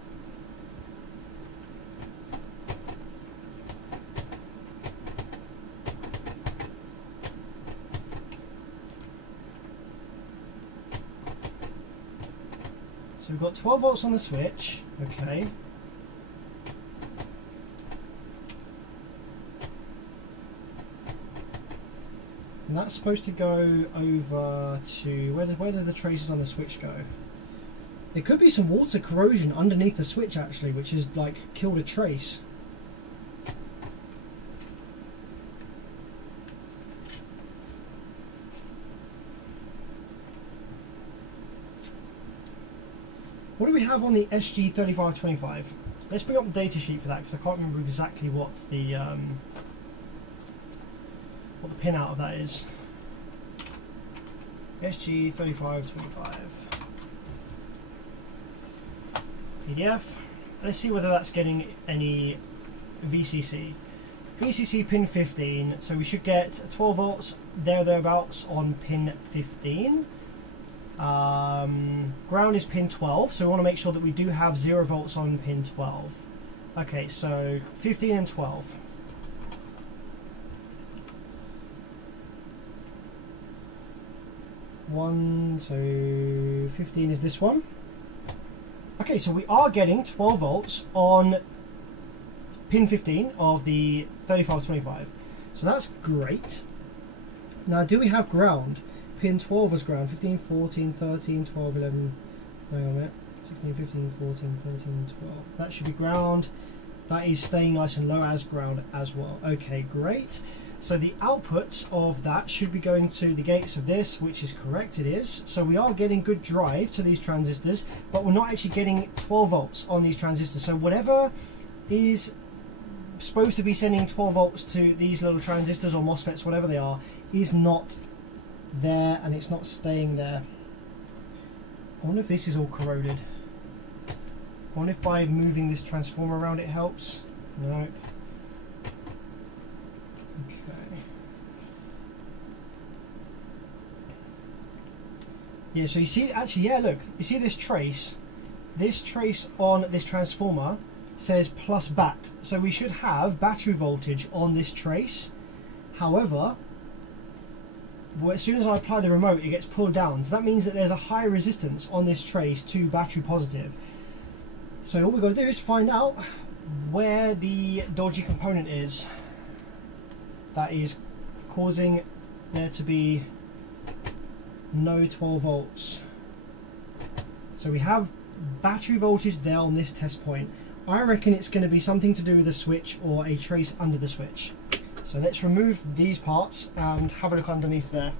So we've got 12 volts on the switch, okay. And that's supposed to go over to, where do the traces on the switch go? There could be some water corrosion underneath the switch actually, which has like killed a trace. What do we have on the SG3525? Let's bring up the data sheet for that because I can't remember exactly what the pin out of that is. SG3525 PDF. Let's see whether that's getting any VCC. VCC pin 15, so we should get 12 volts there or thereabouts on pin 15. Ground is pin 12, so we want to make sure that we do have 0 volts on pin 12. Okay, so 15 and 12. So 15 is this one. Okay, so we are getting 12 volts on pin 15 of the 3525. So that's great. Now, do we have ground? Pin 12 was ground. 15, 14, 13, 12, 11. Hang on a minute. 16, 15, 14, 13, 12. That should be ground. That is staying nice and low as ground as well. Okay, great. So the outputs of that should be going to the gates of this, which is correct, it is. So we are getting good drive to these transistors, but we're not actually getting 12 volts on these transistors. So whatever is supposed to be sending 12 volts to these little transistors or MOSFETs, whatever they are, is not there, and it's not staying there. I wonder if this is all corroded. I wonder if by moving this transformer around it helps. No. Okay. Yeah, so you see, actually, yeah, look, you see this trace? This trace on this transformer says plus bat. So we should have battery voltage on this trace. However, as soon as I apply the remote, it gets pulled down. So that means that there's a high resistance on this trace to battery positive. So all we've got to do is find out where the dodgy component is that is causing there to be no 12 volts. So we have battery voltage there on this test point. I reckon it's going to be something to do with the switch or a trace under the switch. So let's remove these parts and have a look underneath there.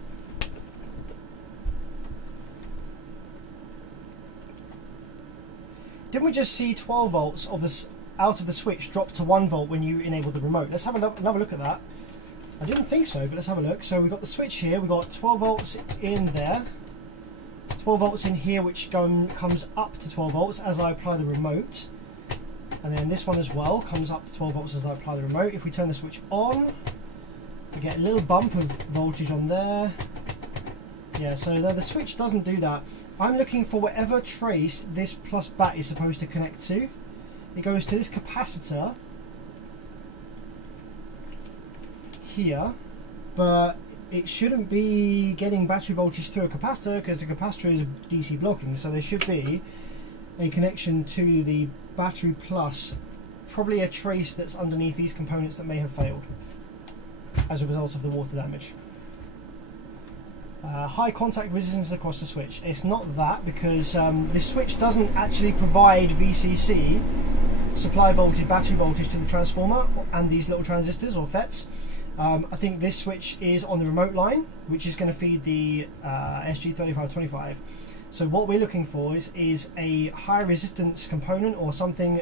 Didn't we just see 12 volts of this out of the switch drop to 1 volt when you enable the remote? Let's have another look at that. I didn't think so, but let's have a look. So we've got the switch here, we've got 12 volts in there, 12 volts in here, which comes up to 12 volts as I apply the remote. And then this one as well comes up to 12 volts as I apply the remote. If we turn the switch on, we get a little bump of voltage on there. Yeah, so the switch doesn't do that. I'm looking for whatever trace this plus bat is supposed to connect to. It goes to this capacitor here, but it shouldn't be getting battery voltage through a capacitor because the capacitor is DC blocking, so there should be a connection to the battery plus, probably a trace that's underneath these components that may have failed as a result of the water damage. High contact resistance across the switch. It's not that, because this switch doesn't actually provide VCC, supply voltage, battery voltage to the transformer and these little transistors or FETs. I think this switch is on the remote line, which is going to feed the SG3525. So what we're looking for is a high resistance component or something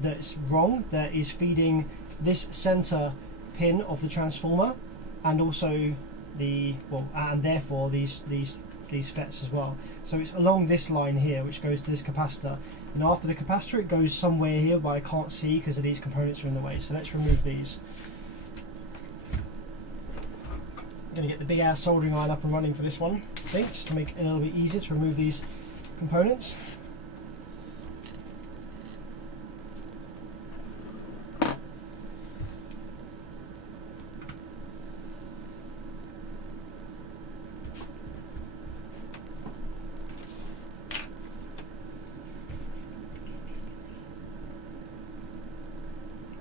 that's wrong that is feeding this center pin of the transformer, and also and therefore these FETs as well. So it's along this line here, which goes to this capacitor, and after the capacitor it goes somewhere here, but I can't see because of these components are in the way. So let's remove these. I'm going to get the big ass soldering iron up and running for this one, I think, just to make it a little bit easier to remove these components.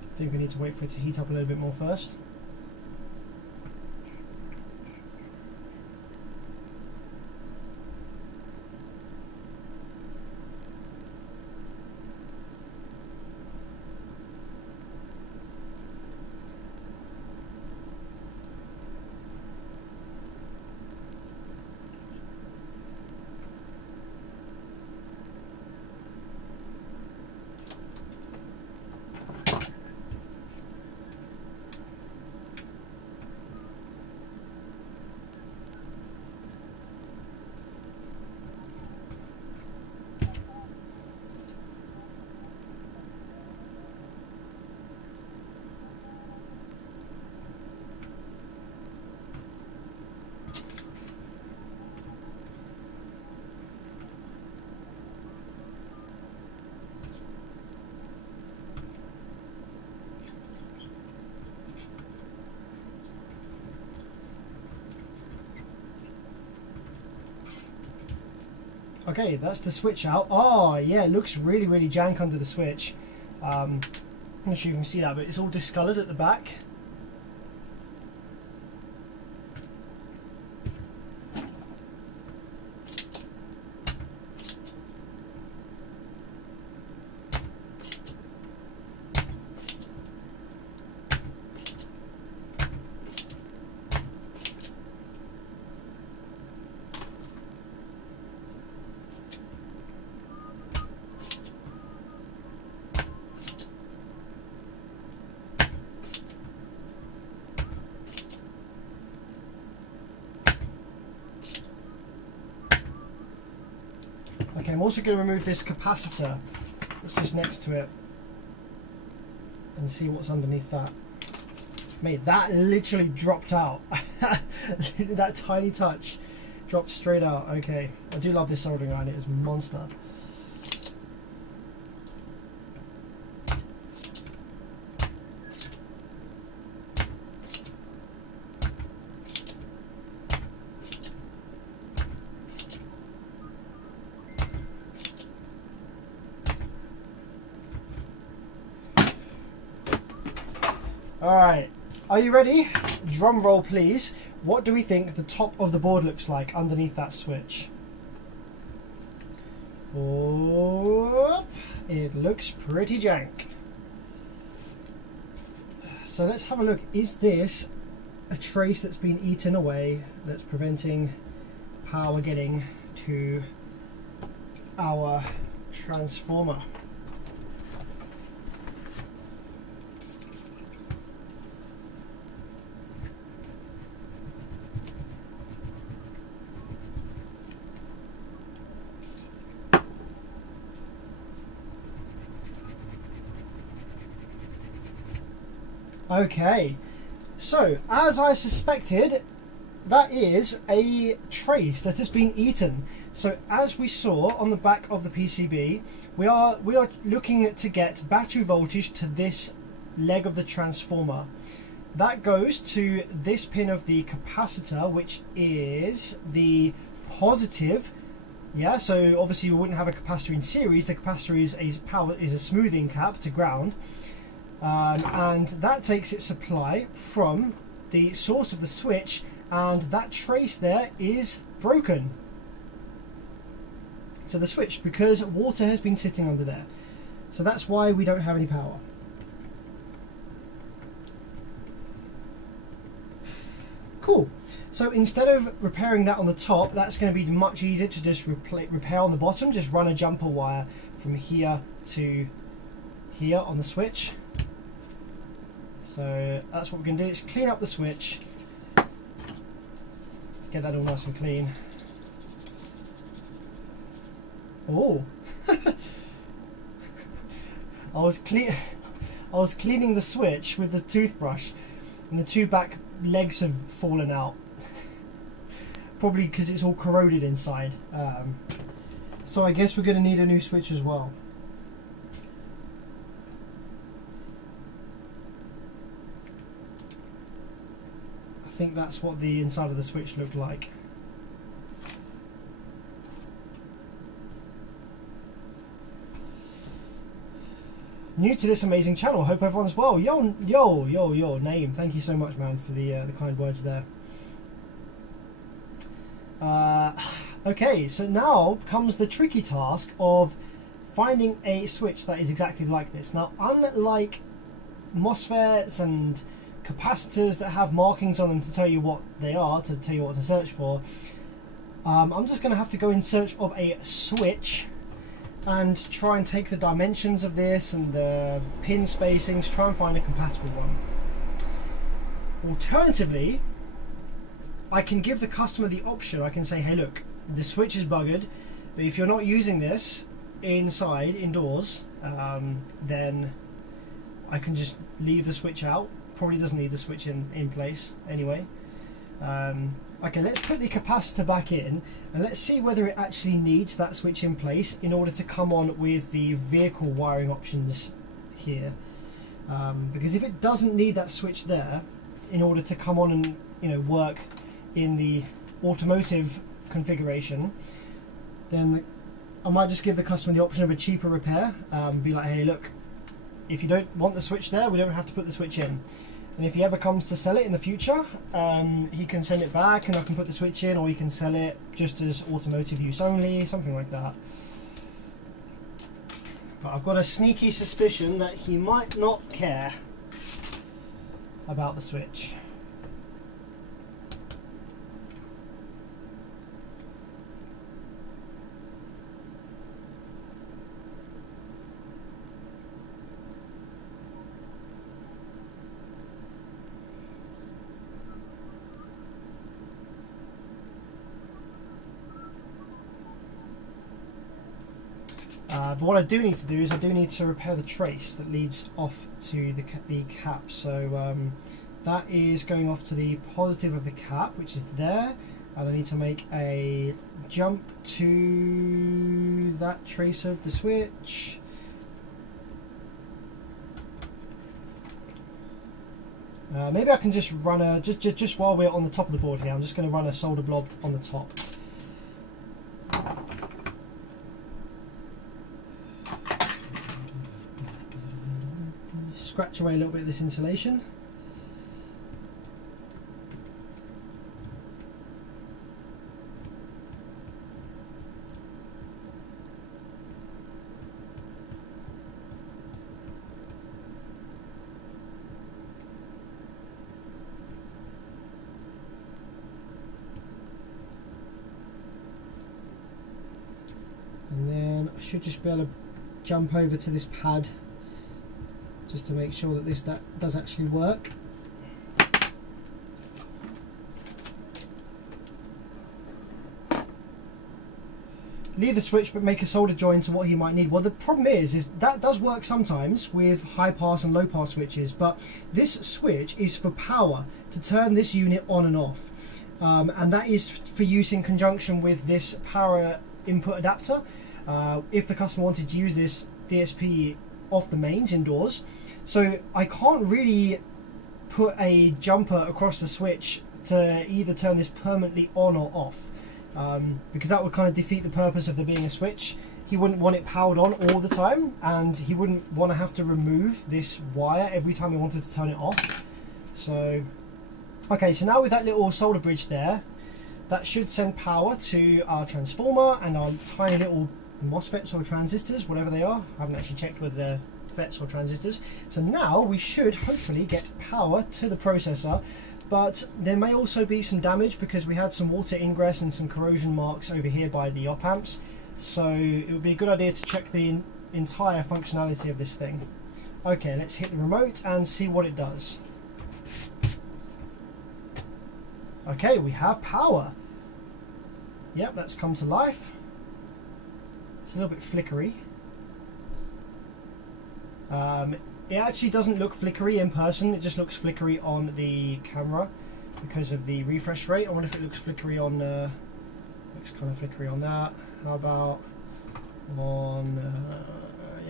I think we need to wait for it to heat up a little bit more first. Okay, that's the switch out. Oh, yeah, it looks really, really jank under the switch. I'm not sure you can see that, but it's all discoloured at the back. Okay, I'm also going to remove this capacitor that's just next to it and see what's underneath that. Mate, that literally dropped out. That tiny touch dropped straight out. Okay, I do love this soldering iron, it is monster. Alright, are you ready? Drum roll please. What do we think the top of the board looks like underneath that switch? Oh, it looks pretty jank. So let's have a look. Is this a trace that's been eaten away that's preventing power getting to our transformer? Okay, so as I suspected, that is a trace that has been eaten. So as we saw on the back of the PCB, we are looking to get battery voltage to this leg of the transformer. That goes to this pin of the capacitor, which is the positive. Yeah, so obviously we wouldn't have a capacitor in series. The capacitor is a smoothing cap to ground. And that takes its supply from the source of the switch, and that trace there is broken. So the switch, because water has been sitting under there, so that's why we don't have any power. Cool. So instead of repairing that on the top, that's going to be much easier to just repair on the bottom. Just run a jumper wire from here to here on the switch. So that's what we're going to do, is clean up the switch, get that all nice and clean. Oh, I was cleaning the switch with the toothbrush and the two back legs have fallen out. probably because it's all corroded inside. So I guess we're going to need a new switch as well. I think that's what the inside of the switch looked like. New to this amazing channel, hope everyone's well. Yo, name. Thank you so much, man, for the kind words there. Okay, so now comes the tricky task of finding a switch that is exactly like this. Now, unlike MOSFETs and capacitors that have markings on them to tell you what they are, to tell you what to search for, I'm just going to have to go in search of a switch and try and take the dimensions of this and the pin spacing to try and find a compatible one. Alternatively, I can give the customer the option. I can say, hey look, the switch is buggered, but if you're not using this indoors, then I can just leave the switch out. Probably doesn't need the switch in place anyway. Okay, let's put the capacitor back in and let's see whether it actually needs that switch in place in order to come on with the vehicle wiring options here. Because if it doesn't need that switch there in order to come on and work in the automotive configuration, then I might just give the customer the option of a cheaper repair. Be like, hey look, if you don't want the switch there, we don't have to put the switch in. And if he ever comes to sell it in the future, he can send it back and I can put the switch in, or he can sell it just as automotive use only, something like that. But I've got a sneaky suspicion that he might not care about the switch. But what I do need to do is I do need to repair the trace that leads off to the cap. So that is going off to the positive of the cap, which is there, and I need to make a jump to that trace of the switch. Maybe I can just run a just while we're on the top of the board here, I'm just going to run a solder blob on the top. Scratch away a little bit of this insulation. And then I should just be able to jump over to this pad just to make sure that this does actually work. Leave the switch but make a solder joint to what he might need. Well, the problem is that does work sometimes with high pass and low pass switches, but this switch is for power, to turn this unit on and off. And that is for use in conjunction with this power input adapter. If the customer wanted to use this DSP off the mains indoors, so I can't really put a jumper across the switch to either turn this permanently on or off, because that would kind of defeat the purpose of there being a switch. He wouldn't want it powered on all the time, and he wouldn't want to have to remove this wire every time he wanted to turn it off. So okay, so now with that little solder bridge there, that should send power to our transformer and our tiny little MOSFETs or transistors, whatever they are. I haven't actually checked whether they're FETs or transistors. So now we should hopefully get power to the processor, but there may also be some damage because we had some water ingress and some corrosion marks over here by the op amps. So it would be a good idea to check the entire functionality of this thing. Okay, let's hit the remote and see what it does. Okay, we have power. Yep, that's come to life. It's a little bit flickery. It actually doesn't look flickery in person, it just looks flickery on the camera. because of the refresh rate. I wonder if it looks flickery on. Looks kind of flickery on that. How about on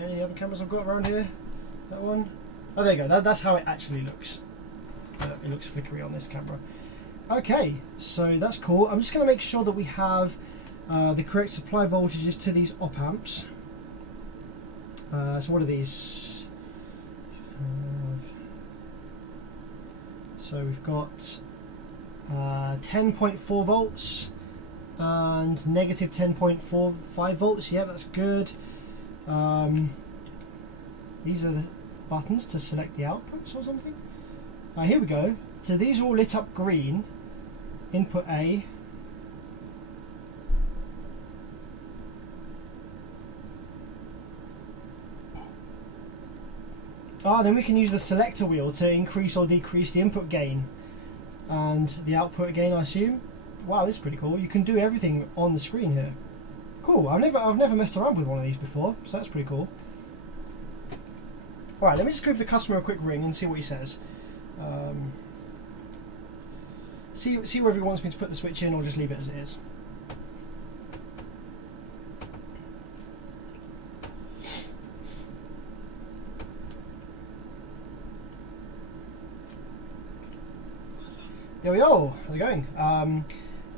any other cameras I've got around here? That one. Oh, there you go. That's how it actually looks. It looks flickery on this camera. Okay, so that's cool. I'm just going to make sure that we have the correct supply voltages to these op amps. So what are these? So we've got 10.4 volts and negative 10.45 volts. Yeah, that's good. These are the buttons to select the outputs or something. Here we go. So these are all lit up green. Input A. Then we can use the selector wheel to increase or decrease the input gain and the output gain, I assume. Wow, this is pretty cool. You can do everything on the screen here. Cool. I've never messed around with one of these before, so that's pretty cool. All right, let me just give the customer a quick ring and see what he says. See whether he wants me to put the switch in or just leave it as it is. Yo, how's it going?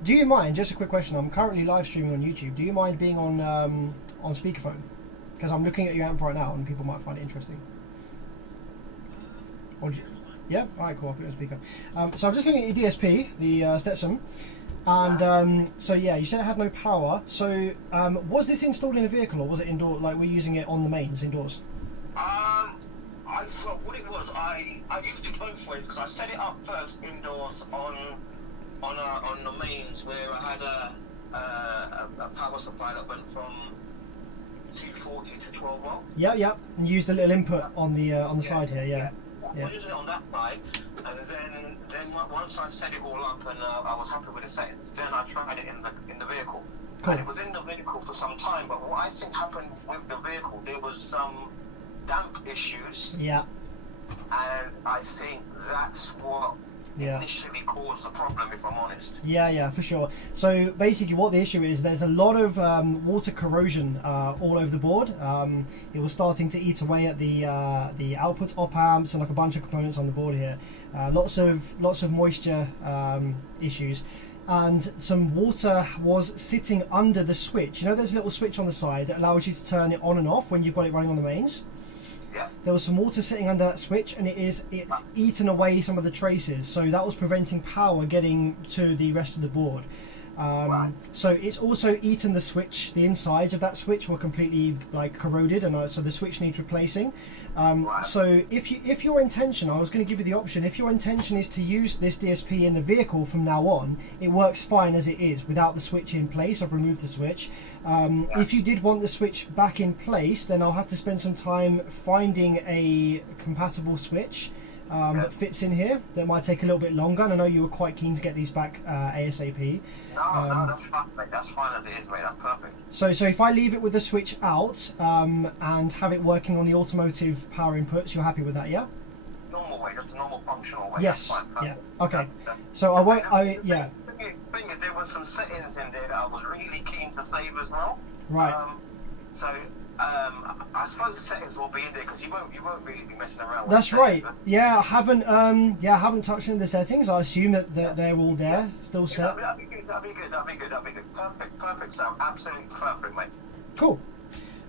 Do you mind, just a quick question, I'm currently live streaming on YouTube, do you mind being on speakerphone? Because I'm looking at your amp right now and people might find it interesting. Yeah? Alright, cool, I'll put it on speaker. So I'm just looking at your DSP, the Stetson, and so yeah, you said it had no power, so was this installed in a vehicle or was it indoor, like we're using it on the mains, indoors? What it was, I used to both ways because I set it up first indoors on the mains where I had a power supply that went from 240 to 12 volt. Yeah, and use the little input on the side here, yeah. We're using it on that side, and then once I set it all up and I was happy with the settings, then I tried it in the vehicle. Cool. And it was in the vehicle for some time, but what I think happened with the vehicle, there was some damp issues. Yeah. And I think that's what initially caused the problem, if I'm honest. Yeah, for sure. So basically what the issue is, there's a lot of water corrosion all over the board. It was starting to eat away at the output op amps and like a bunch of components on the board here. Lots of moisture issues. And some water was sitting under the switch. You know there's a little switch on the side that allows you to turn it on and off when you've got it running on the mains? Yeah. There was some water sitting under that switch and it's eaten away some of the traces, so that was preventing power getting to the rest of the board. Right. So it's also eaten the switch. The insides of that switch were completely like corroded, and so the switch needs replacing. Right. So if your intention, I was going to give you the option, if your intention is to use this DSP in the vehicle from now on, it works fine as it is without the switch in place. I've removed the switch. If you did want the switch back in place, then I'll have to spend some time finding a compatible switch that fits in here. That might take a little bit longer, and I know you were quite keen to get these back ASAP. No, that's fine, mate. That's fine as it is, mate. That's perfect. So if I leave it with the switch out and have it working on the automotive power inputs, you're happy with that, yeah? Normal way, just a normal functional way. Yes. That's fine, Yeah. Okay. That's So I won't. The thing is, there were some settings in there that I was really keen to save as well. Right. I suppose the settings will be in there because you won't really be messing around with That's the right. settings, Yeah, I haven't touched any of the settings. I assume that they're all there, still set. That'd be good. Perfect. So absolutely perfect, mate. Cool.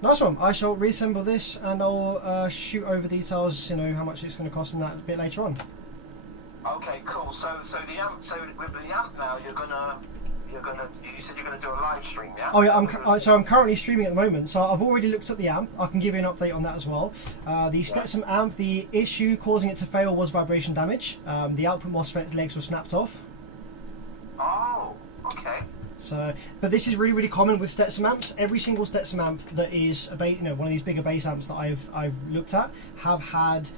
Nice one. I shall reassemble this and I'll shoot over details. You know how much it's going to cost and that a bit later on. Okay, cool. So the amp. So with the amp now, you said you're gonna do a live stream, yeah? Oh yeah, I'm currently streaming at the moment, so I've already looked at the amp. I can give you an update on that as well. The Stetson amp, the issue causing it to fail was vibration damage. The output MOSFET legs were snapped off. Oh, okay. So, but this is really common with Stetson amps. Every single Stetson amp that is one of these bigger bass amps that I've looked at have had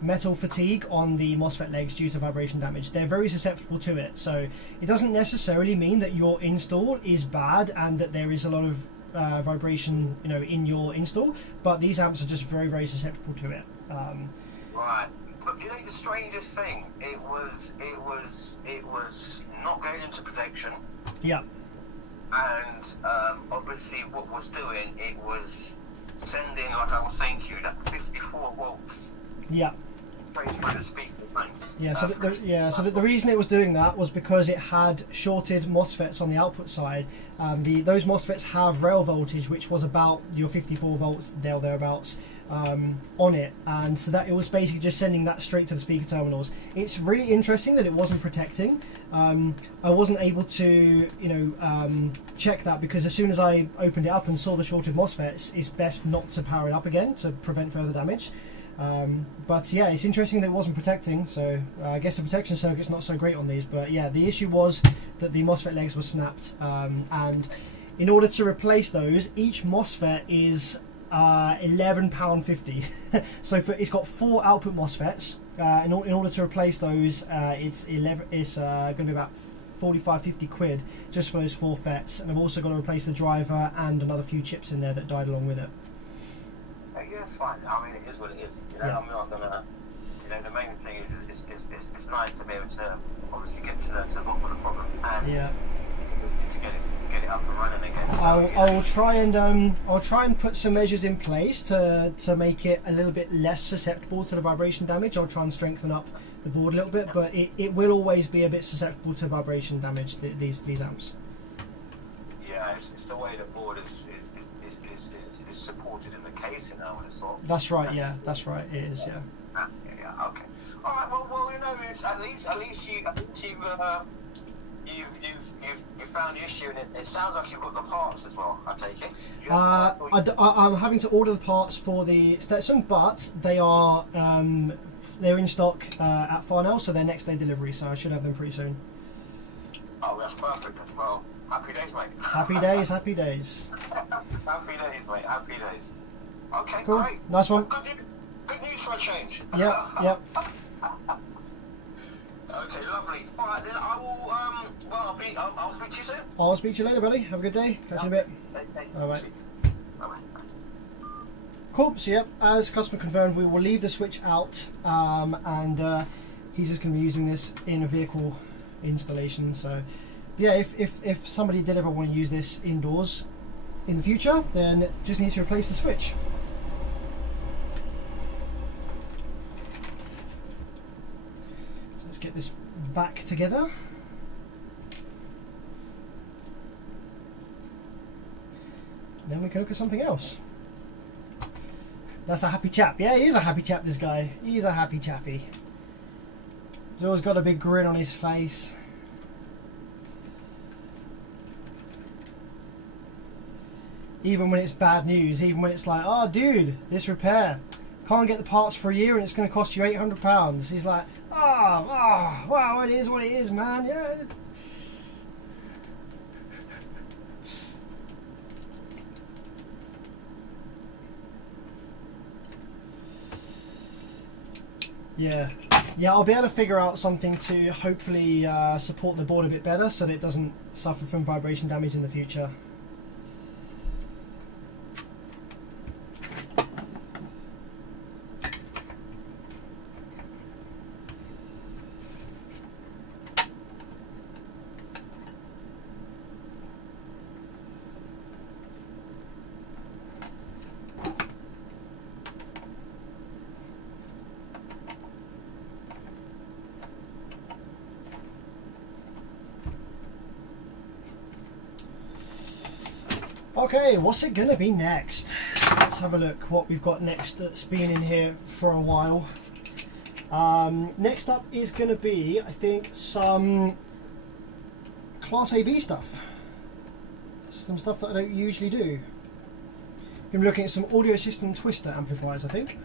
metal fatigue on the MOSFET legs due to vibration damage. They're very susceptible to it, so it doesn't necessarily mean that your install is bad and that there is a lot of vibration, in your install. But these amps are just very susceptible to it. Right. But you know the strangest thing? It was not going into protection. Yeah. And obviously, what was doing, it was sending, like I was saying to you, that 54 volts. Yeah. Straight through the speaker banks. Yeah. So the reason it was doing that was because it had shorted MOSFETs on the output side. Those MOSFETs have rail voltage, which was about your 54 volts thereabouts. On it, and so that it was basically just sending that straight to the speaker terminals. It's really interesting that it wasn't protecting. I wasn't able to, check that, because as soon as I opened it up and saw the shorted MOSFETs, it's best not to power it up again to prevent further damage. But yeah, it's interesting that it wasn't protecting, so I guess the protection circuit's not so great on these. But yeah, the issue was that the MOSFET legs were snapped, and in order to replace those, each MOSFET is £11.50. So it's got 4 output MOSFETs. In order to replace those, it's going to be about 45-50 quid just for those 4 FETs, and I've also got to replace the driver and another few chips in there that died along with it. Yeah, it's fine. I mean, it is what it is. Yeah. I'm not gonna. The main thing is it's nice to be able to obviously get to the bottom of the problem and to get it up and running again. So, I'll try and put some measures in place to make it a little bit less susceptible to the vibration damage. I'll try and strengthen up the board a little bit, but it will always be a bit susceptible to vibration damage. These amps. Yeah, it's the way the board is supported in the casing. I would have thought. That's right. Yeah, that's right. It is. Yeah. Yeah. Okay. All right. Well, it's at least you found the issue, and it sounds like you've got the parts as well. I take it. I'm having to order the parts for the Stetson, but they are they're in stock at Farnell, so they're next day delivery. So I should have them pretty soon. Oh, that's perfect. Well, happy days, mate. Happy days. Happy days. Happy days, mate. Happy days. Okay, cool. Great. Nice one. Good news for a change. Yep. Okay, lovely. All right, then I will. I'll speak to you soon. I'll speak to you later, buddy. Have a good day. Catch you in a bit. All right. Cool. So yep, as customer confirmed, we will leave the switch out, and he's just going to be using this in a vehicle installation. So yeah, if somebody did ever want to use this indoors in the future, then just need to replace the switch. So let's get this back together. Then we can look at something else. That's a happy chap. Yeah, he is a happy chap, this guy. He's a happy chappy. He's always got a big grin on his face. Even when it's bad news, even when it's like, oh dude, this repair, can't get the parts for a year and it's going to cost you £800. He's like, wow, it is what it is, man. Yeah. Yeah, I'll be able to figure out something to hopefully support the board a bit better so that it doesn't suffer from vibration damage in the future. Okay, what's it gonna be next? Let's have a look what we've got next that's been in here for a while. Next up is gonna be, I think, some Class AB stuff. Some stuff that I don't usually do. Gonna be looking at some audio system twister amplifiers, I think.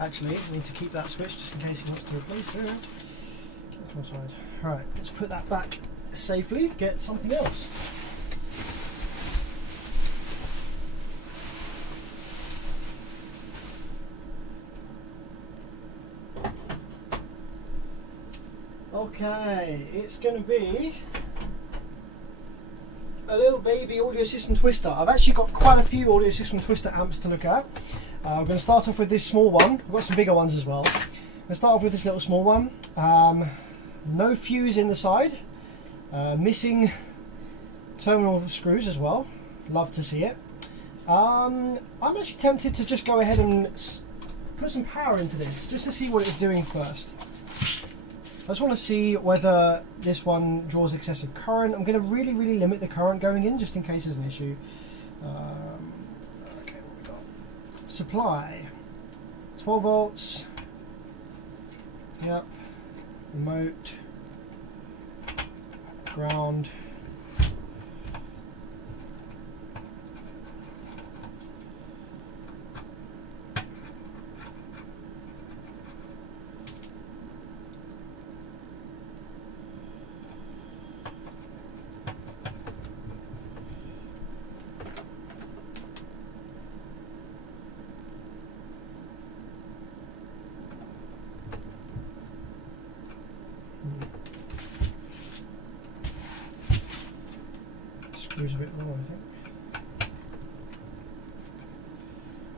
Actually, we need to keep that switch just in case he wants to replace it. Right, let's put that back safely, get something else. Okay, it's going to be a little baby audio system twister. I've actually got quite a few audio system twister amps to look at. I'm going to start off with this small one. I've got some bigger ones as well. I'm going to start off with this little small one. No fuse in the side. Missing terminal screws as well. Love to see it. I'm actually tempted to just go ahead and put some power into this, just to see what it's doing first. I just want to see whether this one draws excessive current. I'm going to really limit the current going in, just in case there's an issue. Okay, what we got? Supply. 12 volts. Yep. Remote. Ground. Screws a bit more, I think.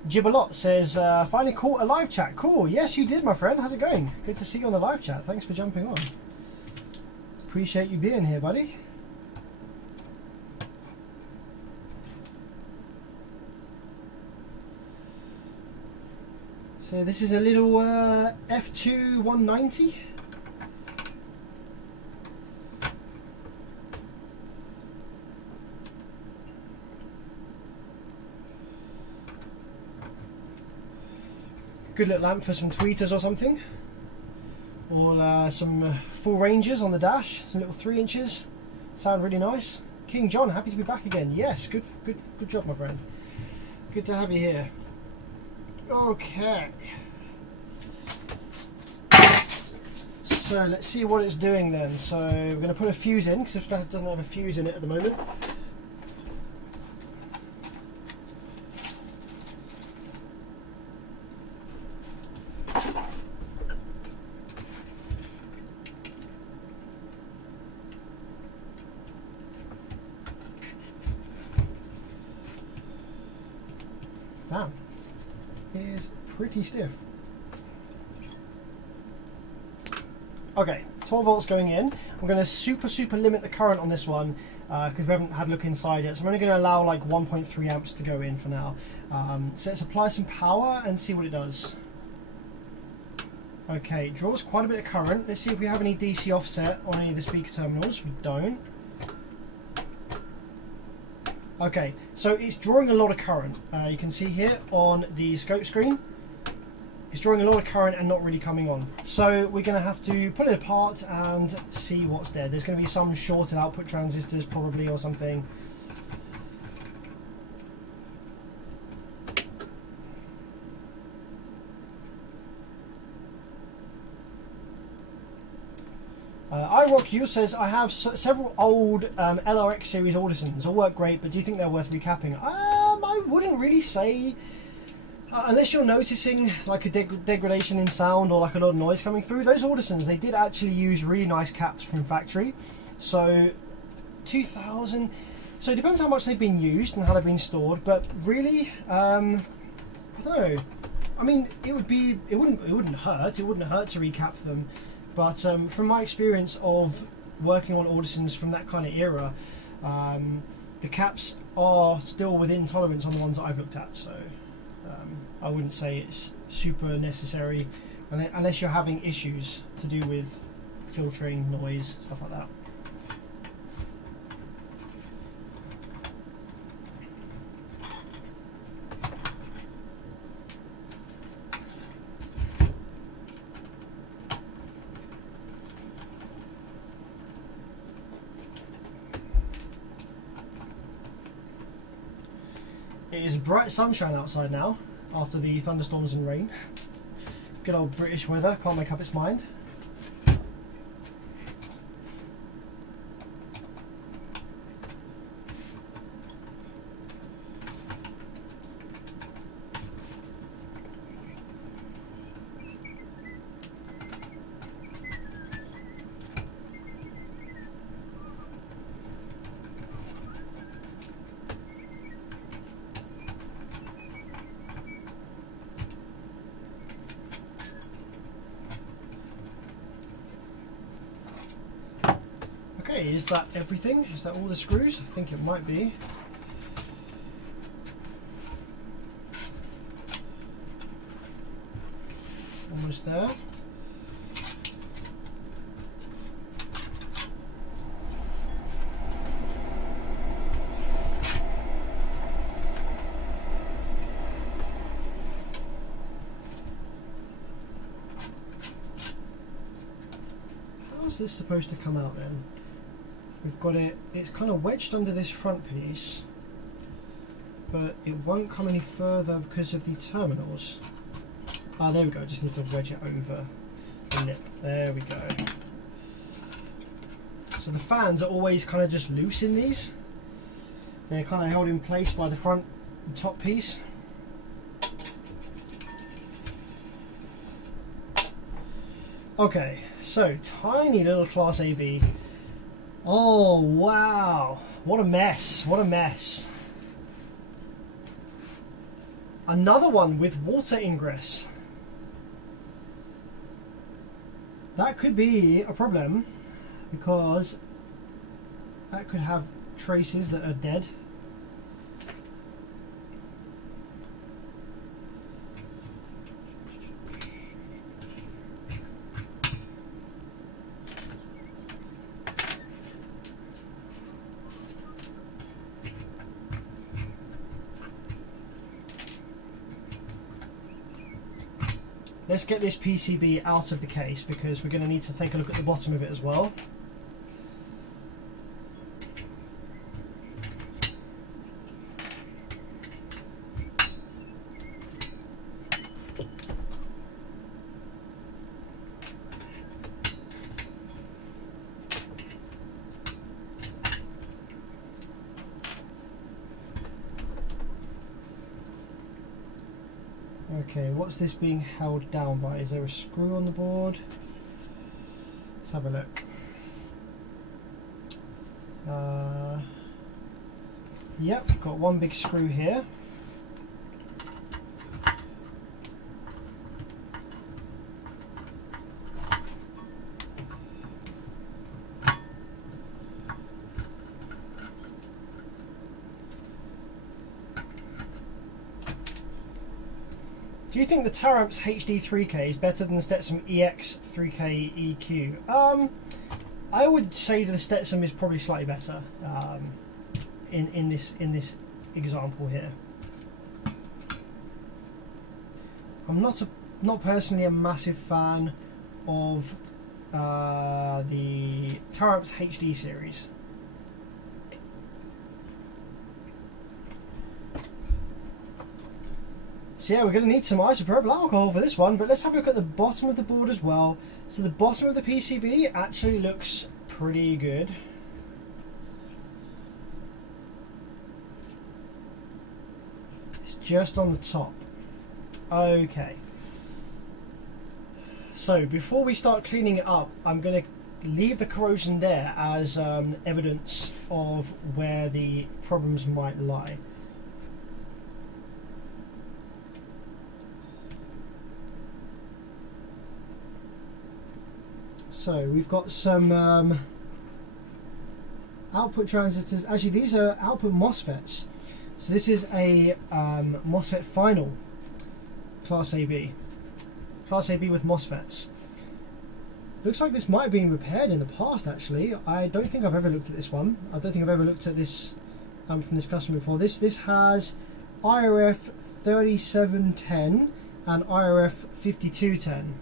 Gibbalot says, finally caught a live chat. Cool. Yes, you did, my friend. How's it going? Good to see you on the live chat. Thanks for jumping on. Appreciate you being here, buddy. So this is a little F2 190. Good little lamp for some tweeters or something. Or some full ranges on the dash. Some little 3 inches. Sound really nice. King John, happy to be back again. Yes, good job, my friend. Good to have you here. Okay. So let's see what it's doing then. So we're going to put a fuse in, because it doesn't have a fuse in it at the moment. Damn. Is pretty stiff. Okay, 12 volts going in. I'm going to super limit the current on this one because we haven't had a look inside yet. So I'm only going to allow like 1.3 amps to go in for now. So let's apply some power and see what it does. Okay, it draws quite a bit of current. Let's see if we have any DC offset on any of the speaker terminals. We don't. Okay, so it's drawing a lot of current. You can see here on the scope screen, it's drawing a lot of current and not really coming on. So we're going to have to put it apart and see what's there. There's going to be some shorted output transistors probably or something. iRockU says, I have several old LRX series Audisons. All work great, but do you think they're worth recapping? I wouldn't really say, unless you're noticing like a degradation in sound or like a lot of noise coming through. Those Audisons, they did actually use really nice caps from factory. So 2000, so it depends how much they've been used and how they've been stored, but really, I don't know. I mean, it wouldn't hurt to recap them. But from my experience of working on Audisons from that kind of era, the caps are still within tolerance on the ones that I've looked at. So I wouldn't say it's super necessary unless you're having issues to do with filtering, noise, stuff like that. It is bright sunshine outside now, after the thunderstorms and rain. Good old British weather, can't make up its mind. Okay, is that everything? Is that all the screws? I think it might be. Almost there. How's this supposed to come out then? We've got it, it's kind of wedged under this front piece, but it won't come any further because of the terminals. Ah, there we go, just need to wedge it over the lip. There we go. So the fans are always kind of just loose in these. They're kind of held in place by the front and top piece. Okay, so tiny little Class AB. Oh wow, what a mess, what a mess. Another one with water ingress. That could be a problem because that could have traces that are dead. Let's get this PCB out of the case because we're going to need to take a look at the bottom of it as well. Okay, what's this being held down by? Is there a screw on the board? Let's have a look. Yep, got one big screw here. Do you think the Taramps HD3K is better than the Stetson EX3K EQ? I would say that the Stetson is probably slightly better in this example here. I'm not personally a massive fan of the Taramps HD series. So yeah, we're going to need some isopropyl alcohol for this one, but let's have a look at the bottom of the board as well. So the bottom of the PCB actually looks pretty good. It's just on the top. Okay. So before we start cleaning it up, I'm going to leave the corrosion there as evidence of where the problems might lie. So we've got some output transistors. Actually, these are output MOSFETs. So this is a MOSFET final Class AB. Class AB with MOSFETs. Looks like this might have been repaired in the past actually. I don't think I've ever looked at this one. I don't think I've ever looked at this from this customer before. This has IRF 3710 and IRF 5210.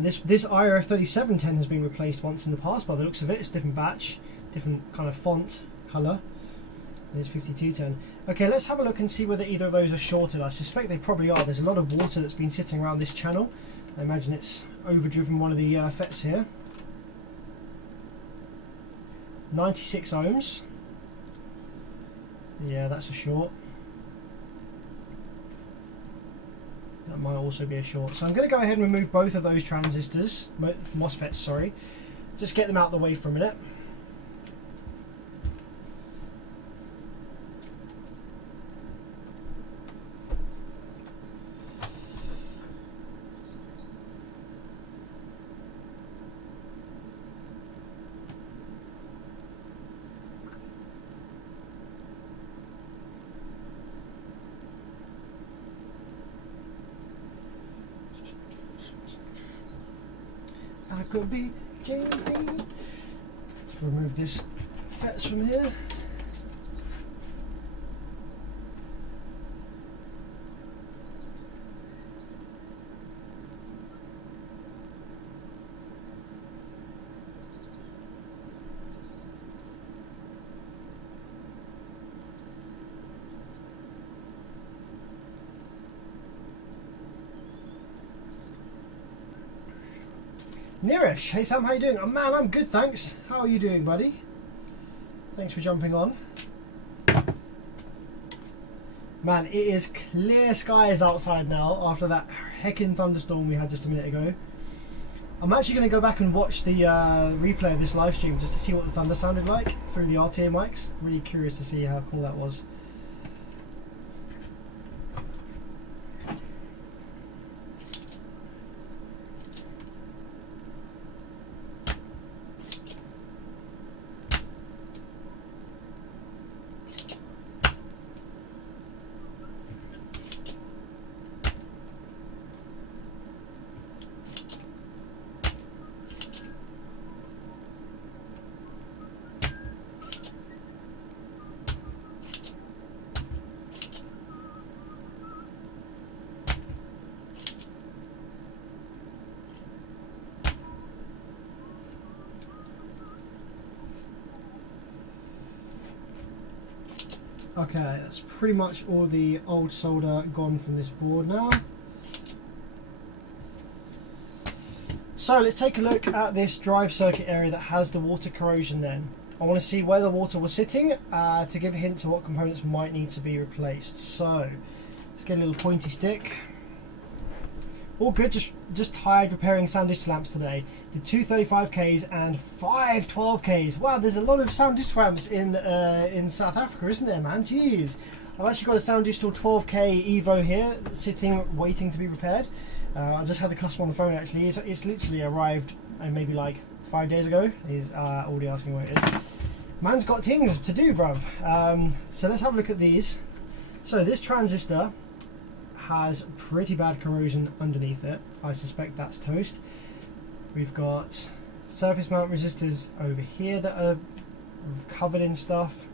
This IRF 3710 has been replaced once in the past by the looks of it. It's a different batch, different kind of font colour. There's 5210. Okay, let's have a look and see whether either of those are shorted. I suspect they probably are. There's a lot of water that's been sitting around this channel. I imagine it's overdriven one of the FETs here. 96 ohms. Yeah, that's a short. That might also be a short. So I'm going to go ahead and remove both of those transistors, MOSFETs, sorry. Just get them out of the way for a minute. could be JP. Let's remove this FETs from here. Neerish, hey Sam, how you doing? Oh, man, I'm good, thanks. How are you doing, buddy? Thanks for jumping on. Man, it is clear skies outside now after that heckin' thunderstorm we had just a minute ago. I'm actually going to go back and watch the replay of this live stream just to see what the thunder sounded like through the RTA mics. Really curious to see how cool that was. Okay, that's pretty much all the old solder gone from this board now. So let's take a look at this drive circuit area that has the water corrosion then. I want to see where the water was sitting to give a hint to what components might need to be replaced. So let's get a little pointy stick. All good, just tired repairing sound digital amps today. Did 2 35Ks and 5 12Ks. Wow, there's a lot of sound digital amps in South Africa, isn't there, man? Jeez. I've actually got a sound digital 12K Evo here, sitting, waiting to be repaired. I just had the customer on the phone actually. It's literally arrived maybe like 5 days ago. He's already asking where it is. Man's got things to do, bruv. So let's have a look at these. So this transistor has pretty bad corrosion underneath it. I suspect that's toast. We've got surface mount resistors over here that are covered in stuff.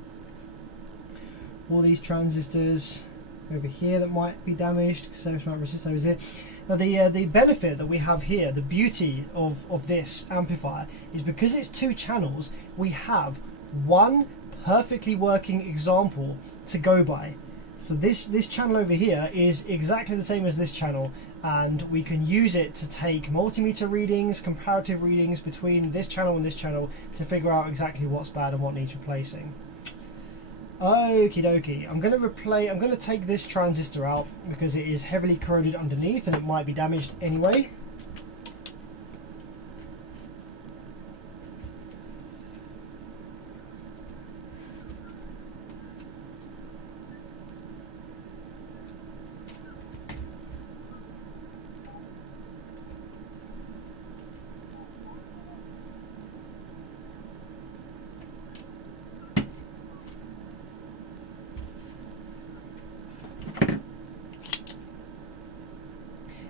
All these transistors over here that might be damaged. Surface mount resistor is here. Now the benefit that we have here, the beauty of this amplifier, is because it's 2 channels, we have one perfectly working example to go by. So this channel over here is exactly the same as this channel, and we can use it to take multimeter readings, comparative readings between this channel and this channel to figure out exactly what's bad and what needs replacing. Okie dokie. I'm going to take this transistor out because it is heavily corroded underneath and it might be damaged anyway.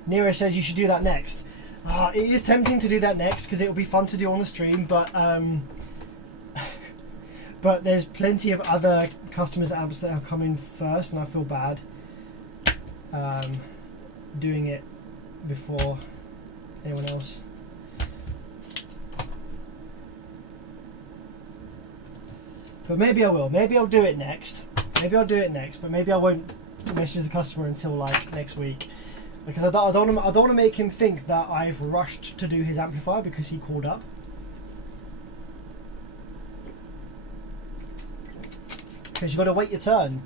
Nero says you should do that next. It is tempting to do that next because it will be fun to do on the stream, but but there's plenty of other customers' amps that have come in first, and I feel bad doing it before anyone else. But maybe I will. Maybe I'll do it next. But maybe I won't message the customer until like next week. Because I don't want to make him think that I've rushed to do his amplifier because he called up. Because you've got to wait your turn.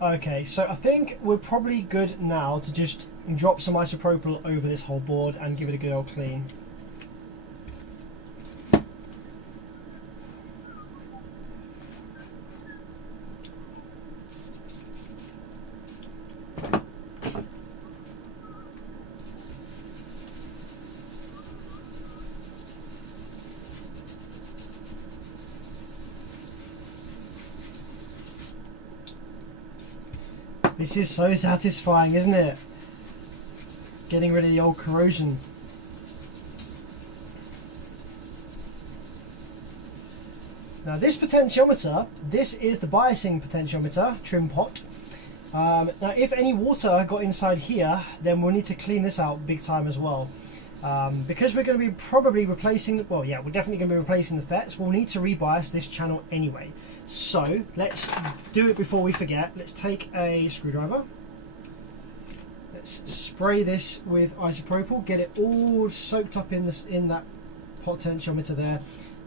Okay, so I think we're probably good now to just drop some isopropyl over this whole board and give it a good old clean. This is so satisfying, isn't it? Getting rid of the old corrosion. Now this potentiometer, this is the biasing potentiometer, trim pot. Now if any water got inside here, then we'll need to clean this out big time as well. Because we're going to be probably replacing, well yeah, we're definitely going to be replacing the FETs, we'll need to rebias this channel anyway. So let's do it before we forget. Let's take a screwdriver. Let's spray this with isopropyl, get it all soaked up in that potentiometer there,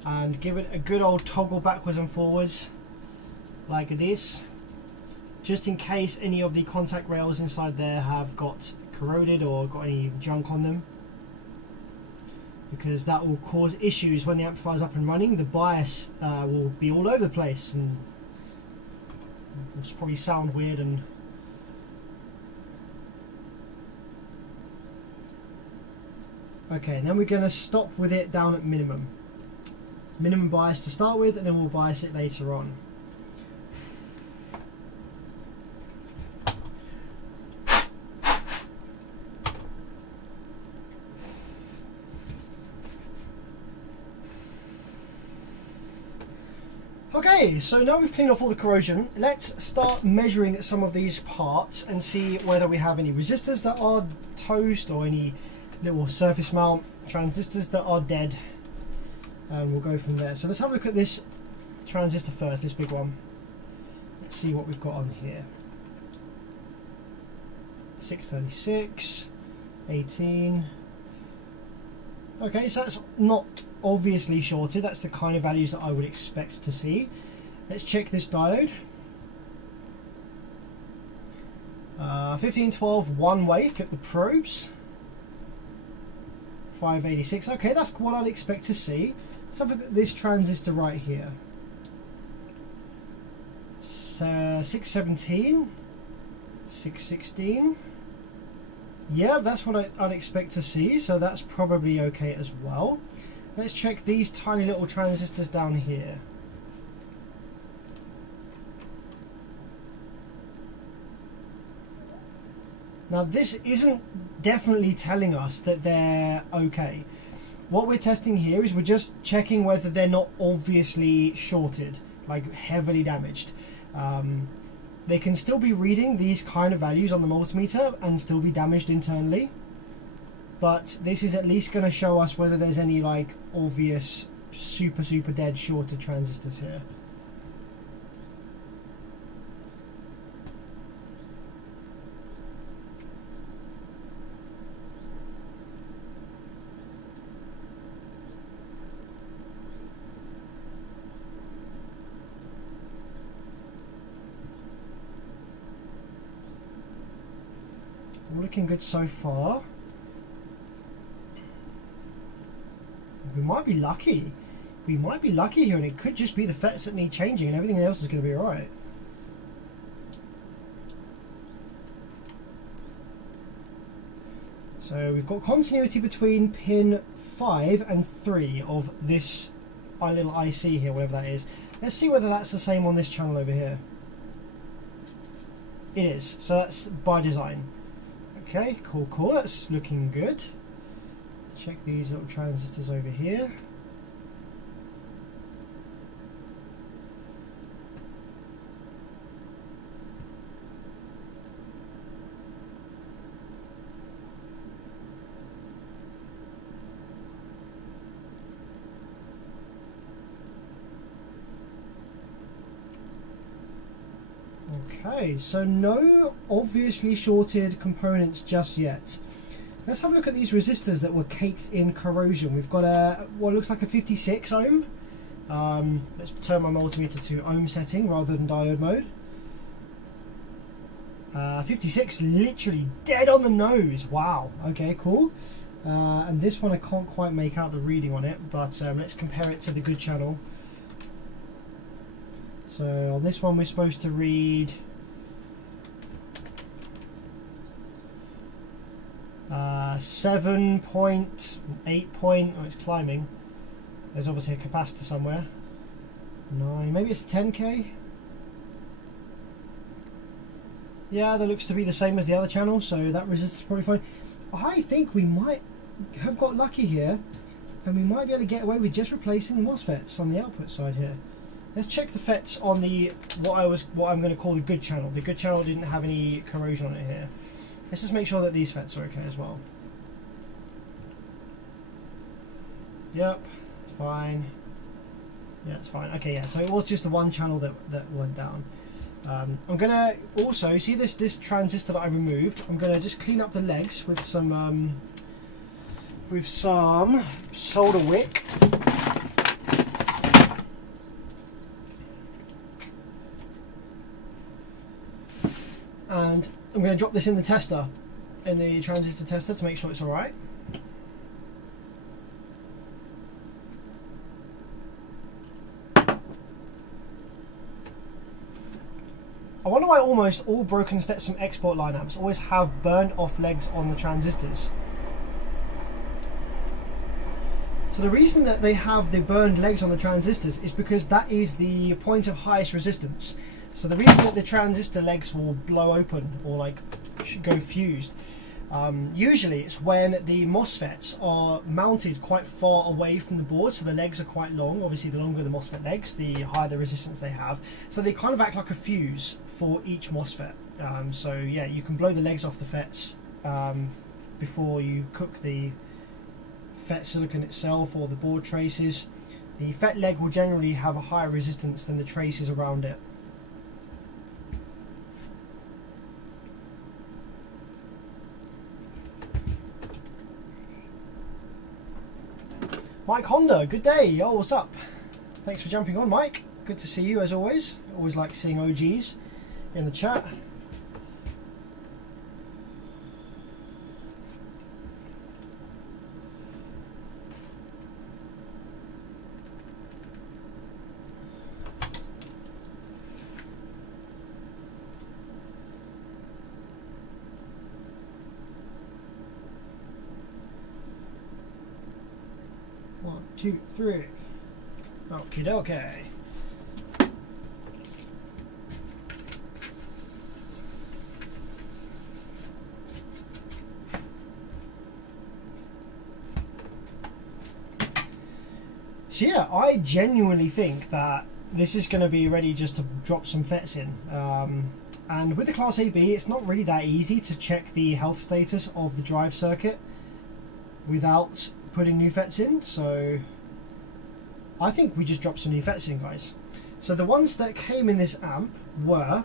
and give it a good old toggle backwards and forwards like this, just in case any of the contact rails inside there have got corroded or got any junk on them, because that will cause issues when the amplifier is up and running. The bias will be all over the place and it'll probably sound weird. And okay, and then we're going to stop with it down at minimum bias to start with, and then we'll bias it later on. Okay, so now we've cleaned off all the corrosion, let's start measuring some of these parts and see whether we have any resistors that are toast or any little surface mount transistors that are dead, and we'll go from there. So let's have a look at this transistor first, this big one. Let's see what we've got on here. 636, 18. Okay, so that's not obviously shorted. That's the kind of values that I would expect to see. Let's check this diode. 1512 one way, flip the probes. 586. Okay, that's what I'd expect to see. Let's have a look at this transistor right here. 617, 616. Yeah, that's what I'd expect to see, so that's probably okay as well. Let's check these tiny little transistors down here. Now this isn't definitely telling us that they're okay. What we're testing here is we're just checking whether they're not obviously shorted, like heavily damaged. They can still be reading these kind of values on the multimeter and still be damaged internally, but this is at least going to show us whether there's any like obvious super dead shorted transistors here. Looking good so far. We might be lucky. We might be lucky here, and it could just be the FETs that need changing and everything else is going to be alright. So we've got continuity between pin 5 and 3 of this little IC here, whatever that is. Let's see whether that's the same on this channel over here. It is, so that's by design. Okay, cool, that's looking good. Check these little transistors over here. Okay, so no obviously shorted components just yet. Let's have a look at these resistors that were caked in corrosion. We've got what looks like a 56 ohm. Let's turn my multimeter to ohm setting rather than diode mode. 56, literally dead on the nose. Wow, okay, cool. And this one I can't quite make out the reading on it, but let's compare it to the good channel. So on this one we're supposed to read 7.8 point, oh it's climbing, there's obviously a capacitor somewhere, 9, maybe it's 10k, Yeah, that looks to be the same as the other channel, so that resistor is probably fine. I think we might have got lucky here, and we might be able to get away with just replacing the MOSFETs on the output side here. Let's check the FETs on the what I'm going to call the good channel. The good channel didn't have any corrosion on it here. Let's just make sure that these FETs are okay as well. Yep, it's fine. Yeah, it's fine. Okay, yeah. So it was just the one channel that went down. I'm gonna also see this transistor that I removed. I'm gonna just clean up the legs with some solder wick. And I'm going to drop this in the tester, in the transistor tester, to make sure it's alright. I wonder why almost all broken Stetson export line amps always have burned off legs on the transistors. So the reason that they have the burned legs on the transistors is because that is the point of highest resistance. So the reason that the transistor legs will blow open or like go fused, usually it's when the MOSFETs are mounted quite far away from the board, so the legs are quite long. Obviously the longer the MOSFET legs, the higher the resistance they have. So they kind of act like a fuse for each MOSFET. So yeah, you can blow the legs off the FETs before you cook the FET silicon itself or the board traces. The FET leg will generally have a higher resistance than the traces around it. Mike Honda, good day. Yo, what's up? Thanks for jumping on, Mike. Good to see you as always. Always like seeing OGs in the chat. One, two, three. Okie dokie. So yeah, I genuinely think that this is going to be ready just to drop some FETs in. And with the Class AB, it's not really that easy to check the health status of the drive circuit without putting new FETs in, so I think we just dropped some new FETs in, guys. So the ones that came in this amp were...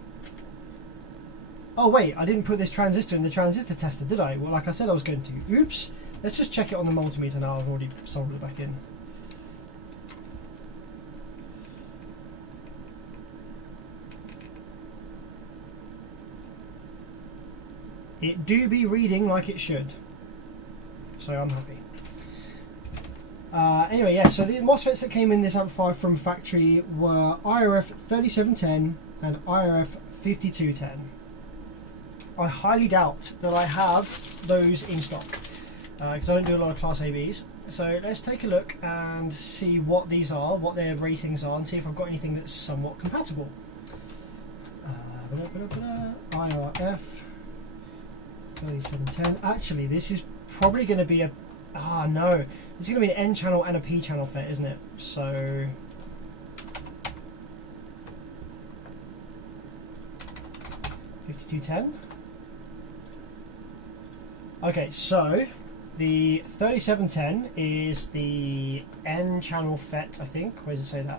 Oh wait, I didn't put this transistor in the transistor tester, did I? Well, like I said I was going to. Oops. Let's just check it on the multimeter now. I've already soldered it back in. It do be reading like it should, so I'm happy. Anyway, yeah, so the MOSFETs that came in this amplifier from factory were IRF 3710 and IRF 5210. I highly doubt that I have those in stock, because I don't do a lot of Class ABs. So let's take a look and see what these are, what their ratings are, and see if I've got anything that's somewhat compatible. IRF 3710. Actually, this is probably going to be a... Ah, no. This is going to be an N channel and a P channel FET, isn't it? So... 5210. Okay, so the 3710 is the N channel FET, I think. Where does it say that?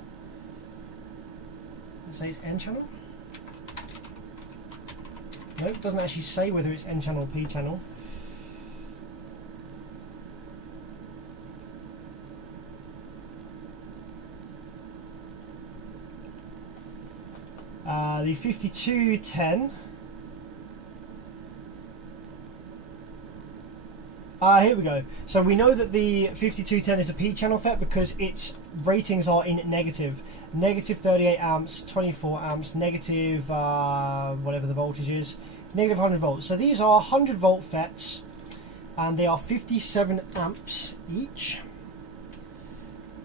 Does it say it's N channel? No, it doesn't actually say whether it's N channel or P channel. The 5210. Here we go. So we know that the 5210 is a P channel FET because its ratings are in negative. Negative 38 amps, 24 amps, negative whatever the voltage is, negative 100 volts. So these are 100 volt FETs and they are 57 amps each.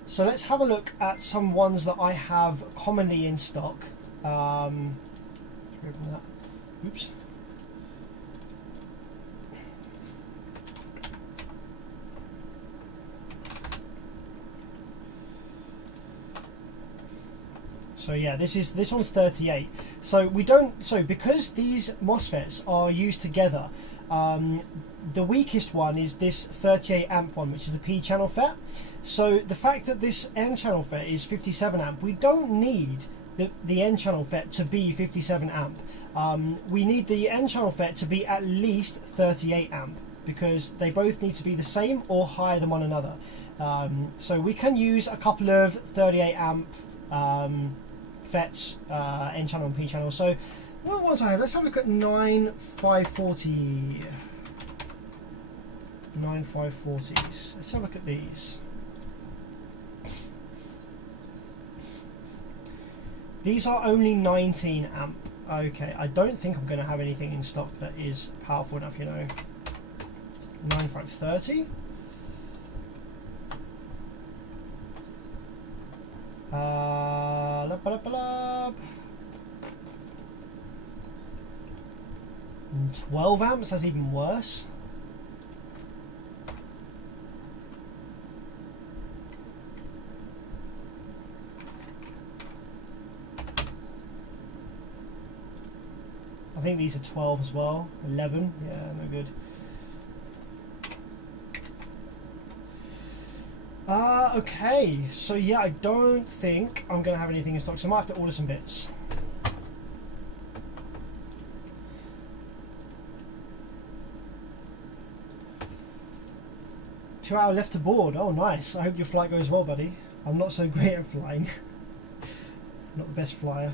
So let's have a look at some ones that I have commonly in stock. Oops. So yeah, this one's 38. So we don't. So because these MOSFETs are used together, the weakest one is this 38 amp one, which is the P channel FET. So the fact that this N channel FET is 57 amp, we don't need the N channel FET to be 57 amp. We need the N channel FET to be at least 38 amp because they both need to be the same or higher than one another. So we can use a couple of 38 amp FETs, N channel and P channel. So what ones I have? Let's have a look at 9540. 9540s. Let's have a look at these. These are only 19 amp. Okay, I don't think I'm going to have anything in stock that is powerful enough, you know. 9530. Lub, lub, lub. 12 amps, that's even worse. I think these are 12 as well. 11, yeah, no good. Okay, so yeah, I don't think I'm going to have anything in stock, so I might have to order some bits. Two-hour left to board. Oh, nice. I hope your flight goes well, buddy. I'm not so great at flying. Not the best flyer.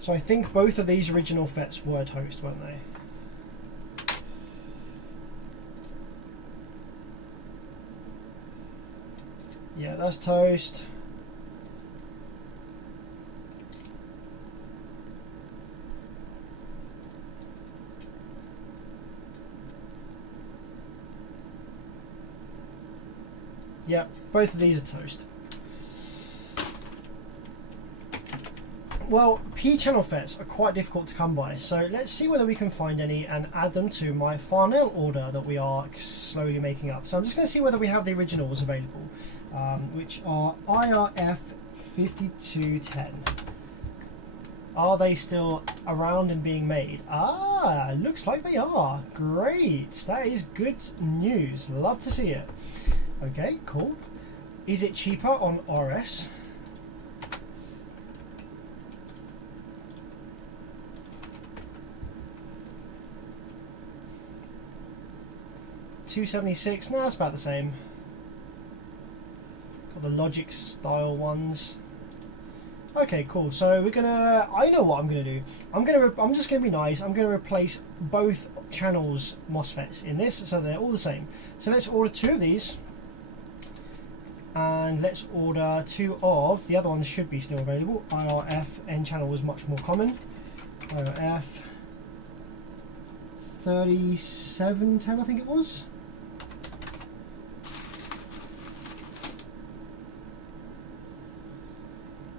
So I think both of these original FETs were toast, weren't they? Yeah, that's toast. Yep, both of these are toast. Well, P-channel FETs are quite difficult to come by, so let's see whether we can find any and add them to my Farnell order that we are slowly making up. So I'm just going to see whether we have the originals available, which are IRF 5210. Are they still around and being made? Ah, looks like they are. Great, that is good news. Love to see it. Okay, cool. Is it cheaper on RS? $276. No, that's about the same. Got the Logic style ones. Okay, cool. So we're gonna. I know what I'm gonna do. I'm just gonna be nice. I'm gonna replace both channels MOSFETs in this, so they're all the same. So let's order 2 of these, and let's order 2 of the other ones. Should be still available. IRF N channel was much more common. IRF 3710, I think it was.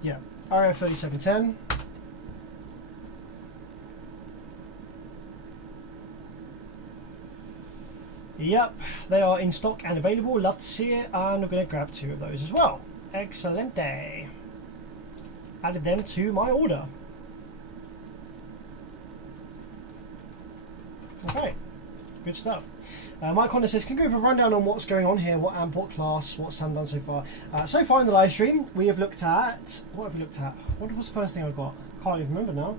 Yeah, RF 3710. Yep, they are in stock and available. Love to see it, and I'm going to grab 2 of those as well. Excelente. Added them to my order. Okay, good stuff. Mike Honda says, can you go for a rundown on what's going on here, what amp, what class, what's Sam done so far? So far in the live stream, we have looked at, what have we looked at? What was the first thing I got? Can't even remember now.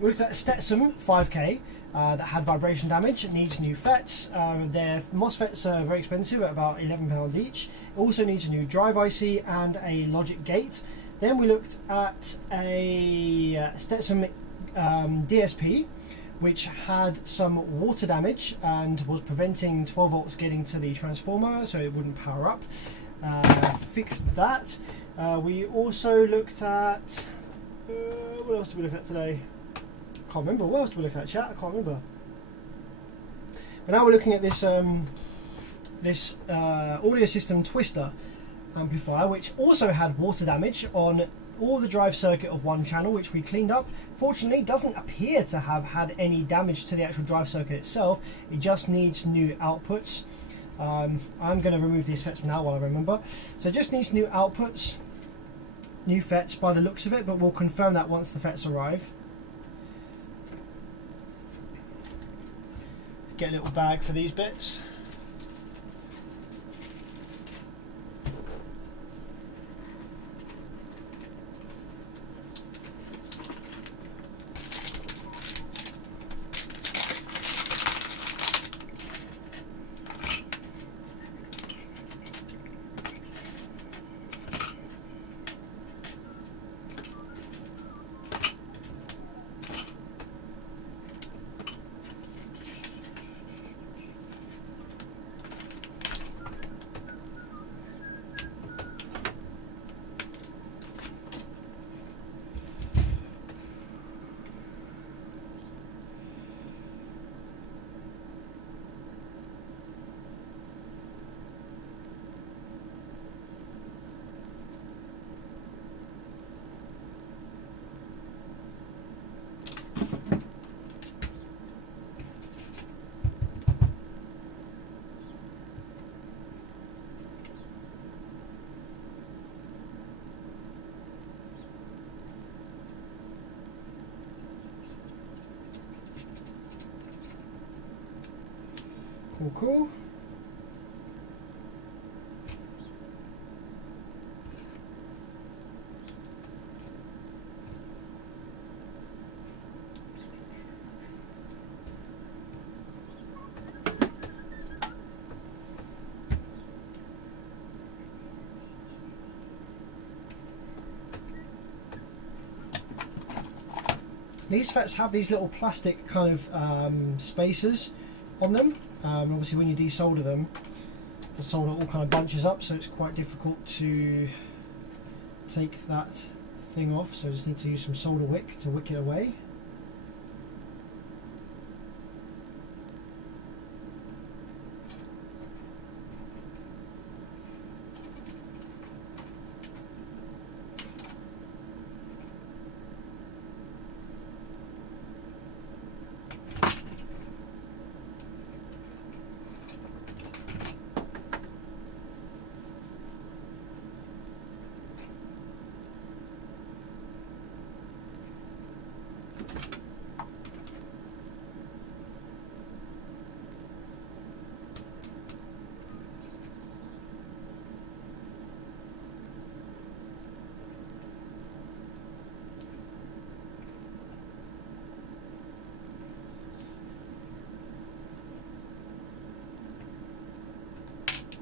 We looked at Stetson 5K, that had vibration damage. It needs new FETs. Their MOSFETs are very expensive at about £11 each. It also needs a new drive IC and a logic gate. Then we looked at a Stetson DSP, which had some water damage and was preventing 12 volts getting to the transformer, so it wouldn't power up. Fixed that. We also looked at what else did we look at today? Can't remember. What else did we look at, chat? I can't remember. But now we're looking at this this audio system twister amplifier, which also had water damage on all the drive circuit of one channel, which we cleaned up. Fortunately, doesn't appear to have had any damage to the actual drive circuit itself. It just needs new outputs. I'm going to remove these FETs now while I remember. So it just needs new outputs, new FETs by the looks of it, but we'll confirm that once the FETs arrive. Let's get a little bag for these bits. Cool. These FETs have these little plastic kind of spacers on them. Obviously when you desolder them, the solder all kind of bunches up, so it's quite difficult to take that thing off, so I just need to use some solder wick to wick it away.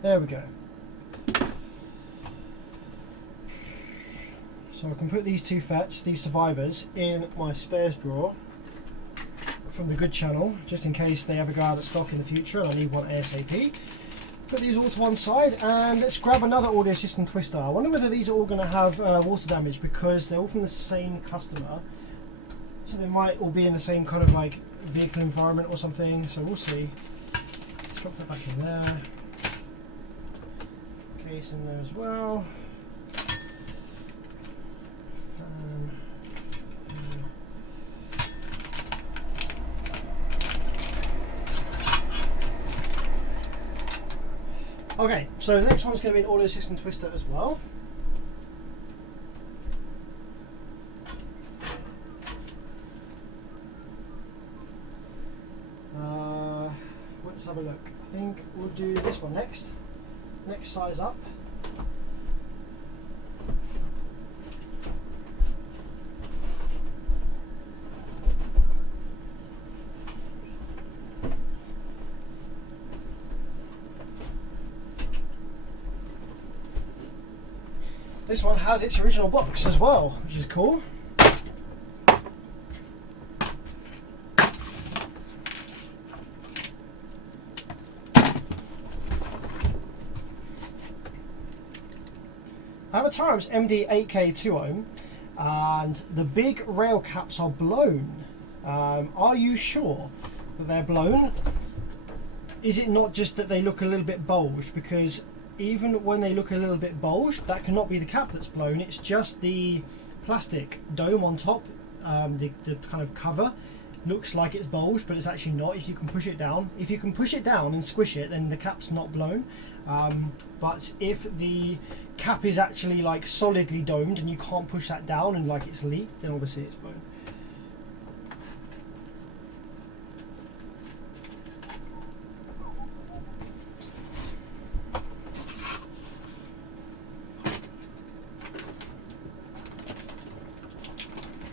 There we go. So I can put these two FETs, these survivors, in my spares drawer from the good channel, just in case they ever go out of stock in the future and I need one ASAP. Put these all to one side, and let's grab another audio system twister. I wonder whether these are all going to have water damage, because they're all from the same customer, so they might all be in the same kind of like vehicle environment or something, so we'll see. Let's drop that back in there. Case in there as well. Okay, so the next one's going to be an audio system twister as well. Let's have a look. I think we'll do this one next. Next size up. This one has its original box as well, which is cool. I have a Taram's MD8K 2-ohm, and the big rail caps are blown. Are you sure that they're blown? Is it not just that they look a little bit bulged? Because even when they look a little bit bulged, that cannot be the cap that's blown. It's just the plastic dome on top, the kind of cover looks like it's bulged, but it's actually not. If you can push it down, and squish it, then the cap's not blown. But if the cap is actually like solidly domed and you can't push that down and like it's leaked, then obviously it's blown.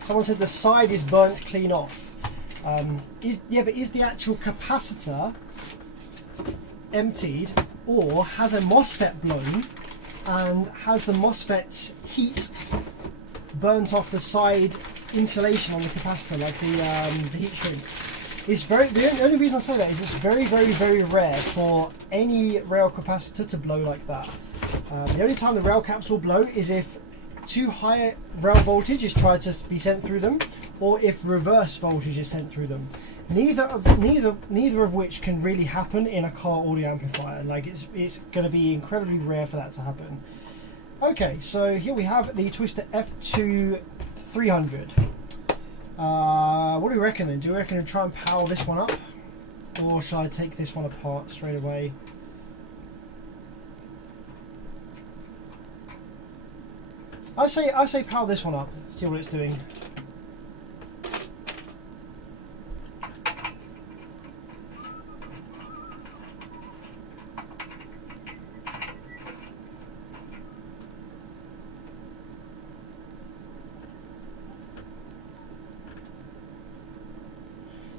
Someone said the side is burnt clean off. Is the actual capacitor emptied, or has a MOSFET blown and has the MOSFET's heat burnt off the side insulation on the capacitor, like the heat shrink? It's the only reason I say that is it's very, very, very rare for any rail capacitor to blow like that. The only time the rail caps will blow is if too high rail voltage is tried to be sent through them, or if reverse voltage is sent through them. Neither of which can really happen in a car audio amplifier. Like it's going to be incredibly rare for that to happen. Okay, so here we have the Twister F2 300. What do we reckon then? Do we reckon we'll try and power this one up, or shall I take this one apart straight away? I say power this one up, see what it's doing.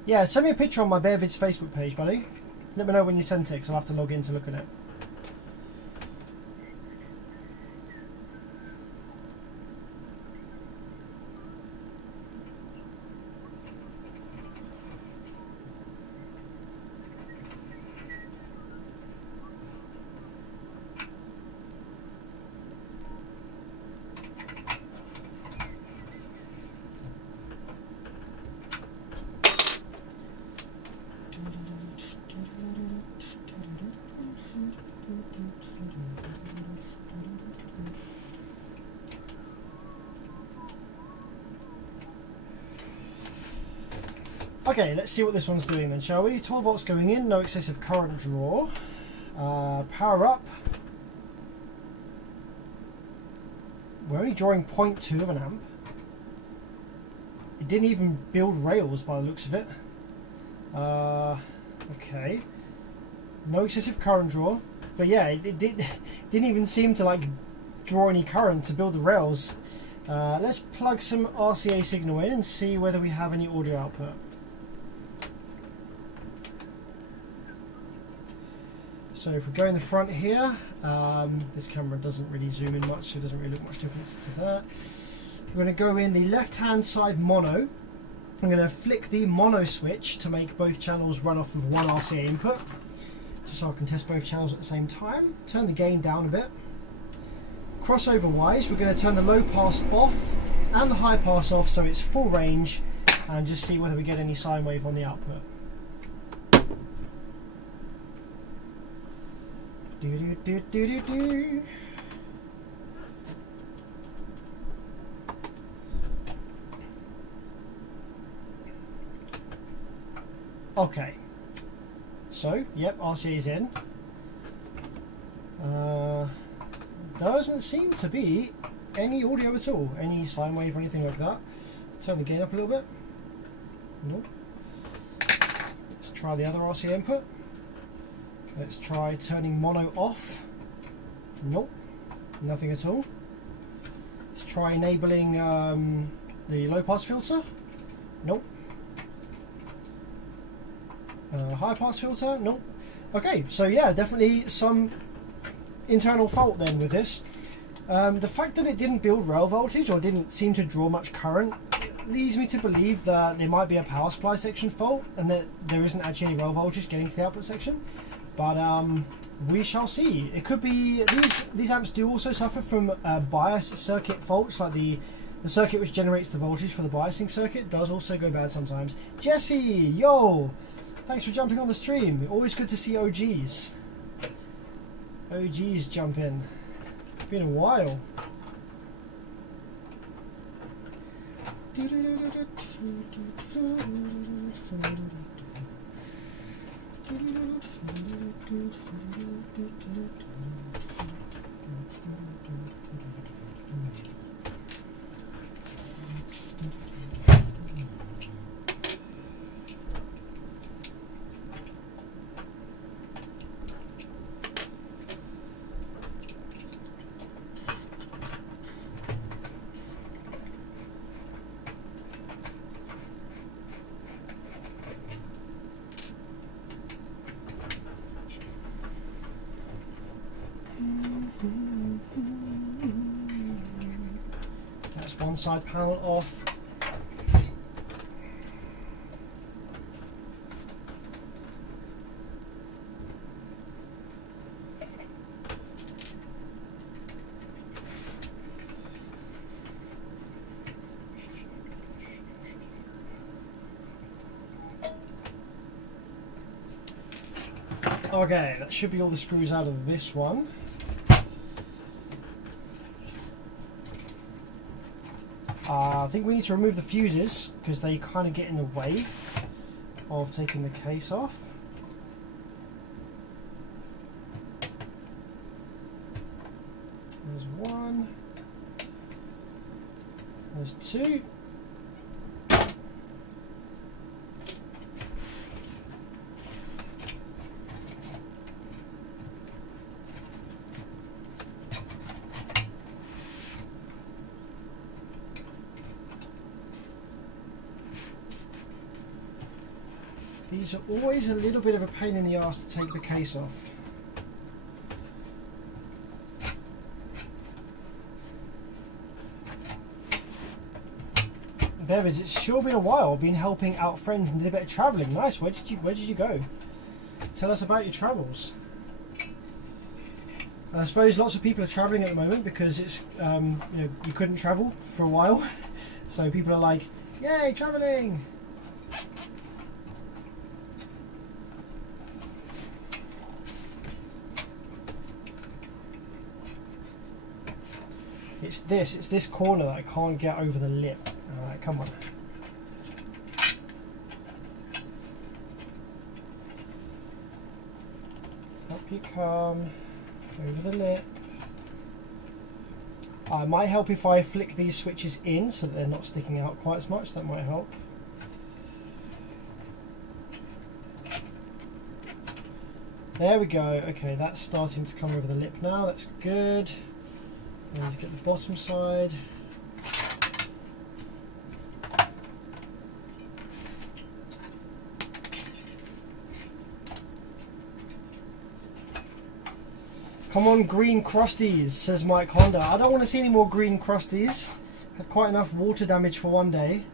Yeah, send me a picture on my BearVids Facebook page, buddy. Let me know when you sent it, because I'll have to log in to look at it. Okay, let's see what this one's doing then, shall we? 12 volts going in, no excessive current draw. Power up. We're only drawing 0.2 of an amp. It didn't even build rails by the looks of it. Okay. No excessive current draw. But yeah, it didn't even seem to like draw any current to build the rails. Let's plug some RCA signal in and see whether we have any audio output. So if we go in the front here, this camera doesn't really zoom in much, so it doesn't really look much difference to that. We're going to go in the left-hand side mono. I'm going to flick the mono switch to make both channels run off of one RCA input, just so I can test both channels at the same time. Turn the gain down a bit. Crossover wise, we're going to turn the low pass off and the high pass off so it's full range, and just see whether we get any sine wave on the output. Do. Okay, so yep, RCA is in. Doesn't seem to be any audio at all, any sine wave or anything like that. Turn the gain up a little bit. Nope. Let's try the other RCA input. Let's try turning mono off. Nope, nothing at all. Let's try enabling the low pass filter. Nope. High pass filter. Nope. Okay, so yeah, definitely some internal fault then with this. The fact that it didn't build rail voltage or didn't seem to draw much current leads me to believe that there might be a power supply section fault and that there isn't actually any rail voltage getting to the output section. But we shall see. It could be these amps do also suffer from bias circuit faults, like the circuit which generates the voltage for the biasing circuit does also go bad sometimes. Jesse, yo, thanks for jumping on the stream. Always good to see OGs. OGs jump in. It's been a while. That's one side panel off. Okay, that should be all the screws out of this one. I think we need to remove the fuses because they kind of get in the way of taking the case off. There's one. There's two. These are always a little bit of a pain in the ass to take the case off. Bevis, it's sure been a while. Been helping out friends and did a bit of travelling. Nice. Where did you go? Tell us about your travels. I suppose lots of people are travelling at the moment because it's you couldn't travel for a while, so people are like, yay, travelling. It's this corner that I can't get over the lip. Alright, come on. Up you come. Over the lip. It might help if I flick these switches in so that they're not sticking out quite as much. That might help. There we go. Okay, that's starting to come over the lip now. That's good. Let's get the bottom side. Come on, green crusties, says Mike Honda. I don't want to see any more green crusties. Had quite enough water damage for one day.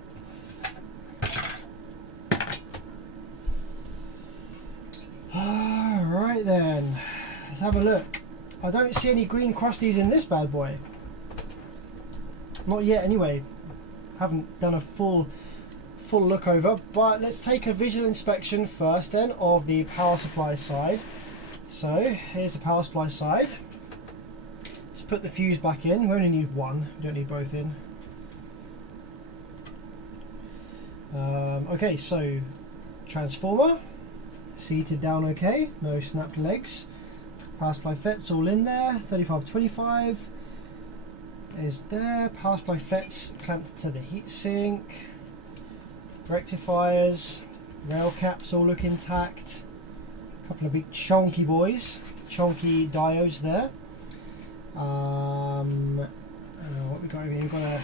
Alright then, let's have a look. I don't see any green crusties in this bad boy. Not yet anyway. Haven't done a full look over, but let's take a visual inspection first then of the power supply side. So here's the power supply side. Let's put the fuse back in. We only need one, we don't need both in. Okay, so transformer seated down okay, no snapped legs. Power supply FETs all in there, 3525 is there. Power supply FETs clamped to the heatsink. Rectifiers, rail caps all look intact. A couple of big chunky boys, chunky diodes there. What we got over here? We've got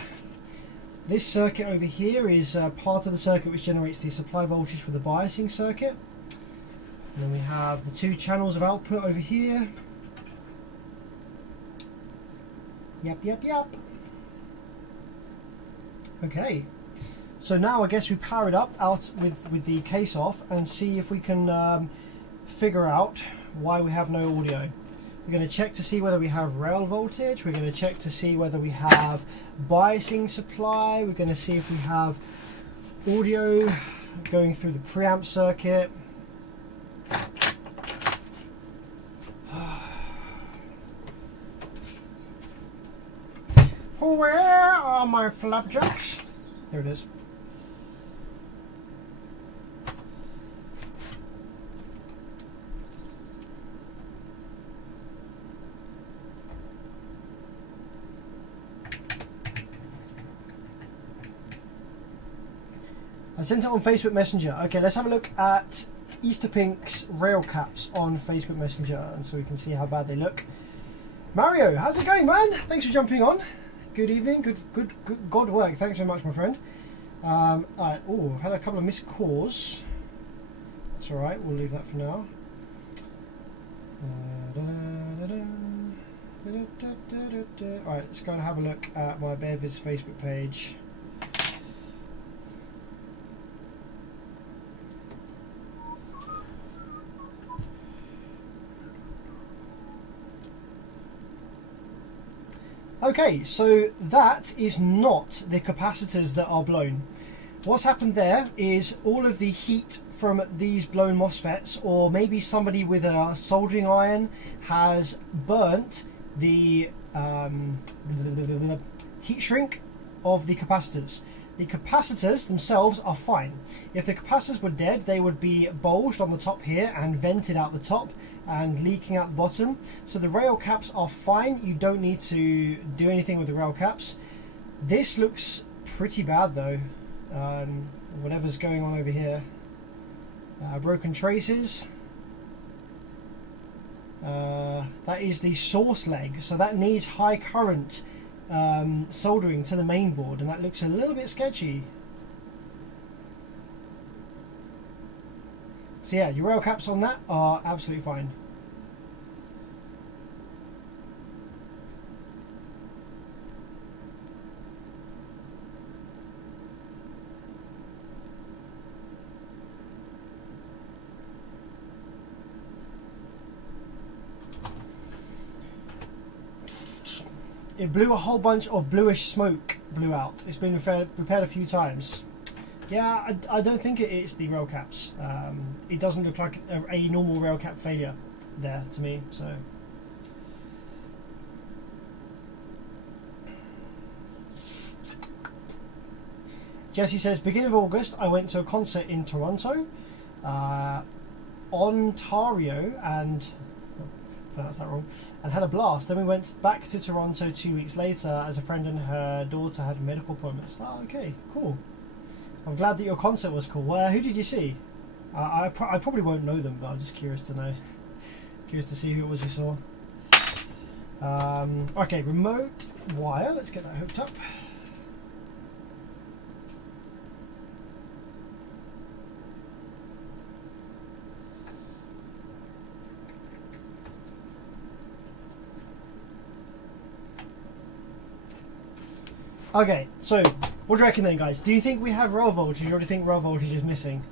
this circuit over here is part of the circuit which generates the supply voltage for the biasing circuit. And then we have the two channels of output over here. Yep. Okay. So now I guess we power it up out with the case off and see if we can figure out why we have no audio. We're going to check to see whether we have rail voltage. We're going to check to see whether we have biasing supply. We're going to see if we have audio going through the preamp circuit. Where are my flapjacks? Here it is. I sent it on Facebook Messenger. Okay, let's have a look at Easter Pink's rail caps on Facebook Messenger, and so we can see how bad they look. Mario, how's it going, man? Thanks for jumping on. Good evening. Good God work. Thanks very much, my friend. Alright. Oh, I've had a couple of missed calls. That's alright. We'll leave that for now. Alright, let's go and have a look at my BearViz Facebook page. Okay, so that is not the capacitors that are blown. What's happened there is all of the heat from these blown MOSFETs, or maybe somebody with a soldering iron has burnt the heat shrink of the capacitors. The capacitors themselves are fine. If the capacitors were dead, they would be bulged on the top here and vented out the top and leaking out the bottom. So the rail caps are fine. You don't need to do anything with the rail caps. This looks pretty bad though. Whatever's going on over here. Broken traces. That is the source leg, so that needs high current soldering to the main board, and that looks a little bit sketchy. So yeah, your rail caps on that are absolutely fine. It blew a whole bunch of bluish smoke blew out. It's been repaired a few times. Yeah, I don't think it's the rail caps. It doesn't look like a normal rail cap failure there to me. So Jesse says, beginning of August, I went to a concert in Toronto, Ontario, and pronounced that wrong, and had a blast. Then we went back to Toronto 2 weeks later as a friend and her daughter had medical appointments. Oh, okay, cool. I'm glad that your concert was cool. Who did you see? I probably won't know them, but I'm just curious to know. Curious to see who it was you saw. Okay, remote wire. Let's get that hooked up. Okay, so what do you reckon then, guys? Do you think we have rail voltage, or do you think rail voltage is missing?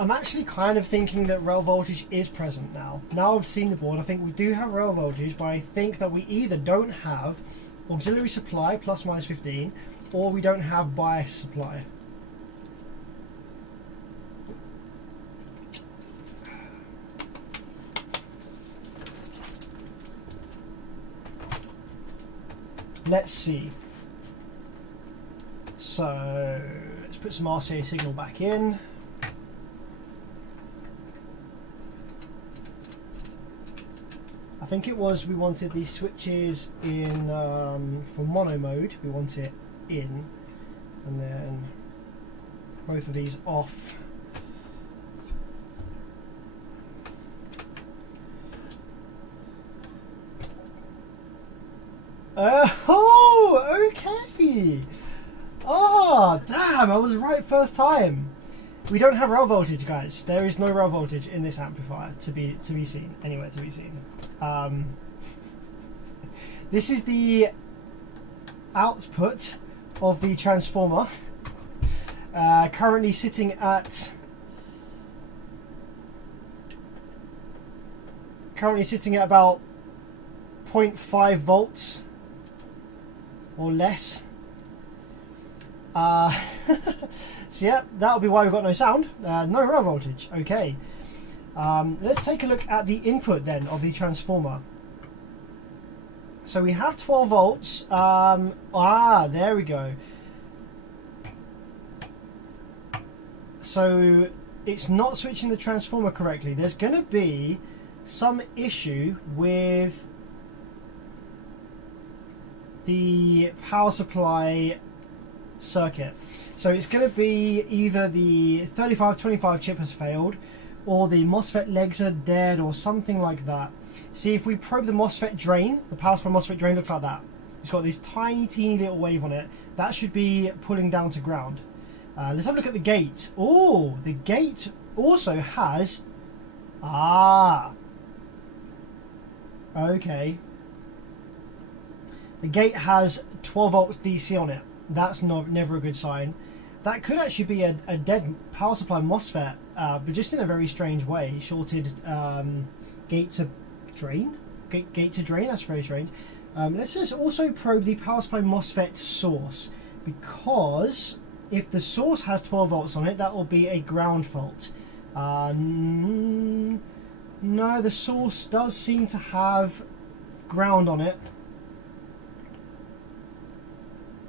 I'm actually kind of thinking that rail voltage is present now. Now I've seen the board, I think we do have rail voltage, but I think that we either don't have auxiliary supply plus minus 15, or we don't have bias supply. Let's see. So let's put some RCA signal back in. I think it was we wanted these switches in for mono mode. We want it in, and then both of these off. Oh, okay. Oh, damn, I was right first time. We don't have rail voltage, guys. There is no rail voltage in this amplifier to be seen. Anywhere to be seen. This is the output of the transformer. Currently sitting at about 0.5 volts or less. So yeah, that'll be why we've got no sound. No rail voltage. Okay. Let's take a look at the input then of the transformer. So we have 12 volts. There we go. So it's not switching the transformer correctly. There's going to be some issue with the power supply circuit. So it's going to be either the 3525 chip has failed, or the MOSFET legs are dead, or something like that. See, if we probe the MOSFET drain, the power supply MOSFET drain looks like that. It's got this tiny, teeny little wave on it. That should be pulling down to ground. Let's have a look at the gate. Oh, the gate also has... Okay. The gate has 12 volts DC on it. That's never a good sign. That could actually be a dead power supply MOSFET, but just in a very strange way. Shorted gate to drain? Gate to drain? That's very strange. Let's just also probe the power supply MOSFET source, because if the source has 12 volts on it, that will be a ground fault. No, the source does seem to have ground on it.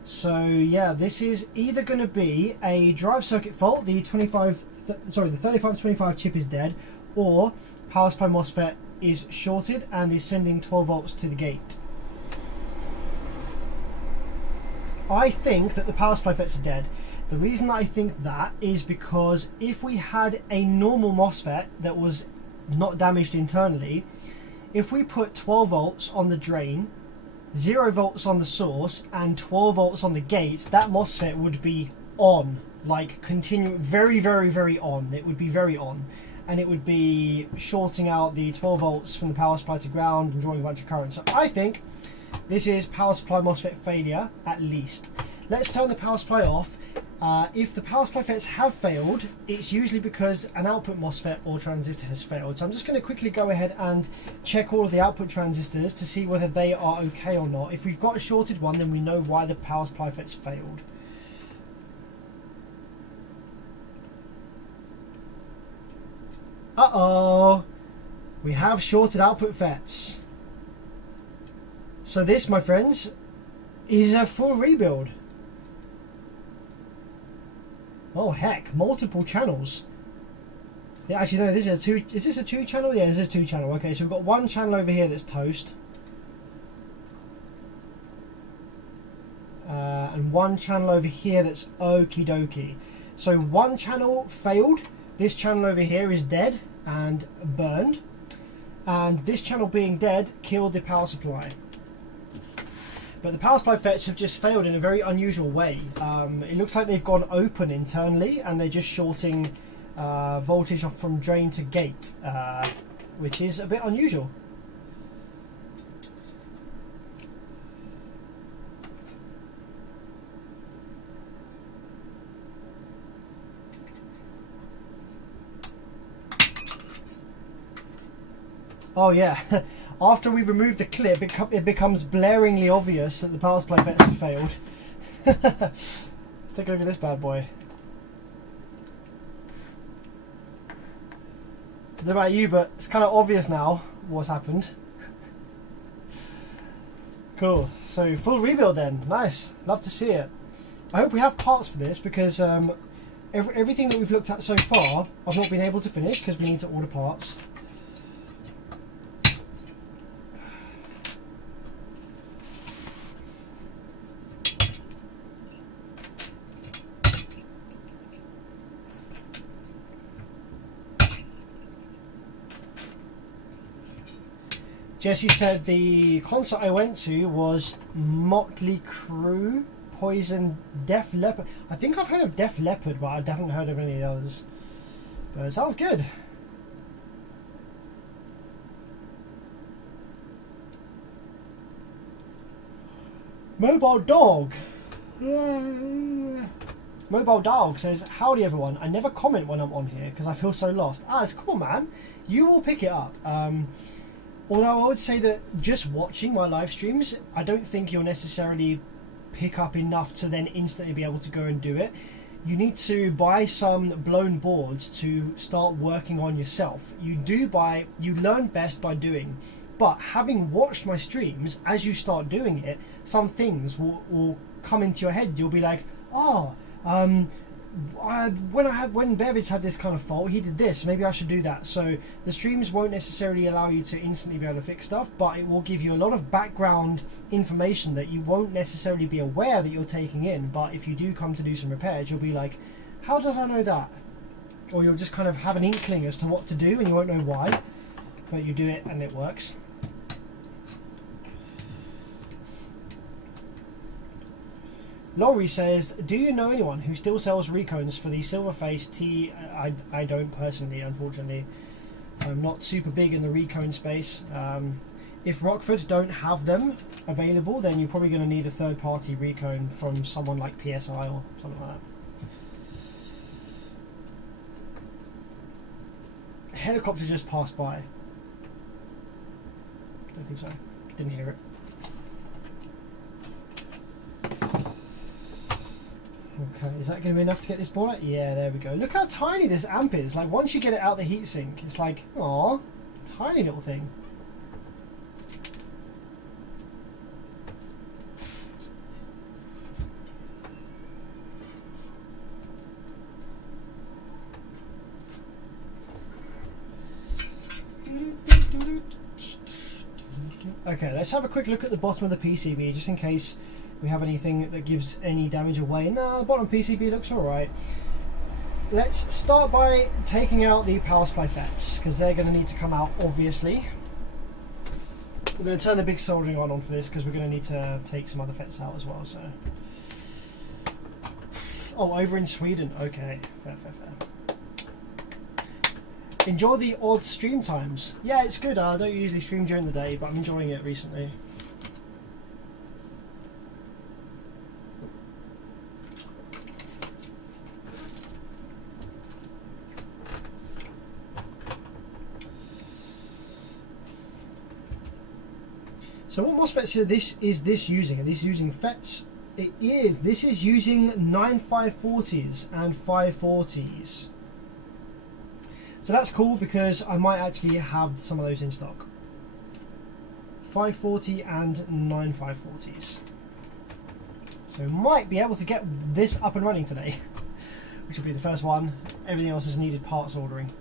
So yeah, this is either going to be a drive circuit fault, the 3525 chip is dead, or power supply MOSFET is shorted and is sending 12 volts to the gate. I think that the power supply FETs are dead. The reason that I think that is because if we had a normal MOSFET that was not damaged internally, if we put 12 volts on the drain, 0 volts on the source, and 12 volts on the gate, that MOSFET would be on, like very, very, very on. It would be very on, and it would be shorting out the 12 volts from the power supply to ground and drawing a bunch of current. So I think this is power supply MOSFET failure, at least. Let's turn the power supply off. If the power supply FETs have failed, it's usually because an output MOSFET or transistor has failed. So I'm just going to quickly go ahead and check all of the output transistors to see whether they are okay or not. If we've got a shorted one, then we know why the power supply FETs failed. Uh-oh! We have shorted output FETs. So this, my friends, is a full rebuild. Oh heck, multiple channels. Yeah, actually no, this is a two. Is this a 2-channel? Yeah, this is a 2-channel. Okay, so we've got one channel over here that's toast, and one channel over here that's okie dokie. So one channel failed. This channel over here is dead and burned, and this channel being dead killed the power supply. But the power supply FETs have just failed in a very unusual way. It looks like they've gone open internally and they're just shorting voltage off from drain to gate, which is a bit unusual. Oh yeah. After we remove the clip, it becomes blaringly obvious that the power supply FETs have failed. Let's take a look at this bad boy. I don't know about you, but it's kind of obvious now what's happened. Cool. So full rebuild then. Nice. Love to see it. I hope we have parts for this, because everything that we've looked at so far I've not been able to finish because we need to order parts. Jesse said the concert I went to was Motley Crue, Poison, Def Leppard. I think I've heard of Def Leppard, but I haven't heard of any of the others. But it sounds good. Mobile Dog. Mobile Dog says, howdy everyone. I never comment when I'm on here because I feel so lost. Ah, it's cool, man. You will pick it up. Although I would say that just watching my live streams, I don't think you'll necessarily pick up enough to then instantly be able to go and do it. You need to buy some blown boards to start working on yourself. You learn best by doing. But having watched my streams, as you start doing it, some things will come into your head. You'll be like, oh, when Bevis had this kind of fault, he did this, maybe I should do that. So the streams won't necessarily allow you to instantly be able to fix stuff, but it will give you a lot of background information that you won't necessarily be aware that you're taking in. But if you do come to do some repairs, you'll be like, how did I know that? Or you'll just kind of have an inkling as to what to do and you won't know why, but you do it and it works. Laurie says, do you know anyone who still sells recones for the Silverface T? I don't personally, unfortunately. I'm not super big in the recone space. If Rockford don't have them available, then you're probably going to need a third-party recone from someone like PSI or something like that. Helicopter just passed by. Don't think so. Didn't hear it. Okay, is that going to be enough to get this board out? Yeah, there we go. Look how tiny this amp is. Like, once you get it out the heatsink, it's like, aw, tiny little thing. Okay, let's have a quick look at the bottom of the PCB, just in case we have anything that gives any damage away. No, the bottom PCB looks alright. Let's start by taking out the power supply FETs, because they're going to need to come out, obviously. We're going to turn the big soldering on for this, because we're going to need to take some other FETs out as well. So, oh, over in Sweden. Okay, fair. Enjoy the odd stream times. Yeah, it's good. I don't usually stream during the day, but I'm enjoying it recently. So what MOSFETs is this using? Are these using FETs? It is. This is using 9540s and 540s. So that's cool because I might actually have some of those in stock. 540 and 9540s. So might be able to get this up and running today, which will be the first one. Everything else is needed parts ordering.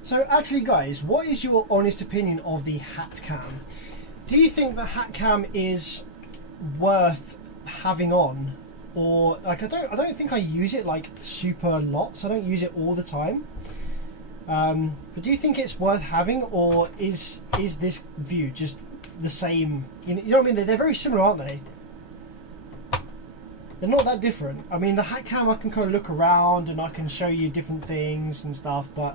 So actually guys, what is your honest opinion of the hat cam? Do you think the hat cam is worth having on? Or like I don't think I use it like super lots. I don't use it all the time. But do you think it's worth having, or is this view just the same? You know what I mean? They're very similar, aren't they? They're not that different. I mean, the hat cam I can kind of look around and I can show you different things and stuff, but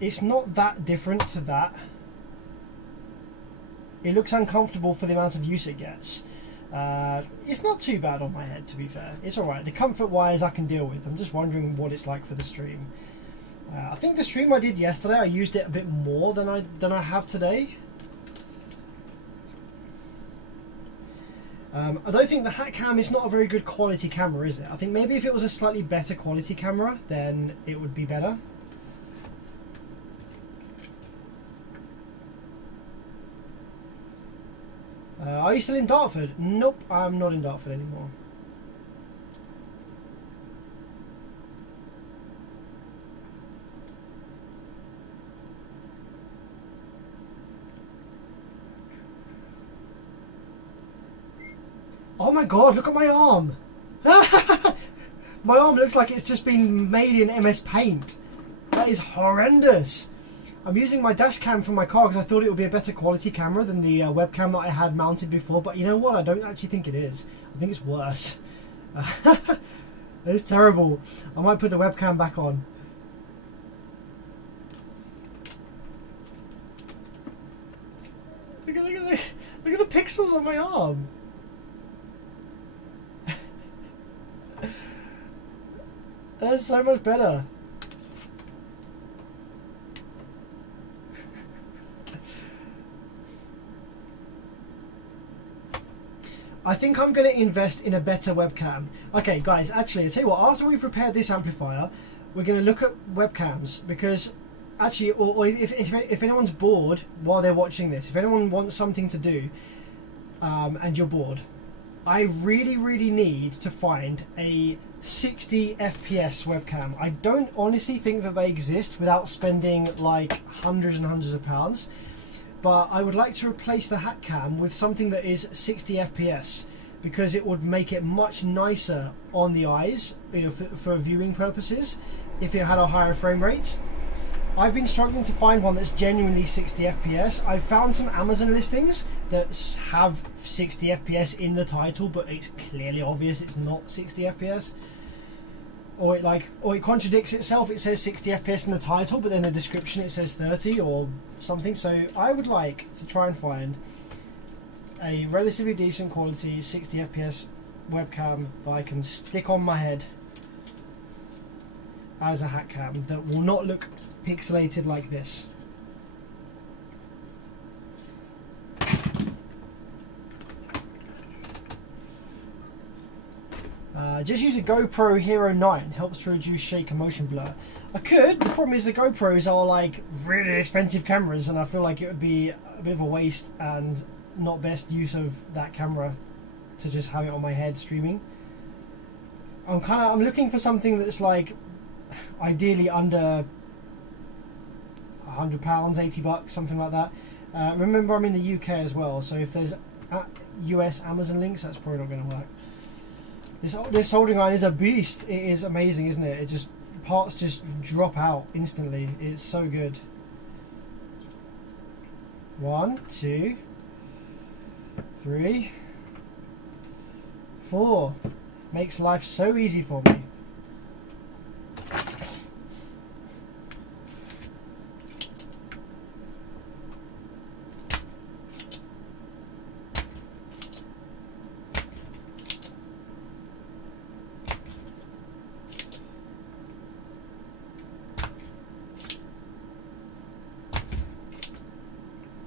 it's not that different to that. It looks uncomfortable for the amount of use it gets. It's not too bad on my head, to be fair. It's alright. The comfort wise I can deal with. I'm just wondering what it's like for the stream. I think the stream I did yesterday, I used it a bit more than I have today. I don't think the hat cam is not a very good quality camera, is it? I think maybe if it was a slightly better quality camera, then it would be better. Are you still in Dartford? Nope, I'm not in Dartford anymore. Oh my god, look at my arm! My arm looks like it's just been made in MS Paint. That is horrendous. I'm using my dash cam from my car because I thought it would be a better quality camera than the webcam that I had mounted before, but you know what? I don't actually think it is. I think it's worse. It's terrible. I might put the webcam back on. Look at the pixels on my arm. That's so much better. I think I'm going to invest in a better webcam. Okay, guys, actually, I'll tell you what, after we've repaired this amplifier, we're going to look at webcams, because actually, or if anyone's bored while they're watching this, if anyone wants something to do, and you're bored, I really need to find a 60 FPS webcam. I don't honestly think that they exist without spending like hundreds and hundreds of pounds. But I would like to replace the hat cam with something that is 60 FPS, because it would make it much nicer on the eyes, you know, for viewing purposes, if it had a higher frame rate. I've been struggling to find one that's genuinely 60 FPS. I've found some Amazon listings that have 60 FPS in the title, but it's clearly obvious it's not 60 FPS. Or it contradicts itself. It says 60 FPS in the title, but then in the description it says 30 or something. So I would like to try and find a relatively decent quality 60 FPS webcam that I can stick on my head as a hat cam that will not look pixelated like this. Just use a GoPro Hero 9, helps to reduce shake and motion blur. I could, the problem is the GoPros are like really expensive cameras, and I feel like it would be a bit of a waste and not best use of that camera to just have it on my head streaming. I'm looking for something that's like ideally under £100, 80 bucks, something like that. Remember, I'm in the UK as well, so if there's US Amazon links, that's probably not going to work. This soldering iron is a beast. It is amazing, isn't it? It just, parts just drop out instantly. It's so good. 1, 2, 3, 4. Makes life so easy for me.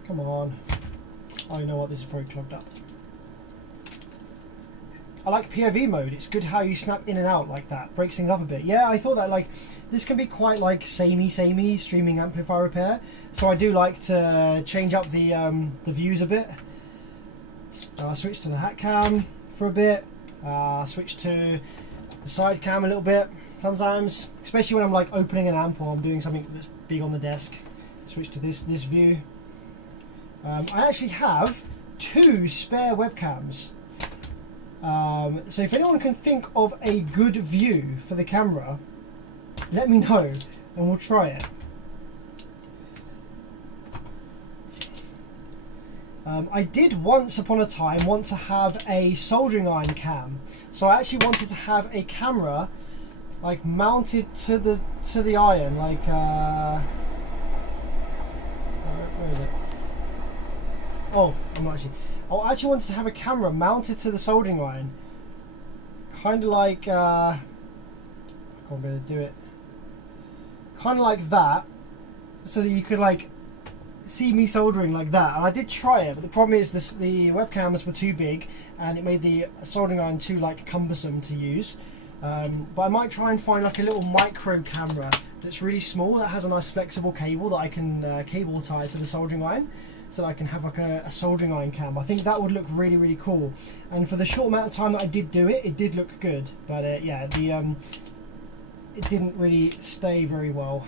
Come on. Oh, you know what? This is probably clogged up. I like POV mode. It's good how you snap in and out like that. Breaks things up a bit. Yeah, I thought that, like, this can be quite like samey streaming amplifier repair. So I do like to change up the views a bit. Switch to the hat cam for a bit. Switch to the side cam a little bit sometimes, especially when I'm like opening an amp or I'm doing something that's big on the desk. Switch to this view. I actually have 2 spare webcams. So if anyone can think of a good view for the camera, let me know and we'll try it. I did once upon a time want to have a soldering iron cam. So I actually wanted to have a camera like mounted to the iron, like where is it? Oh, I'm not actually. I actually wanted to have a camera mounted to the soldering iron, kind of like I can't be able to do it. Kind of like that, so that you could like see me soldering like that. And I did try it, but the problem is the webcams were too big, and it made the soldering iron too like cumbersome to use. But I might try and find like a little micro camera that's really small that has a nice flexible cable that I can cable tie to the soldering iron, so that I can have like a soldering iron cam. I think that would look really cool. And for the short amount of time that I did do it, it did look good. But yeah, it didn't really stay very well.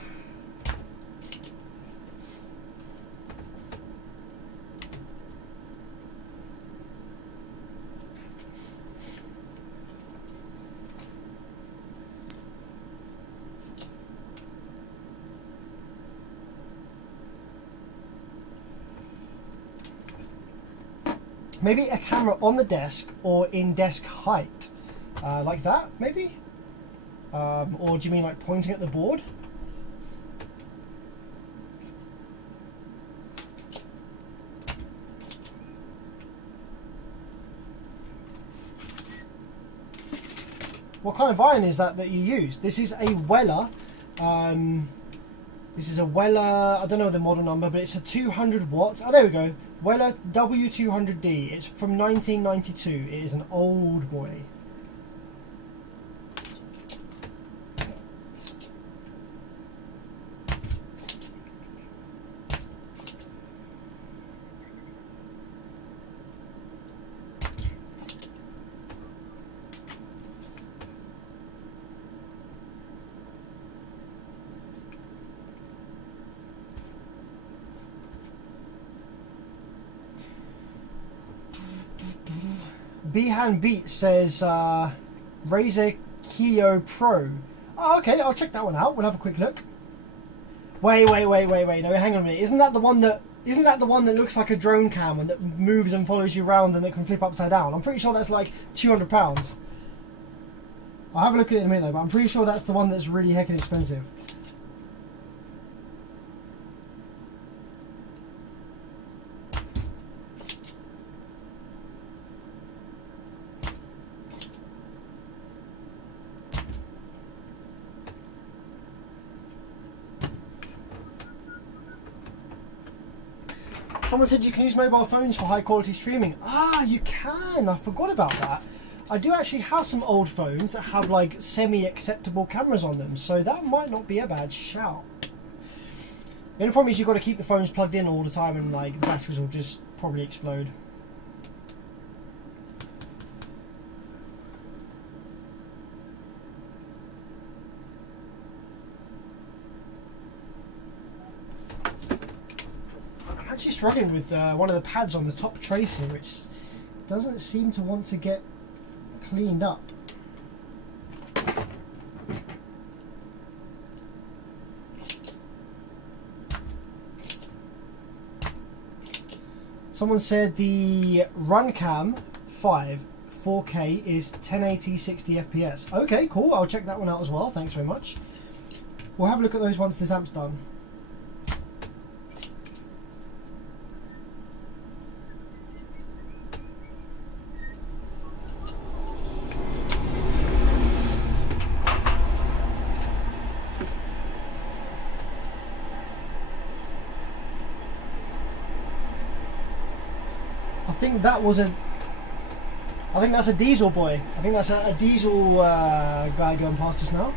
Maybe a camera on the desk or in desk height, like that, maybe? Or do you mean like pointing at the board? What kind of iron is that you use? This is a Weller. This is a Weller, I don't know the model number, but it's a 200 watts. Oh, there we go. Weller W200D. It's from 1992. It is an old boy. Behan Beat says Razer Keo Pro. Oh, okay, I'll check that one out. We'll have a quick look. Wait. No, hang on a minute. Isn't that the one that looks like a drone cam and that moves and follows you around and that can flip upside down? I'm pretty sure that's like £200. I'll have a look at it in a minute though, but I'm pretty sure that's the one that's really heckin' expensive. Someone said you can use mobile phones for high quality streaming. Ah, you can. I forgot about that. I do actually have some old phones that have like semi-acceptable cameras on them, so that might not be a bad shout. The only problem is you've got to keep the phones plugged in all the time and like the batteries will just probably explode. I'm actually struggling with one of the pads on the top tracer, which doesn't seem to want to get cleaned up. Someone said the Runcam 5 4K is 1080 60 FPS. Okay, cool. I'll check that one out as well. Thanks very much. We'll have a look at those once this amp's done. I think that's a diesel boy. I think that's a diesel guy going past us now.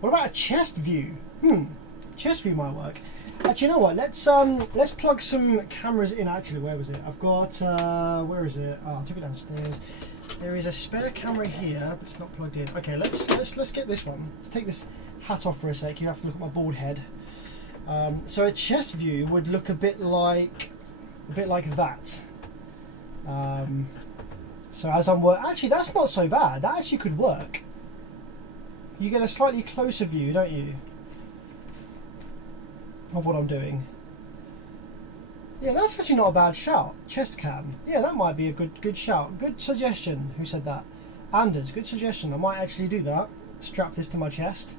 What about a chest view? Chest view might work. Actually, you know what? Let's plug some cameras in. Actually, where was it? I've got where is it? Oh, I took it downstairs. There is a spare camera here, but it's not plugged in. Okay, let's get this one. Let's take this hat off for a sec. You have to look at my bald head. So a chest view would look a bit like that. So as I'm actually, that's not so bad. That actually could work. You get a slightly closer view, don't you, of what I'm doing? Yeah, that's actually not a bad shout. Chest cam. Yeah, that might be a good shout. Good suggestion. Who said that? Anders, good suggestion. I might actually do that. Strap this to my chest.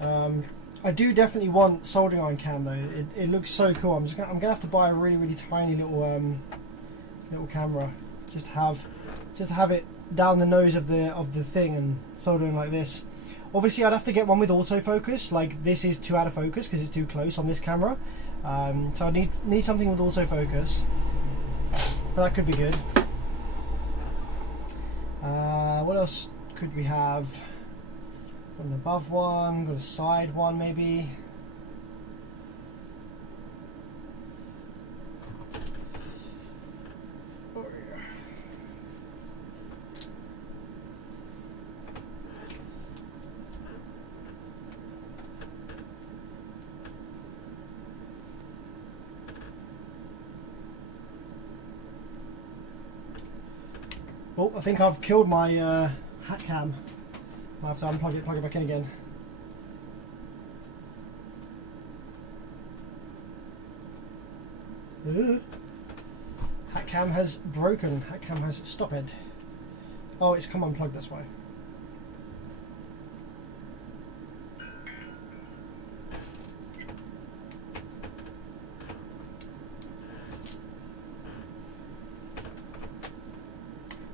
I do definitely want soldering iron cam though. It looks so cool. I'm gonna have to buy a really tiny little camera. Just to have it down the nose of the thing and soldering like this. Obviously, I'd have to get one with autofocus. Like this is too out of focus because it's too close on this camera. So I need something with autofocus, but that could be good. What else could we have? Got an above one, got a side one maybe. Oh, I think I've killed my hat cam. I'll have to unplug it, plug it back in again. Hat cam has broken. Hat cam has stopped. Oh, it's come unplugged, that's why.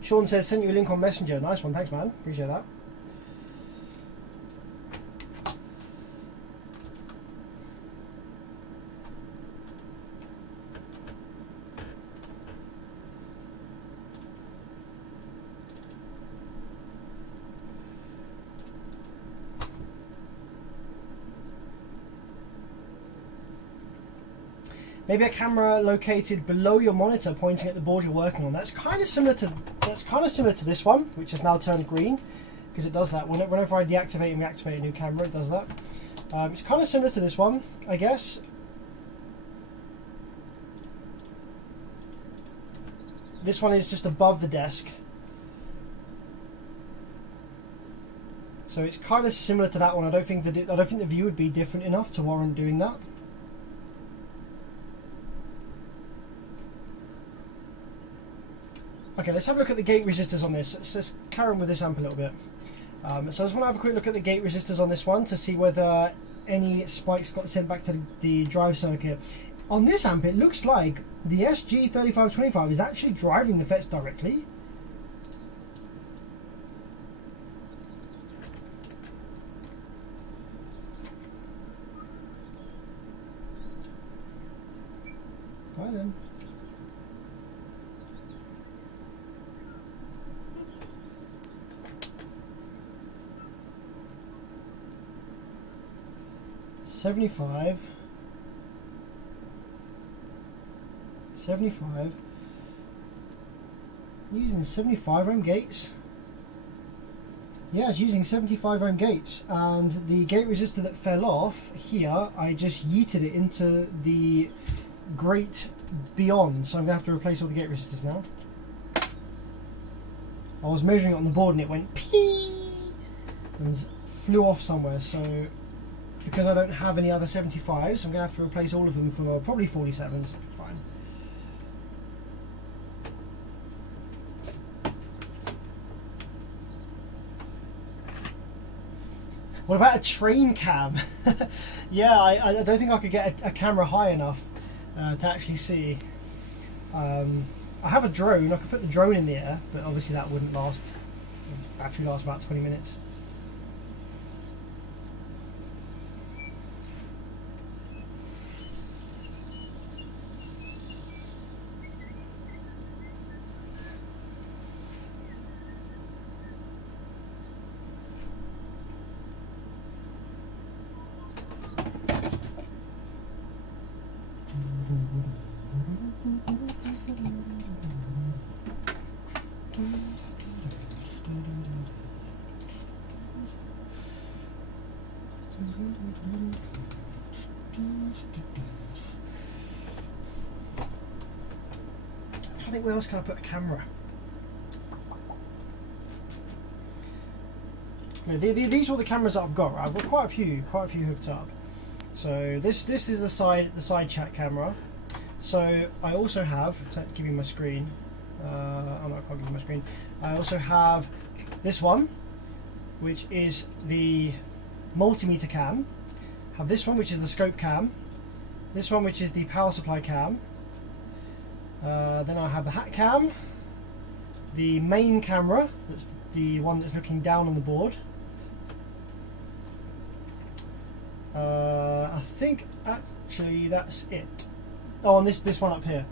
Sean says, sent you a link on Messenger. Nice one, thanks man, appreciate that. Maybe a camera located below your monitor pointing at the board you're working on. That's kind of similar to this one, which has now turned green, because it does that. Whenever I deactivate and reactivate a new camera, it does that. It's kind of similar to this one, I guess. This one is just above the desk. So it's kind of similar to that one. I don't think the view would be different enough to warrant doing that. Okay, let's have a look at the gate resistors on this. Let's carry on with this amp a little bit. So I just want to have a quick look at the gate resistors on this one to see whether any spikes got sent back to the drive circuit. On this amp, it looks like the SG3525 is actually driving the FETs directly. Hi then. $75 using 75 ohm gates. Yeah, it's using 75 ohm gates, and the gate resistor that fell off here, I just yeeted it into the grate beyond, so I'm gonna have to replace all the gate resistors now. I was measuring it on the board and it went pee and flew off somewhere, so because I don't have any other 75s, I'm going to have to replace all of them for probably 47s. Fine. What about a train cam? Yeah, I don't think I could get a camera high enough to actually see. I have a drone. I could put the drone in the air, but obviously that wouldn't last. The battery lasts about 20 minutes. I think where else can I put a camera? No, these are all the cameras that I've got. Right? I've got quite a few hooked up. So this is the side chat camera. So I also have, give you my screen. I can't give you my screen. I also have this one, which is the multimeter cam. I have this one, which is the scope cam. This one, which is the power supply cam. Then I have the hat cam, the main camera, that's the one that's looking down on the board. I think actually that's it. Oh, and this one up here.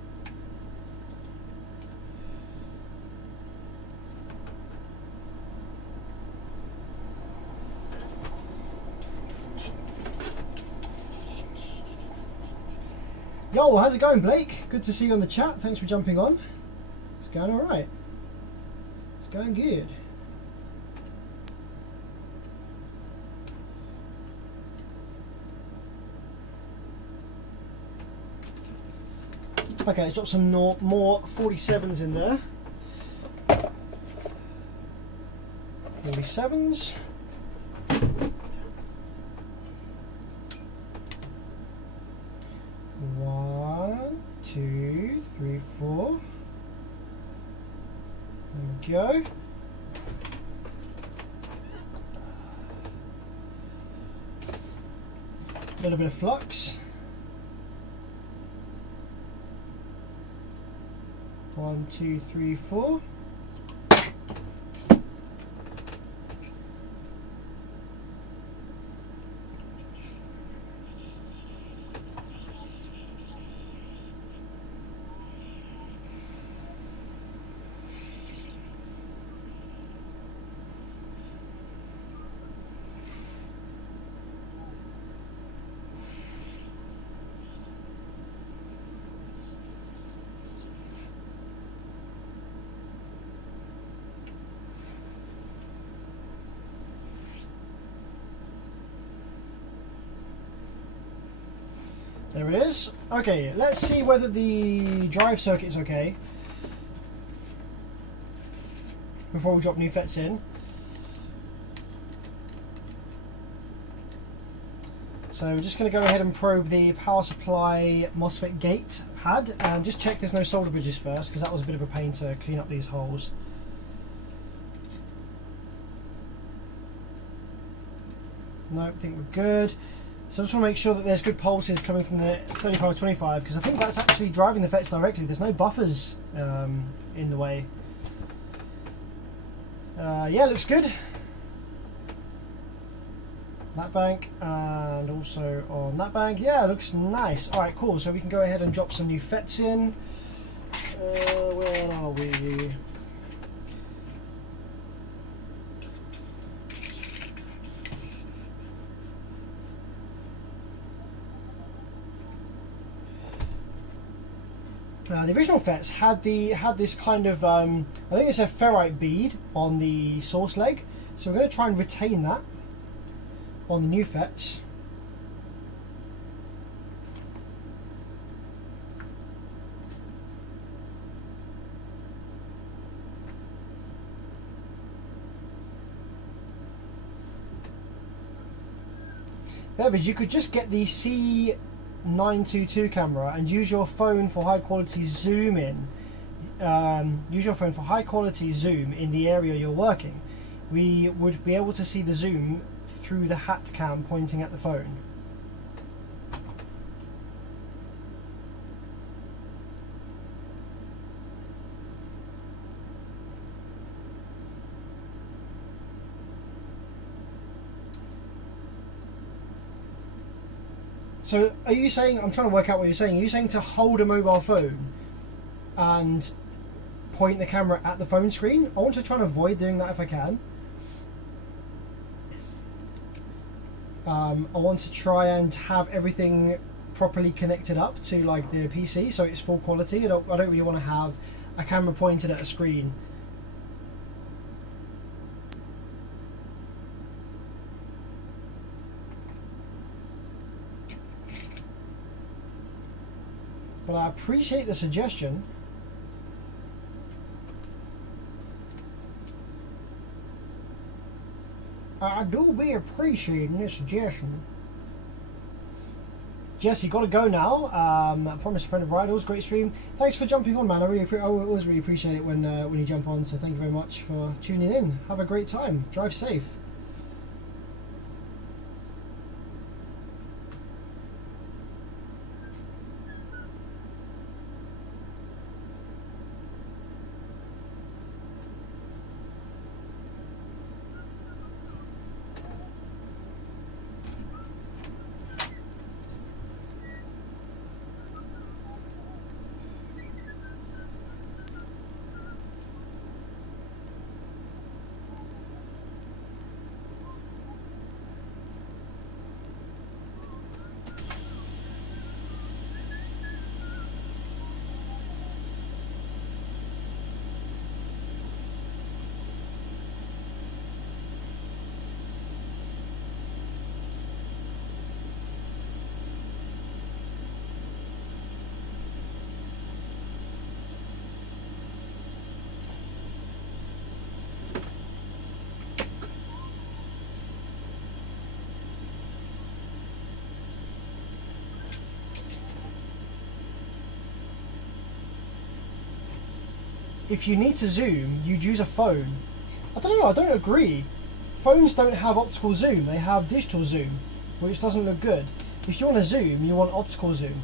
Yo, how's it going, Blake? Good to see you on the chat. Thanks for jumping on. It's going alright. It's going good. Okay, let's drop some more 47s in there. 47s. One, two. 4. There we go. A little bit of flux. 1, 2, 3, 4. There it is. Okay, let's see whether the drive circuit's okay before we drop new FETs in. So we're just going to go ahead and probe the power supply MOSFET gate pad and just check there's no solder bridges first, because that was a bit of a pain to clean up these holes. No, I think we're good. So I just want to make sure that there's good pulses coming from the 3525, because I think that's actually driving the FETs directly. There's no buffers in the way. Yeah, looks good. That bank, and also on that bank. Yeah, it looks nice. Alright, cool. So we can go ahead and drop some new FETs in. Where are we? The original FETs had this kind of I think it's a ferrite bead on the source leg, so we're going to try and retain that on the new FETs. Beverage, you could just get the C922 camera and use your phone for high quality zoom in. Use your phone for high quality zoom in the area you're working. We would be able to see the zoom through the hat cam pointing at the phone. So are you saying, I'm trying to work out what you're saying, are you saying to hold a mobile phone and point the camera at the phone screen? I want to try and avoid doing that if I can. I want to try and have everything properly connected up to like the PC so it's full quality. I don't really want to have a camera pointed at a screen. But I appreciate the suggestion. I do be appreciating the suggestion. Jess, you got to go now. I promised a friend of Rydell's, great stream. Thanks for jumping on, man. I always really appreciate it when you jump on. So thank you very much for tuning in. Have a great time. Drive safe. if you need to zoom, you'd use a phone. I don't know, I don't agree. Phones don't have optical zoom, they have digital zoom, which doesn't look good. If you want to zoom, you want optical zoom.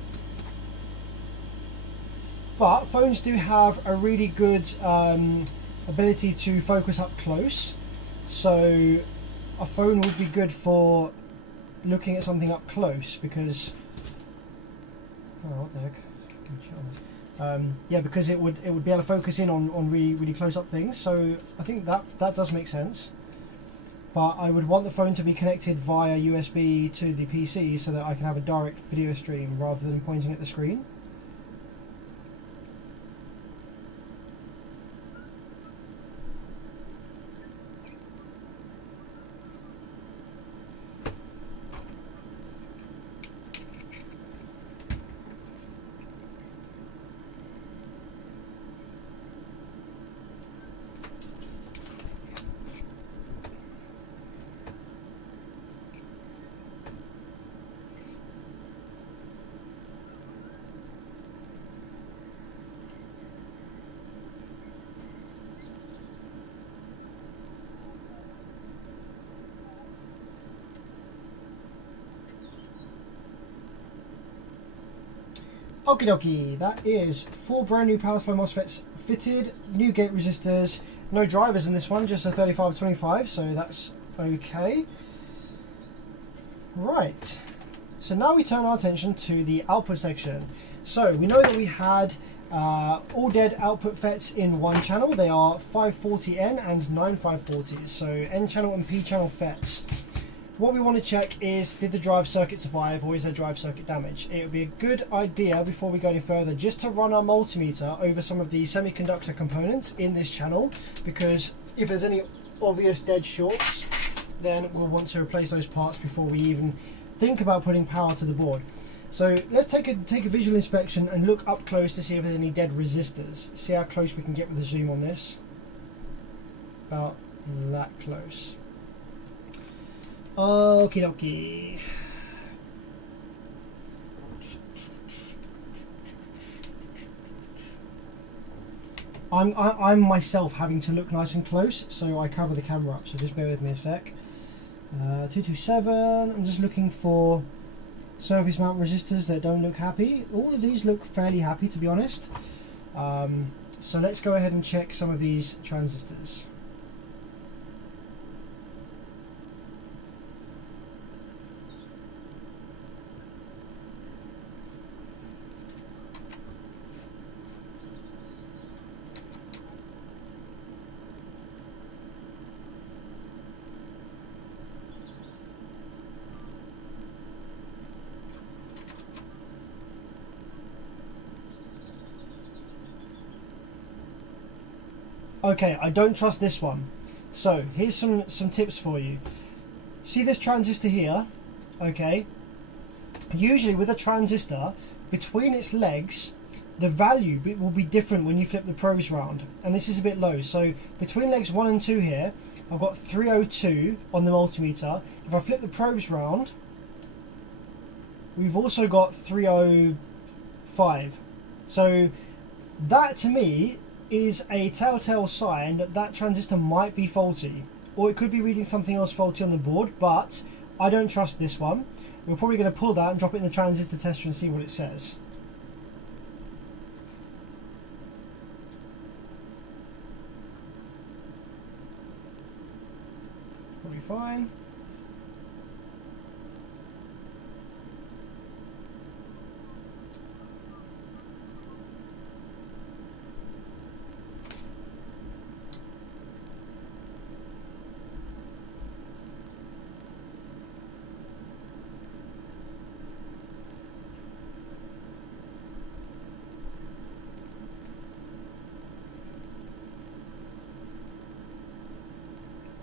But phones do have a really good ability to focus up close. So a phone would be good for looking at something up close because... Oh, what the heck? Yeah, because it would be able to focus in on really close up things. So I think that does make sense. But I would want the phone to be connected via USB to the PC so that I can have a direct video stream rather than pointing at the screen. Okie dokie, that is 4 brand new power supply MOSFETs fitted, new gate resistors, no drivers in this one, just a 3525, so that's okay. Right, so now we turn our attention to the output section. So we know that we had all dead output FETs in one channel. They are 540N and 9540s, so N channel and P channel FETs. What we want to check is, did the drive circuit survive or is there drive circuit damage? It would be a good idea before we go any further just to run our multimeter over some of the semiconductor components in this channel, because if there's any obvious dead shorts, then we'll want to replace those parts before we even think about putting power to the board. So let's take a visual inspection and look up close to see if there's any dead resistors. See how close we can get with the zoom on this. About that close. Okie dokie. I'm myself having to look nice and close, so I cover the camera up, so just bear with me a sec. 227, I'm just looking for surface mount resistors that don't look happy. All of these look fairly happy, to be honest. So let's go ahead and check some of these transistors. Okay, I don't trust this one. So here's some tips for you. See this transistor here? Okay. Usually with a transistor, between its legs, the value will be different when you flip the probes round. And this is a bit low. So between legs 1 and 2 here, I've got 302 on the multimeter. If I flip the probes round, we've also got 305. So that to me is a telltale sign that that transistor might be faulty, or it could be reading something else faulty on the board, but I don't trust this one. We're probably going to pull that and drop it in the transistor tester and see what it says. Probably fine.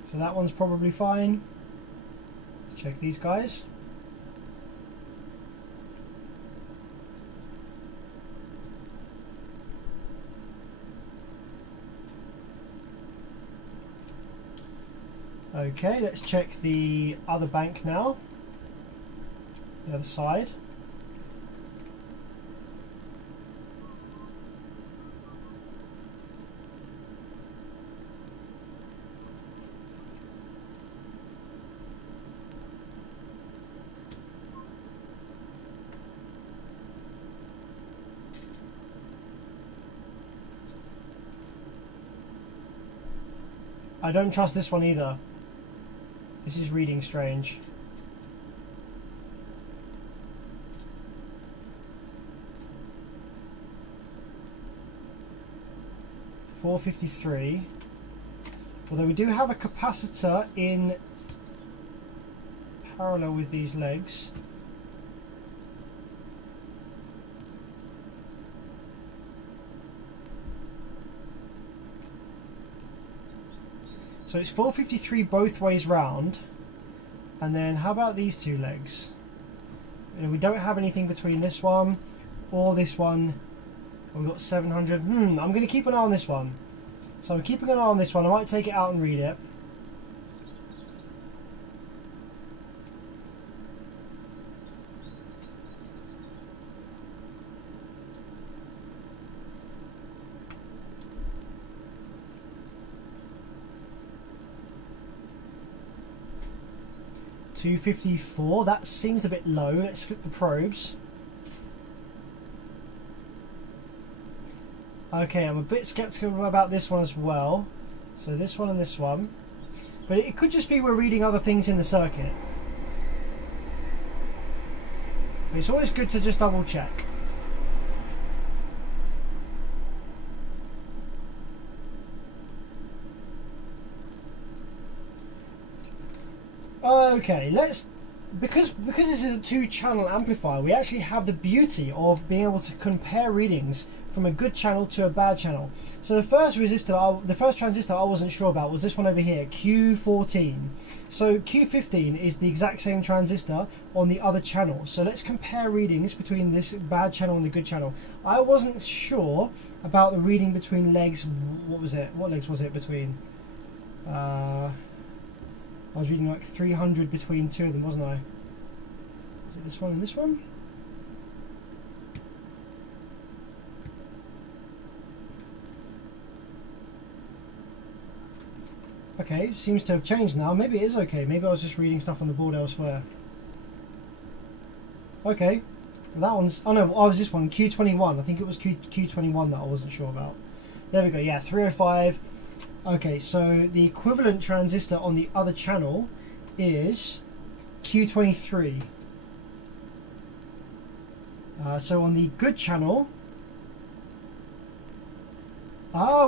So that one's probably fine. Let's check these guys. Okay, let's check the other bank now. The other side. I don't trust this one either. This is reading strange. $453. Although we do have a capacitor in parallel with these legs. So it's 453 both ways round. And then how about these two legs? You know, we don't have anything between this one or this one. We've got 700. I'm going to keep an eye on this one. So I'm keeping an eye on this one. I might take it out and read it. $254. That seems a bit low. Let's flip the probes. Okay, I'm a bit skeptical about this one as well. So this one and this one. But it could just be we're reading other things in the circuit. But it's always good to just double check. Okay, let's... Because this is a 2-channel amplifier, we actually have the beauty of being able to compare readings from a good channel to a bad channel. So the first resistor, the first transistor I wasn't sure about was this one over here, Q14. So Q15 is the exact same transistor on the other channel. So let's compare readings between this bad channel and the good channel. I wasn't sure about the reading between legs. What was it? What legs was it between? I was reading like 300 between two of them, wasn't I? Was it this one and this one? Okay, seems to have changed now. Maybe it is okay. Maybe I was just reading stuff on the board elsewhere. Okay, that one's... Oh no, oh, it was this one, Q21. I think it was Q21 that I wasn't sure about. There we go, yeah, 305. Okay, so the equivalent transistor on the other channel is Q23. So on the good channel,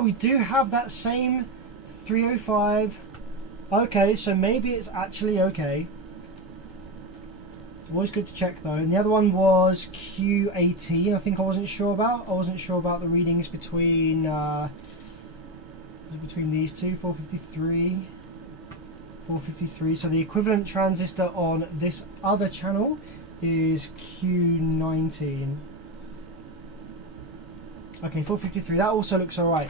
we do have that same 305. Okay, so maybe it's actually okay. Always good to check though. And the other one was Q18. I think I wasn't sure about. I wasn't sure about the readings between these two. 453. 453. So the equivalent transistor on this other channel is Q19. Okay, 453. That also looks alright.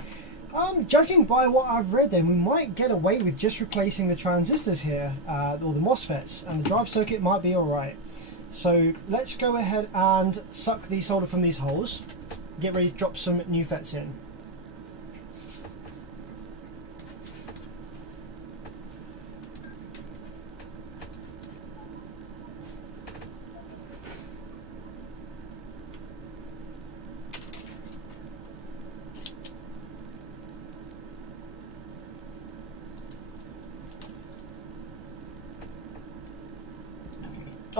Judging by what I've read, then we might get away with just replacing the transistors here, or the MOSFETs, and the drive circuit might be alright. So let's go ahead and suck the solder from these holes. Get ready to drop some new FETs in.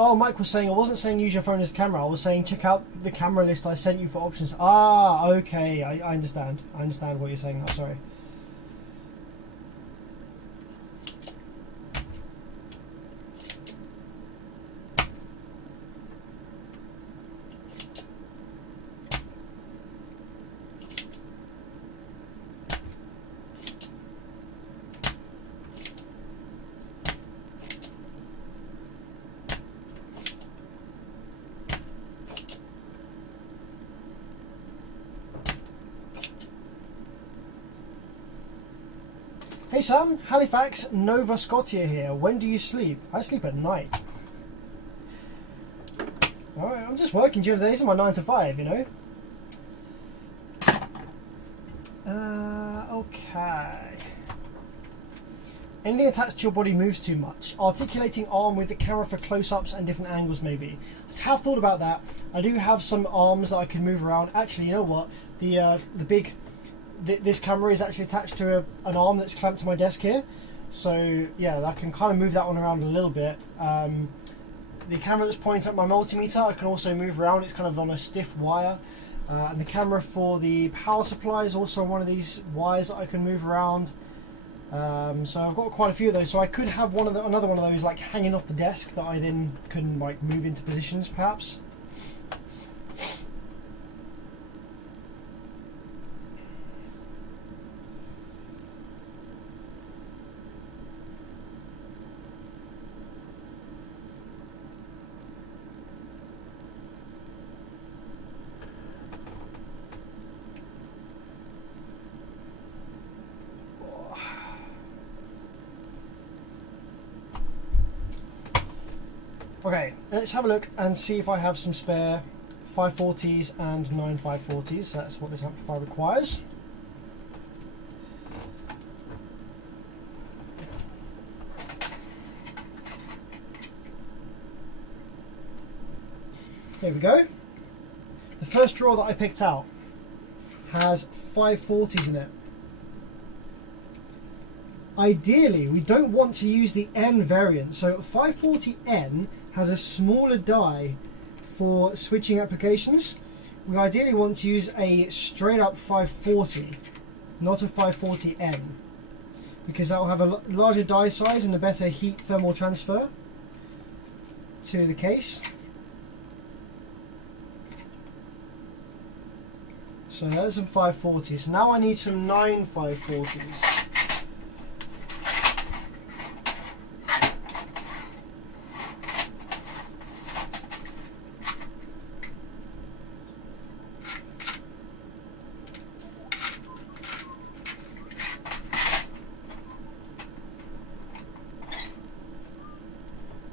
Oh, Mike was saying, I wasn't saying use your phone as a camera, I was saying check out the camera list I sent you for options. Ah, okay, I understand. I understand what you're saying now, sorry. Hey Sam, Halifax, Nova Scotia here. When do you sleep? I sleep at night. Alright, I'm just working during the days of my 9 to 5, you know. Okay. Anything attached to your body moves too much. Articulating arm with the camera for close-ups and different angles maybe. I have thought about that. I do have some arms that I can move around. Actually, you know what? The big this camera is actually attached to an arm that's clamped to my desk here. So yeah, I can kind of move that one around a little bit. The camera that's pointing at my multimeter, I can also move around. It's kind of on a stiff wire. And the camera for the power supply is also on one of these wires that I can move around. So I've got quite a few of those. So I could have another one of those like hanging off the desk that I then can like move into positions perhaps. Okay, let's have a look and see if I have some spare 540s and 9 540s. That's what this amplifier requires. Here we go. The first drawer that I picked out has 540s in it. Ideally, we don't want to use the N variant, so 540N has a smaller die for switching applications. We ideally want to use a straight up 540, not a 540N, because that will have a larger die size and a better heat thermal transfer to the case. So there's some 540s. Now I need some 9 540s.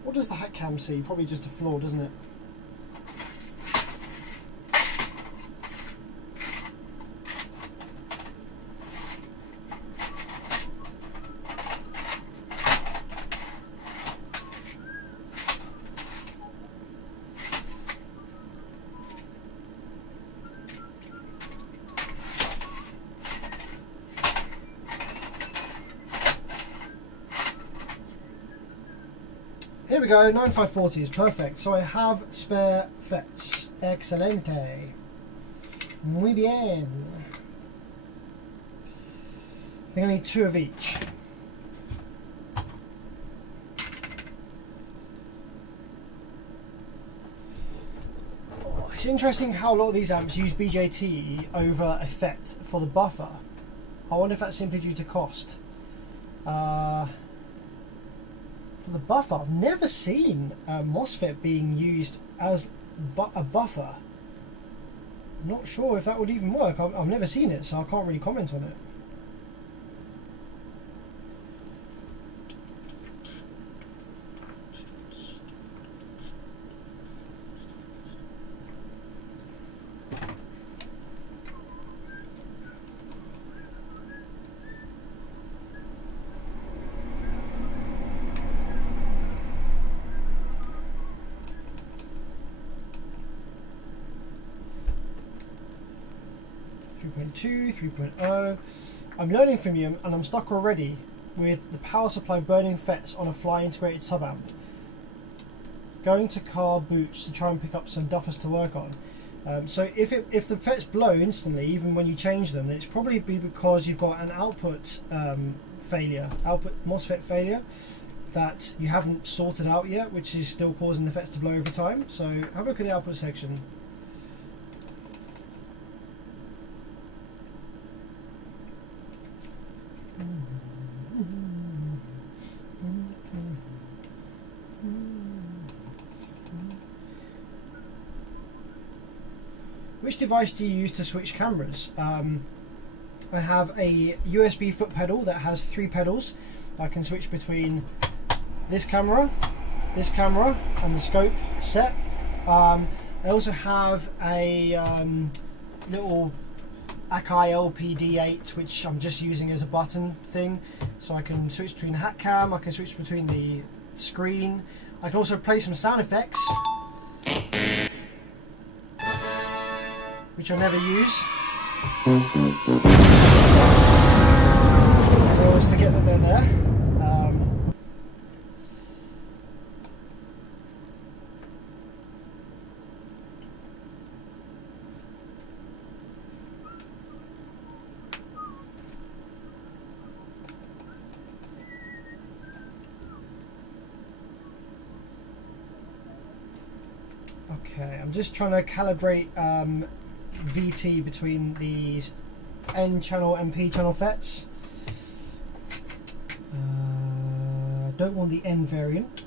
What does the hat cam see? Probably just the floor, doesn't it? Here we go, 9 540s, perfect. So I have spare FETs. Excelente. Muy bien. I think I need 2 of each. Oh, it's interesting how a lot of these amps use BJT over a FET for the buffer. I wonder if that's simply due to cost. For the buffer, I've never seen a MOSFET being used as a buffer. I'm not sure if that would even work. I've never seen it, so I can't really comment on it. .2, 3.0. I'm learning from you and I'm stuck already with the power supply burning FETs on a fly integrated sub amp. Going to car boots to try and pick up some duffers to work on. So if the FETs blow instantly, even when you change them, it's probably because you've got an output failure, output MOSFET failure that you haven't sorted out yet, which is still causing the FETs to blow over time. So have a look at the output section. Which device do you use to switch cameras? I have a USB foot pedal that has 3 pedals. I can switch between this camera, and the scope set. I also have a little Akai LPD8, which I'm just using as a button thing. So I can switch between the hat cam, I can switch between the screen. I can also play some sound effects, which I never use. So I always forget that they're there. Okay, I'm just trying to calibrate VT between these N channel and P channel FETs. Don't want the N variant.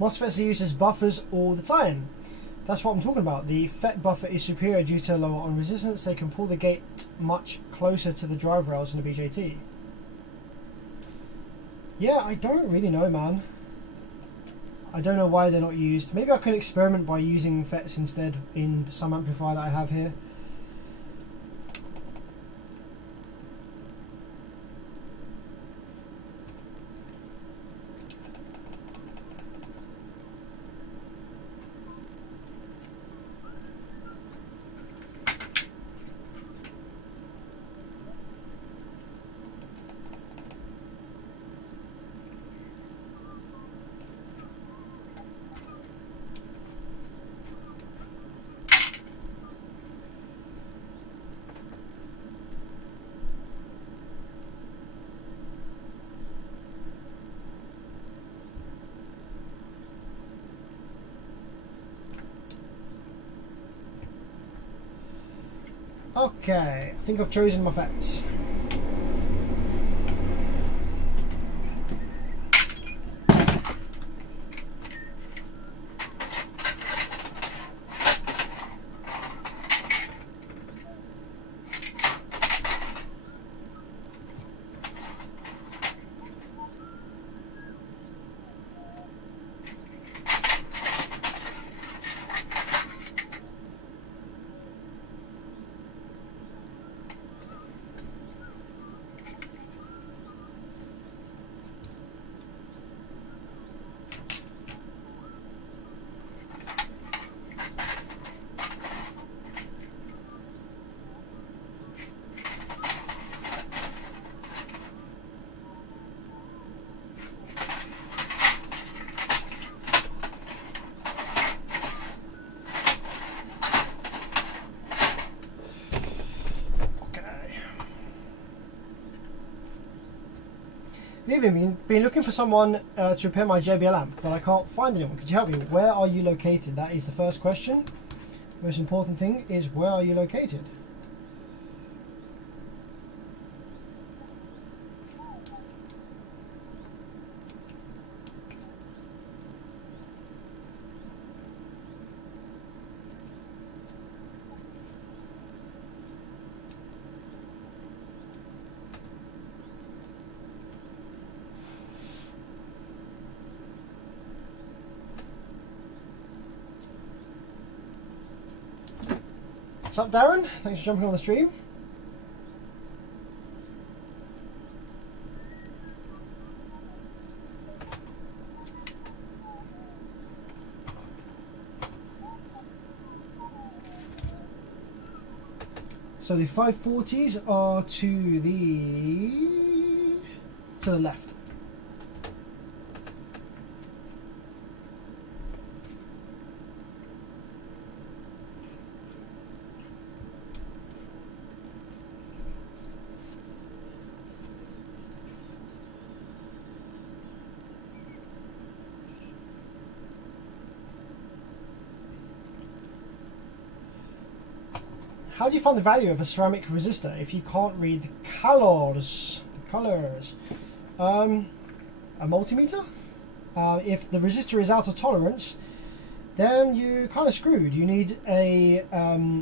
MOSFETs are used as buffers all the time. That's what I'm talking about. The FET buffer is superior due to lower on resistance. They can pull the gate much closer to the drive rails in the BJT. Yeah, I don't really know, man. I don't know why they're not used. Maybe I could experiment by using FETs instead in some amplifier that I have here. Okay, I think I've chosen my FETs. I've been looking for someone to repair my JBL amp, but I can't find anyone. Could you help me? Where are you located? That is the first question. The most important thing is, where are you located? What's up, Darren? Thanks for jumping on the stream. So the 540s are to the left. How do you find the value of a ceramic resistor if you can't read the colors? A multimeter? If the resistor is out of tolerance, then you're kind of screwed. You need a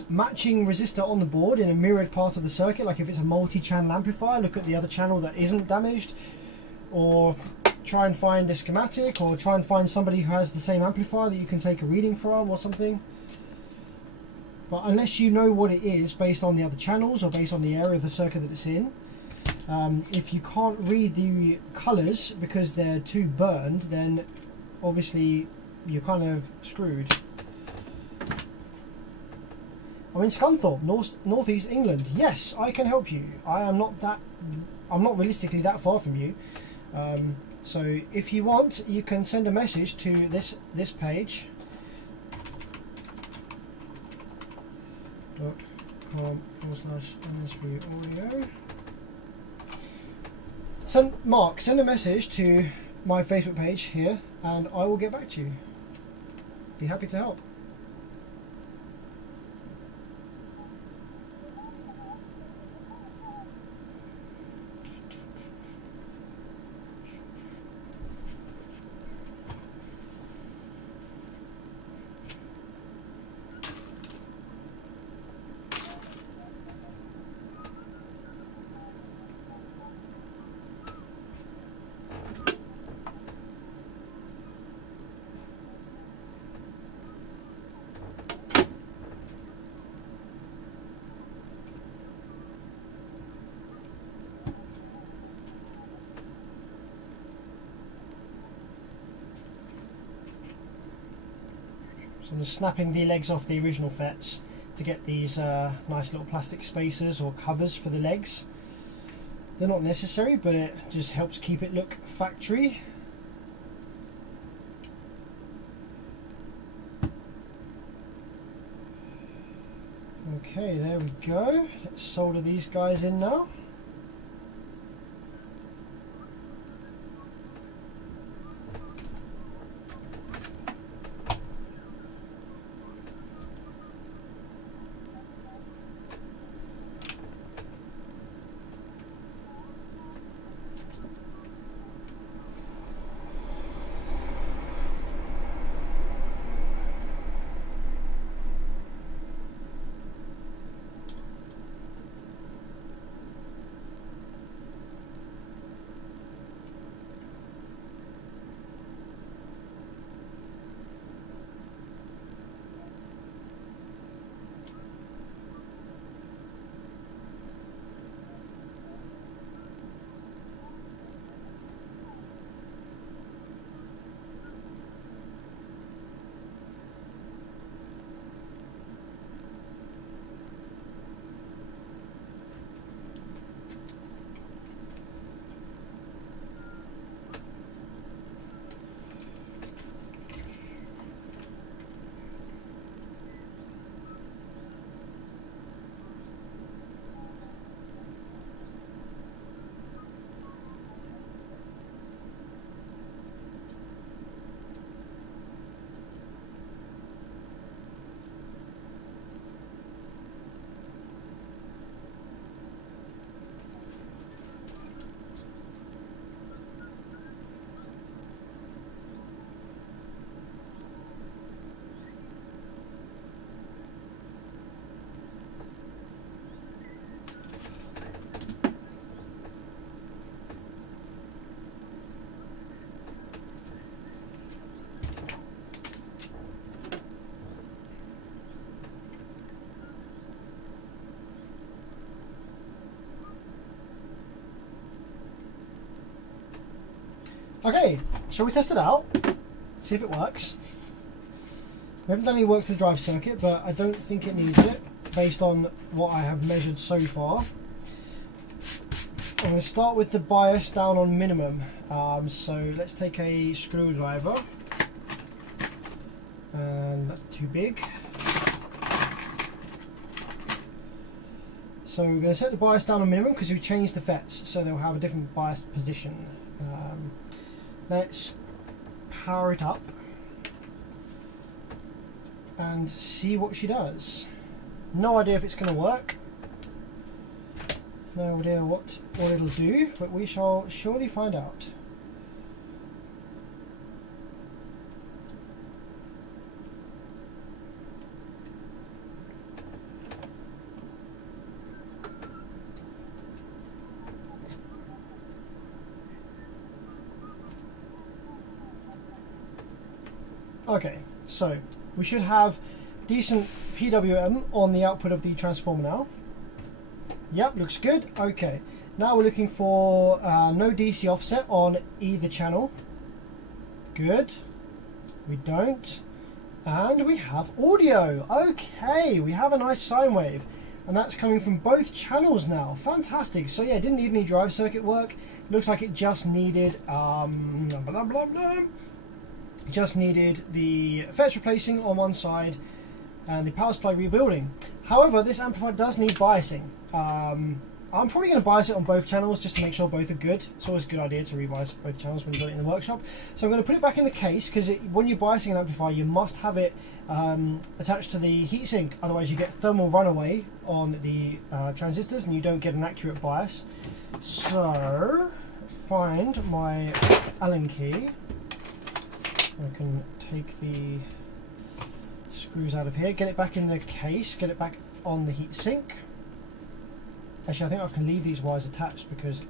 matching resistor on the board in a mirrored part of the circuit, like if it's a multi-channel amplifier, look at the other channel that isn't damaged, or try and find a schematic, or try and find somebody who has the same amplifier that you can take a reading from or something. But unless you know what it is based on the other channels or based on the area of the circuit that it's in, if you can't read the colours because they're too burned, then obviously you're kind of screwed. I'm in Scunthorpe, northeast England. Yes, I can help you. I'm not realistically that far from you. So if you want, you can send a message to this page. .com/NSB audio. Mark, send a message to my Facebook page here, and I will get back to you. Be happy to help. So I'm just snapping the legs off the original FETs to get these nice little plastic spacers or covers for the legs. They're not necessary, but it just helps keep it look factory. Okay, there we go. Let's solder these guys in now. Okay, shall we test it out? See if it works. We haven't done any work to the drive circuit, but I don't think it needs it based on what I have measured so far. I'm going to start with the bias down on minimum. So let's take a screwdriver, and that's too big. So we're going to set the bias down on minimum because we changed the FETs, so they'll have a different bias position. Let's power it up and see what she does. No idea if it's going to work. No idea what it'll do, but we shall surely find out. Okay, so we should have decent PWM on the output of the transformer now. Yep, looks good. Okay, now we're looking for no DC offset on either channel. Good. We don't. And we have audio. Okay, we have a nice sine wave. And that's coming from both channels now. Fantastic. So yeah, it didn't need any drive circuit work. Looks like it just needed just needed the fetch replacing on one side and the power supply rebuilding. However, this amplifier does need biasing. I'm probably going to bias it on both channels just to make sure both are good. It's always a good idea to rebias both channels when you do it in the workshop. So I'm going to put it back in the case because when you're biasing an amplifier, you must have it attached to the heatsink. Otherwise, you get thermal runaway on the transistors and you don't get an accurate bias. So, find my Allen key. I can take the screws out of here, get it back in the case, get it back on the heatsink. Actually, I think I can leave these wires attached because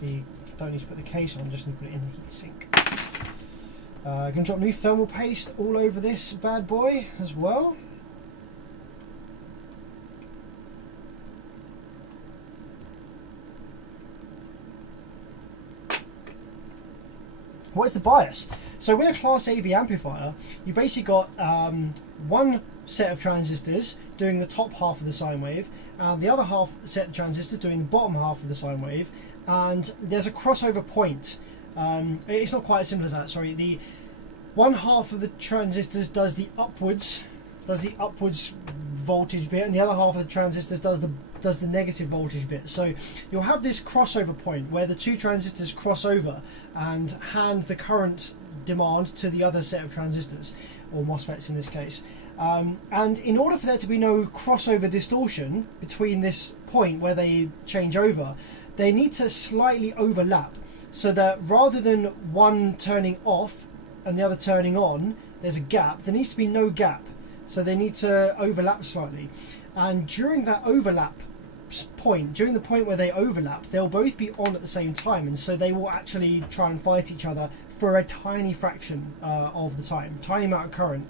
I don't need to put the case on, just need to put it in the heatsink. I'm going to drop new thermal paste all over this bad boy as well. What is the bias? So with a Class AB amplifier, you basically got one set of transistors doing the top half of the sine wave, and the other half set of transistors doing the bottom half of the sine wave, and there's a crossover point. It's not quite as simple as that, sorry. The one half of the transistors does the upwards voltage bit, and the other half of the transistors does the negative voltage bit. So you'll have this crossover point where the two transistors cross over and hand the current demand to the other set of transistors, or MOSFETs in this case. And in order for there to be no crossover distortion between this point where they change over, they need to slightly overlap, so that rather than one turning off and the other turning on, there's a gap. There needs to be no gap, so they need to overlap slightly. And during that overlap point, during the point where they overlap, they'll both be on at the same time, and so they will actually try and fight each other for a tiny fraction of the time, tiny amount of current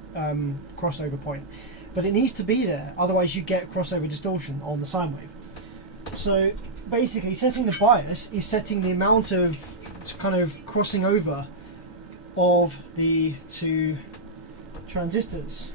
crossover point. But it needs to be there, otherwise you get crossover distortion on the sine wave. So basically, setting the bias is setting the amount of kind of crossing over of the two transistors.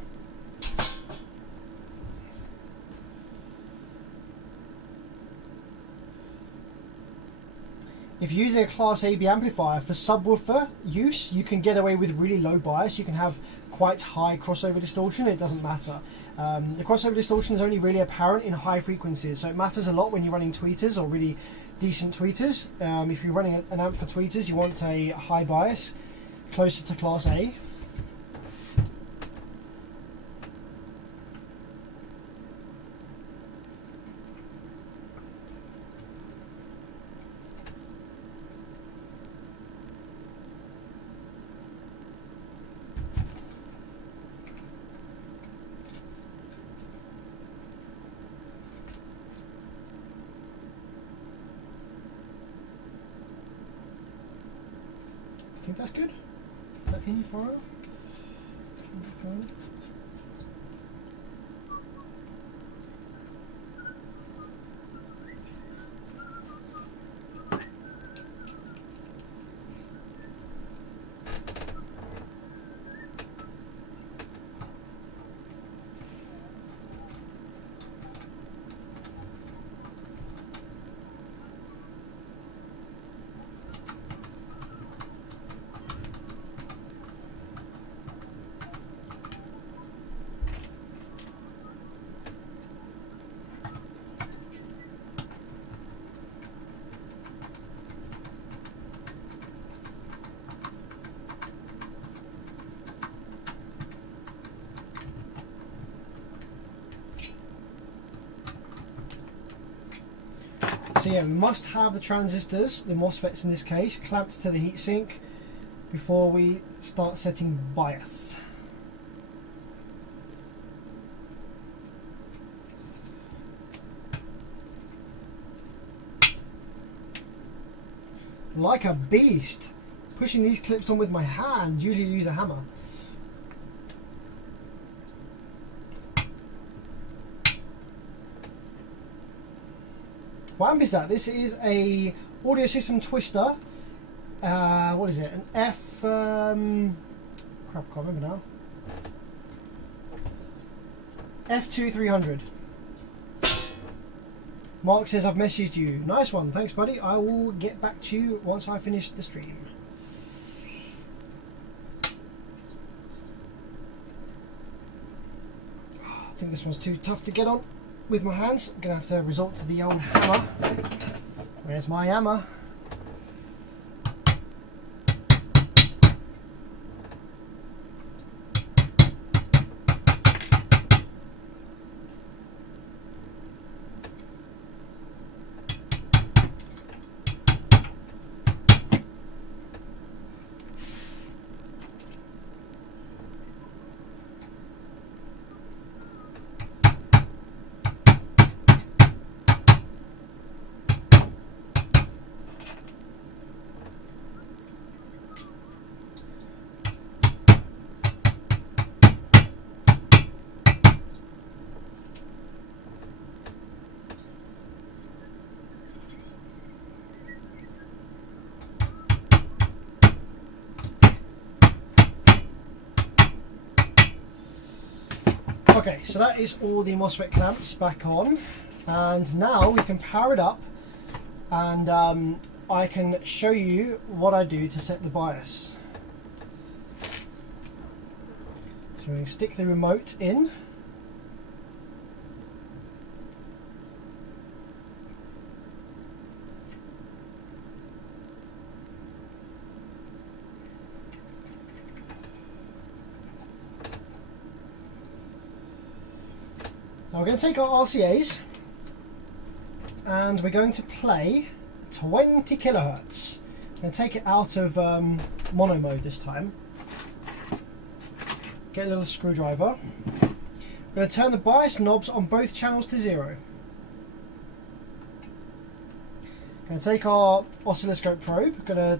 If you're using a Class AB amplifier for subwoofer use, you can get away with really low bias. You can have quite high crossover distortion, it doesn't matter. The crossover distortion is only really apparent in high frequencies, so it matters a lot when you're running tweeters or really decent tweeters. If you're running an amp for tweeters, you want a high bias, closer to Class A. I think that's good. Is that in far enough? So yeah, we must have the transistors, the MOSFETs in this case, clamped to the heatsink before we start setting bias. Like a beast! Pushing these clips on with my hand, usually use a hammer. What amp is that? This is a audio system twister. What is it? An F... crap, I can't remember now. F2300. Mark says I've messaged you. Nice one, thanks buddy. I will get back to you once I finish the stream. I think this one's too tough to get on with my hands. I'm going to have to resort to the old hammer. Where's my hammer? Okay, so that is all the MOSFET clamps back on, and now we can power it up, and I can show you what I do to set the bias. So we can stick the remote in. Now we're going to take our RCAs and we're going to play 20 kilohertz. I'm going to take it out of mono mode this time. Get a little screwdriver. I'm going to turn the bias knobs on both channels to 0. Going to take our oscilloscope probe. Going to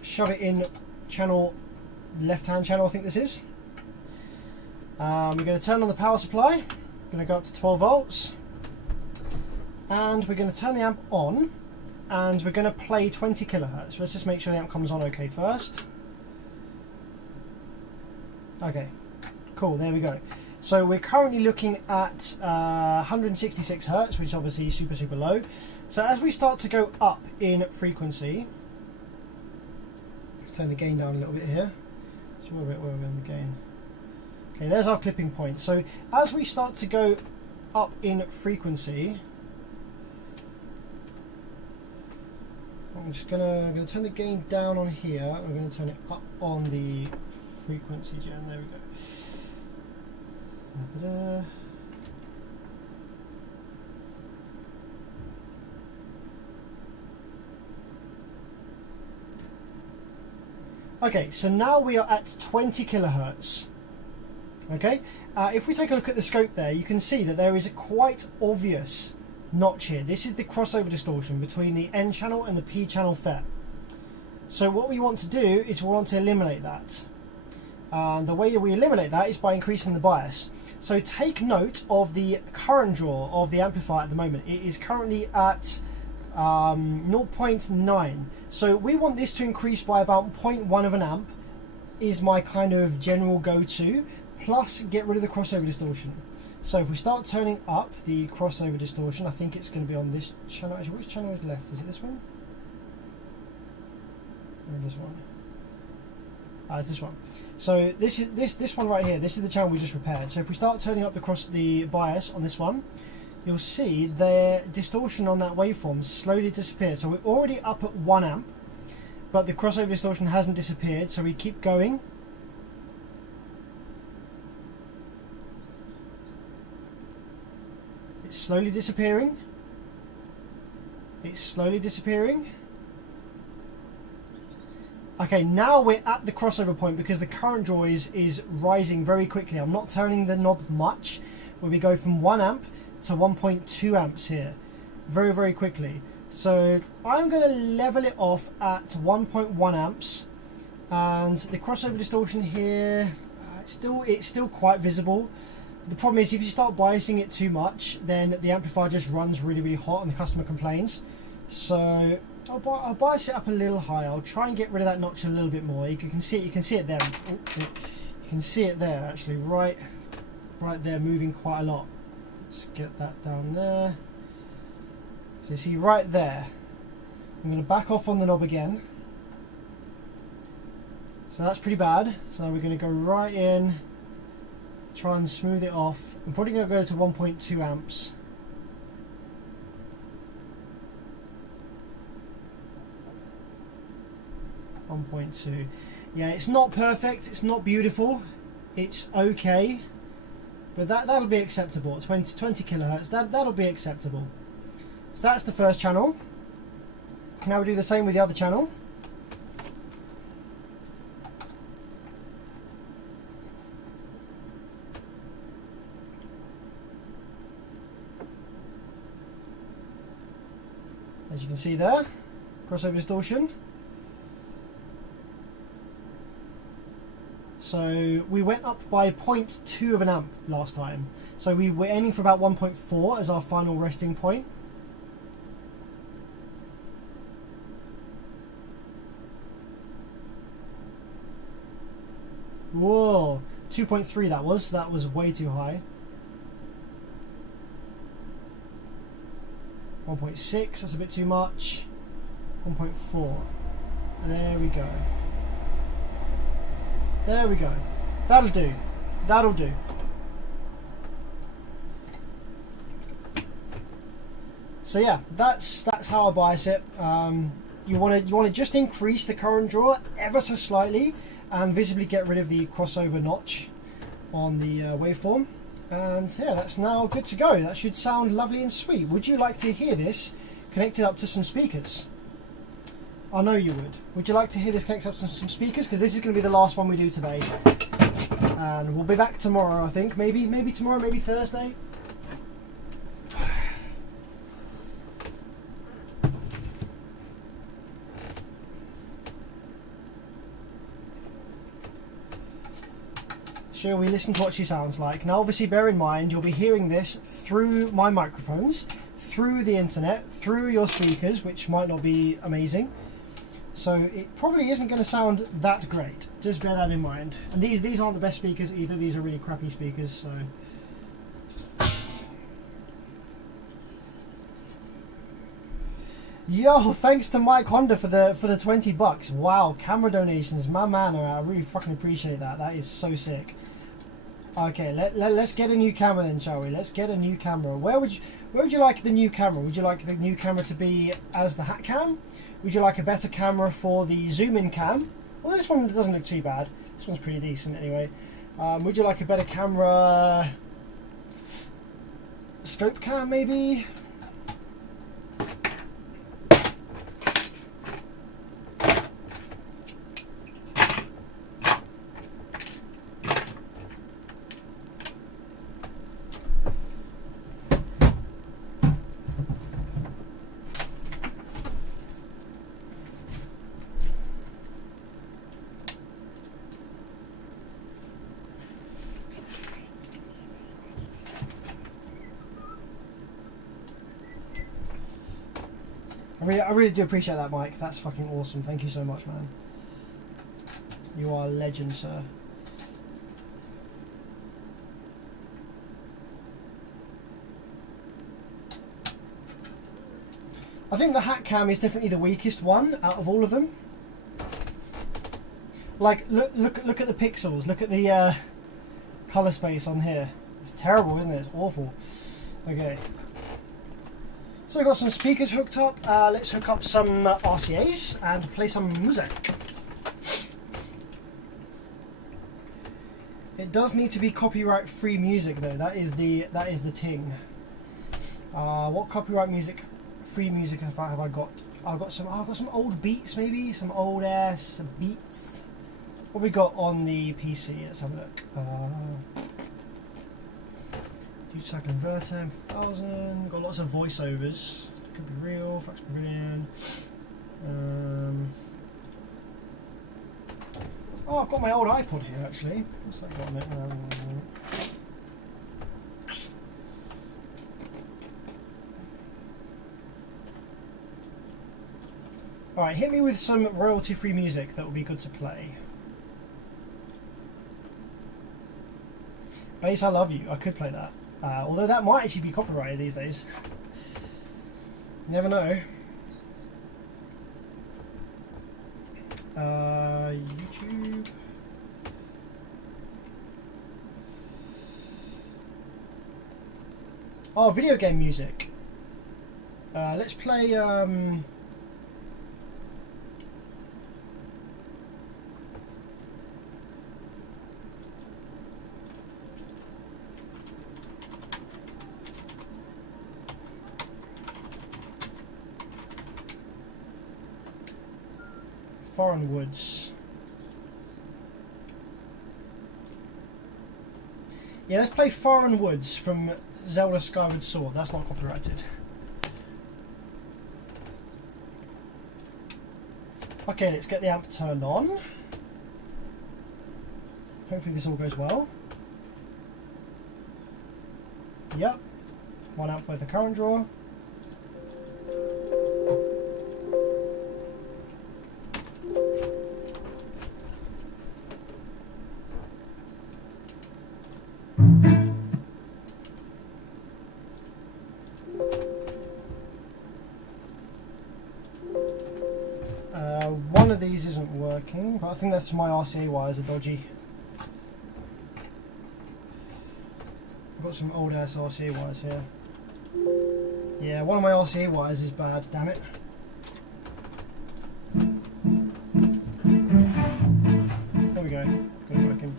shove it in channel, left-hand channel I think this is. We're going to turn on the power supply. Going to go up to 12 volts, and we're going to turn the amp on, and we're going to play 20 kilohertz. Let's just make sure the amp comes on okay first. Okay, cool, there we go. So we're currently looking at 166 hertz, which is obviously super low. So as we start to go up in frequency, let's turn the gain down a little bit here. So where are we on the gain? Okay, there's our clipping point. So as we start to go up in frequency, I'm just gonna turn the gain down on here. I'm gonna turn it up on the frequency gen. There we go. Da-da-da. Okay, so now we are at 20 kilohertz. Okay, if we take a look at the scope there, you can see that there is a quite obvious notch here. This is the crossover distortion between the N channel and the P channel FET. So what we want to do is we want to eliminate that. And the way that we eliminate that is by increasing the bias. So take note of the current draw of the amplifier at the moment. It is currently at 0.9. So we want this to increase by about 0.1 of an amp is my kind of general go-to. Plus get rid of the crossover distortion. So if we start turning up the crossover distortion, I think it's going to be on this channel. Actually, which channel is left? Is it this one? Or this one? It's this one. So this is this one right here. This is the channel we just repaired. So if we start turning up the bias on this one, you'll see the distortion on that waveform slowly disappears. So we're already up at 1 amp, but the crossover distortion hasn't disappeared. So we keep going. Slowly disappearing. It's slowly disappearing. Okay, now we're at the crossover point because the current draw is rising very quickly. I'm not turning the knob much, where we go from 1 amp to 1.2 amps here very quickly. So I'm going to level it off at 1.1 amps, and the crossover distortion here it's still quite visible. The problem is if you start biasing it too much, then the amplifier just runs really, really hot and the customer complains. So I'll bias it up a little higher. I'll try and get rid of that notch a little bit more. You can see it there. You can see it there actually, right there, moving quite a lot. Let's get that down there. So you see right there. I'm going to back off on the knob again. So that's pretty bad. So we're going to go right in, try and smooth it off. I'm probably going to go to 1.2 amps. Yeah, it's not perfect, it's not beautiful, it's okay, but that'll be acceptable. 20 kilohertz, that'll be acceptable. So that's the first channel. Now we do the same with the other channel. As you can see there, crossover distortion. So we went up by 0.2 of an amp last time. So we were aiming for about 1.4 as our final resting point. Whoa, 2.3 that was way too high. 1.6, that's a bit too much. 1.4. There we go. There we go. That'll do. That'll do. So yeah, that's how I bias it. You want to just increase the current draw ever so slightly, and visibly get rid of the crossover notch on the waveform. And yeah, that's now good to go. That should sound lovely and sweet. Would you like to hear this connected up to some speakers? I know you would. Would you like to hear this connected up to some speakers? Because this is going to be the last one we do today. And we'll be back tomorrow, I think. Maybe tomorrow, maybe Thursday. Shall we listen to what she sounds like? Now obviously bear in mind you'll be hearing this through my microphones, through the internet, through your speakers, which might not be amazing. So it probably isn't going to sound that great. Just bear that in mind. And these aren't the best speakers either. These are really crappy speakers. So yo, thanks to Mike Honda for the $20. Wow, camera donations, my man. I really fucking appreciate that. That is so sick. Okay, let's get a new camera then, shall we? Let's get a new camera. Where would you like the new camera? Would you like the new camera to be as the hat cam? Would you like a better camera for the zoom-in cam? Well, this one doesn't look too bad. This one's pretty decent anyway. Would you like a better camera? Scope cam, maybe? I really do appreciate that, Mike. That's fucking awesome. Thank you so much, man. You are a legend, sir. I think the hat cam is definitely the weakest one out of all of them. Like, look at the pixels. Look at the color space on here. It's terrible, isn't it? It's awful. Okay. So we've got some speakers hooked up. Let's hook up some RCAs and play some music. It does need to be copyright-free music, though. That is the ting. What copyright music, free music have I got? I've got some old beats, maybe some old ass beats. What we got on the PC? Let's have a look. 2-track converter, 1000. Got lots of voiceovers. Could be real. Fax brilliant. Oh, I've got my old iPod here actually. What's that got on it? Alright, hit me with some royalty-free music that would be good to play. Bass, I Love You. I could play that. Although that might actually be copyrighted these days. Never know. YouTube. Oh, video game music. Let's play. Foreign Woods. Yeah, let's play Foreign Woods from Zelda Skyward Sword. That's not copyrighted. Okay, let's get the amp turned on. Hopefully this all goes well. Yep. One amp with the current draw. One of these isn't working, but I think that's my RCA wires are dodgy. I've got some old ass RCA wires here. Yeah, one of my RCA wires is bad, damn it. There we go, got it working.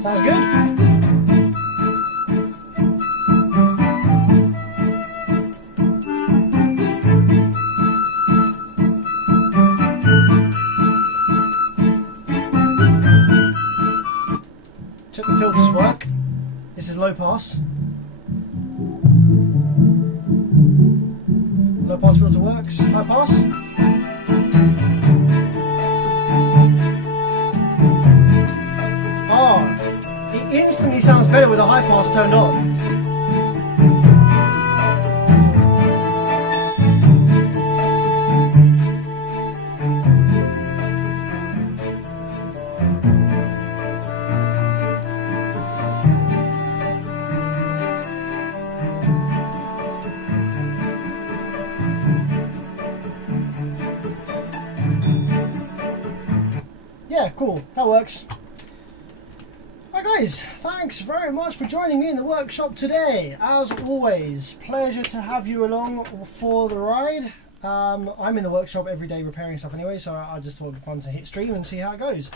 Sounds good. Check the filters work. This is low pass. Low pass filter works. High pass. It instantly sounds better with a high pass turned on. Yeah, cool. That works. Guys, thanks very much for joining me in the workshop today. As always, pleasure to have you along for the ride. I'm in the workshop every day repairing stuff anyway, so I just thought it'd be fun to hit stream and see how it goes.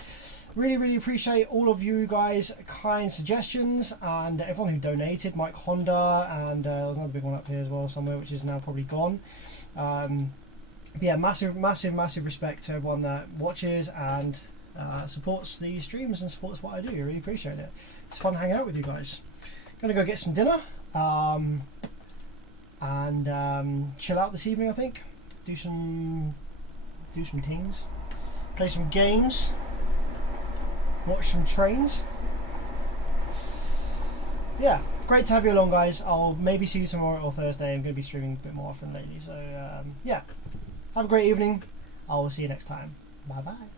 Really appreciate all of you guys' kind suggestions and everyone who donated. Mike Honda, and there was another big one up here as well somewhere, which is now probably gone. Yeah, massive respect to everyone that watches and supports the streams and supports what I do. I really appreciate it. It's fun hanging out with you guys. Gonna go get some dinner and chill out this evening. I think do some things, play some games, watch some trains. Yeah, great to have you along, guys. I'll maybe see you tomorrow or Thursday. I'm going to be streaming a bit more often lately, so yeah, have a great evening. I will see you next time. Bye bye.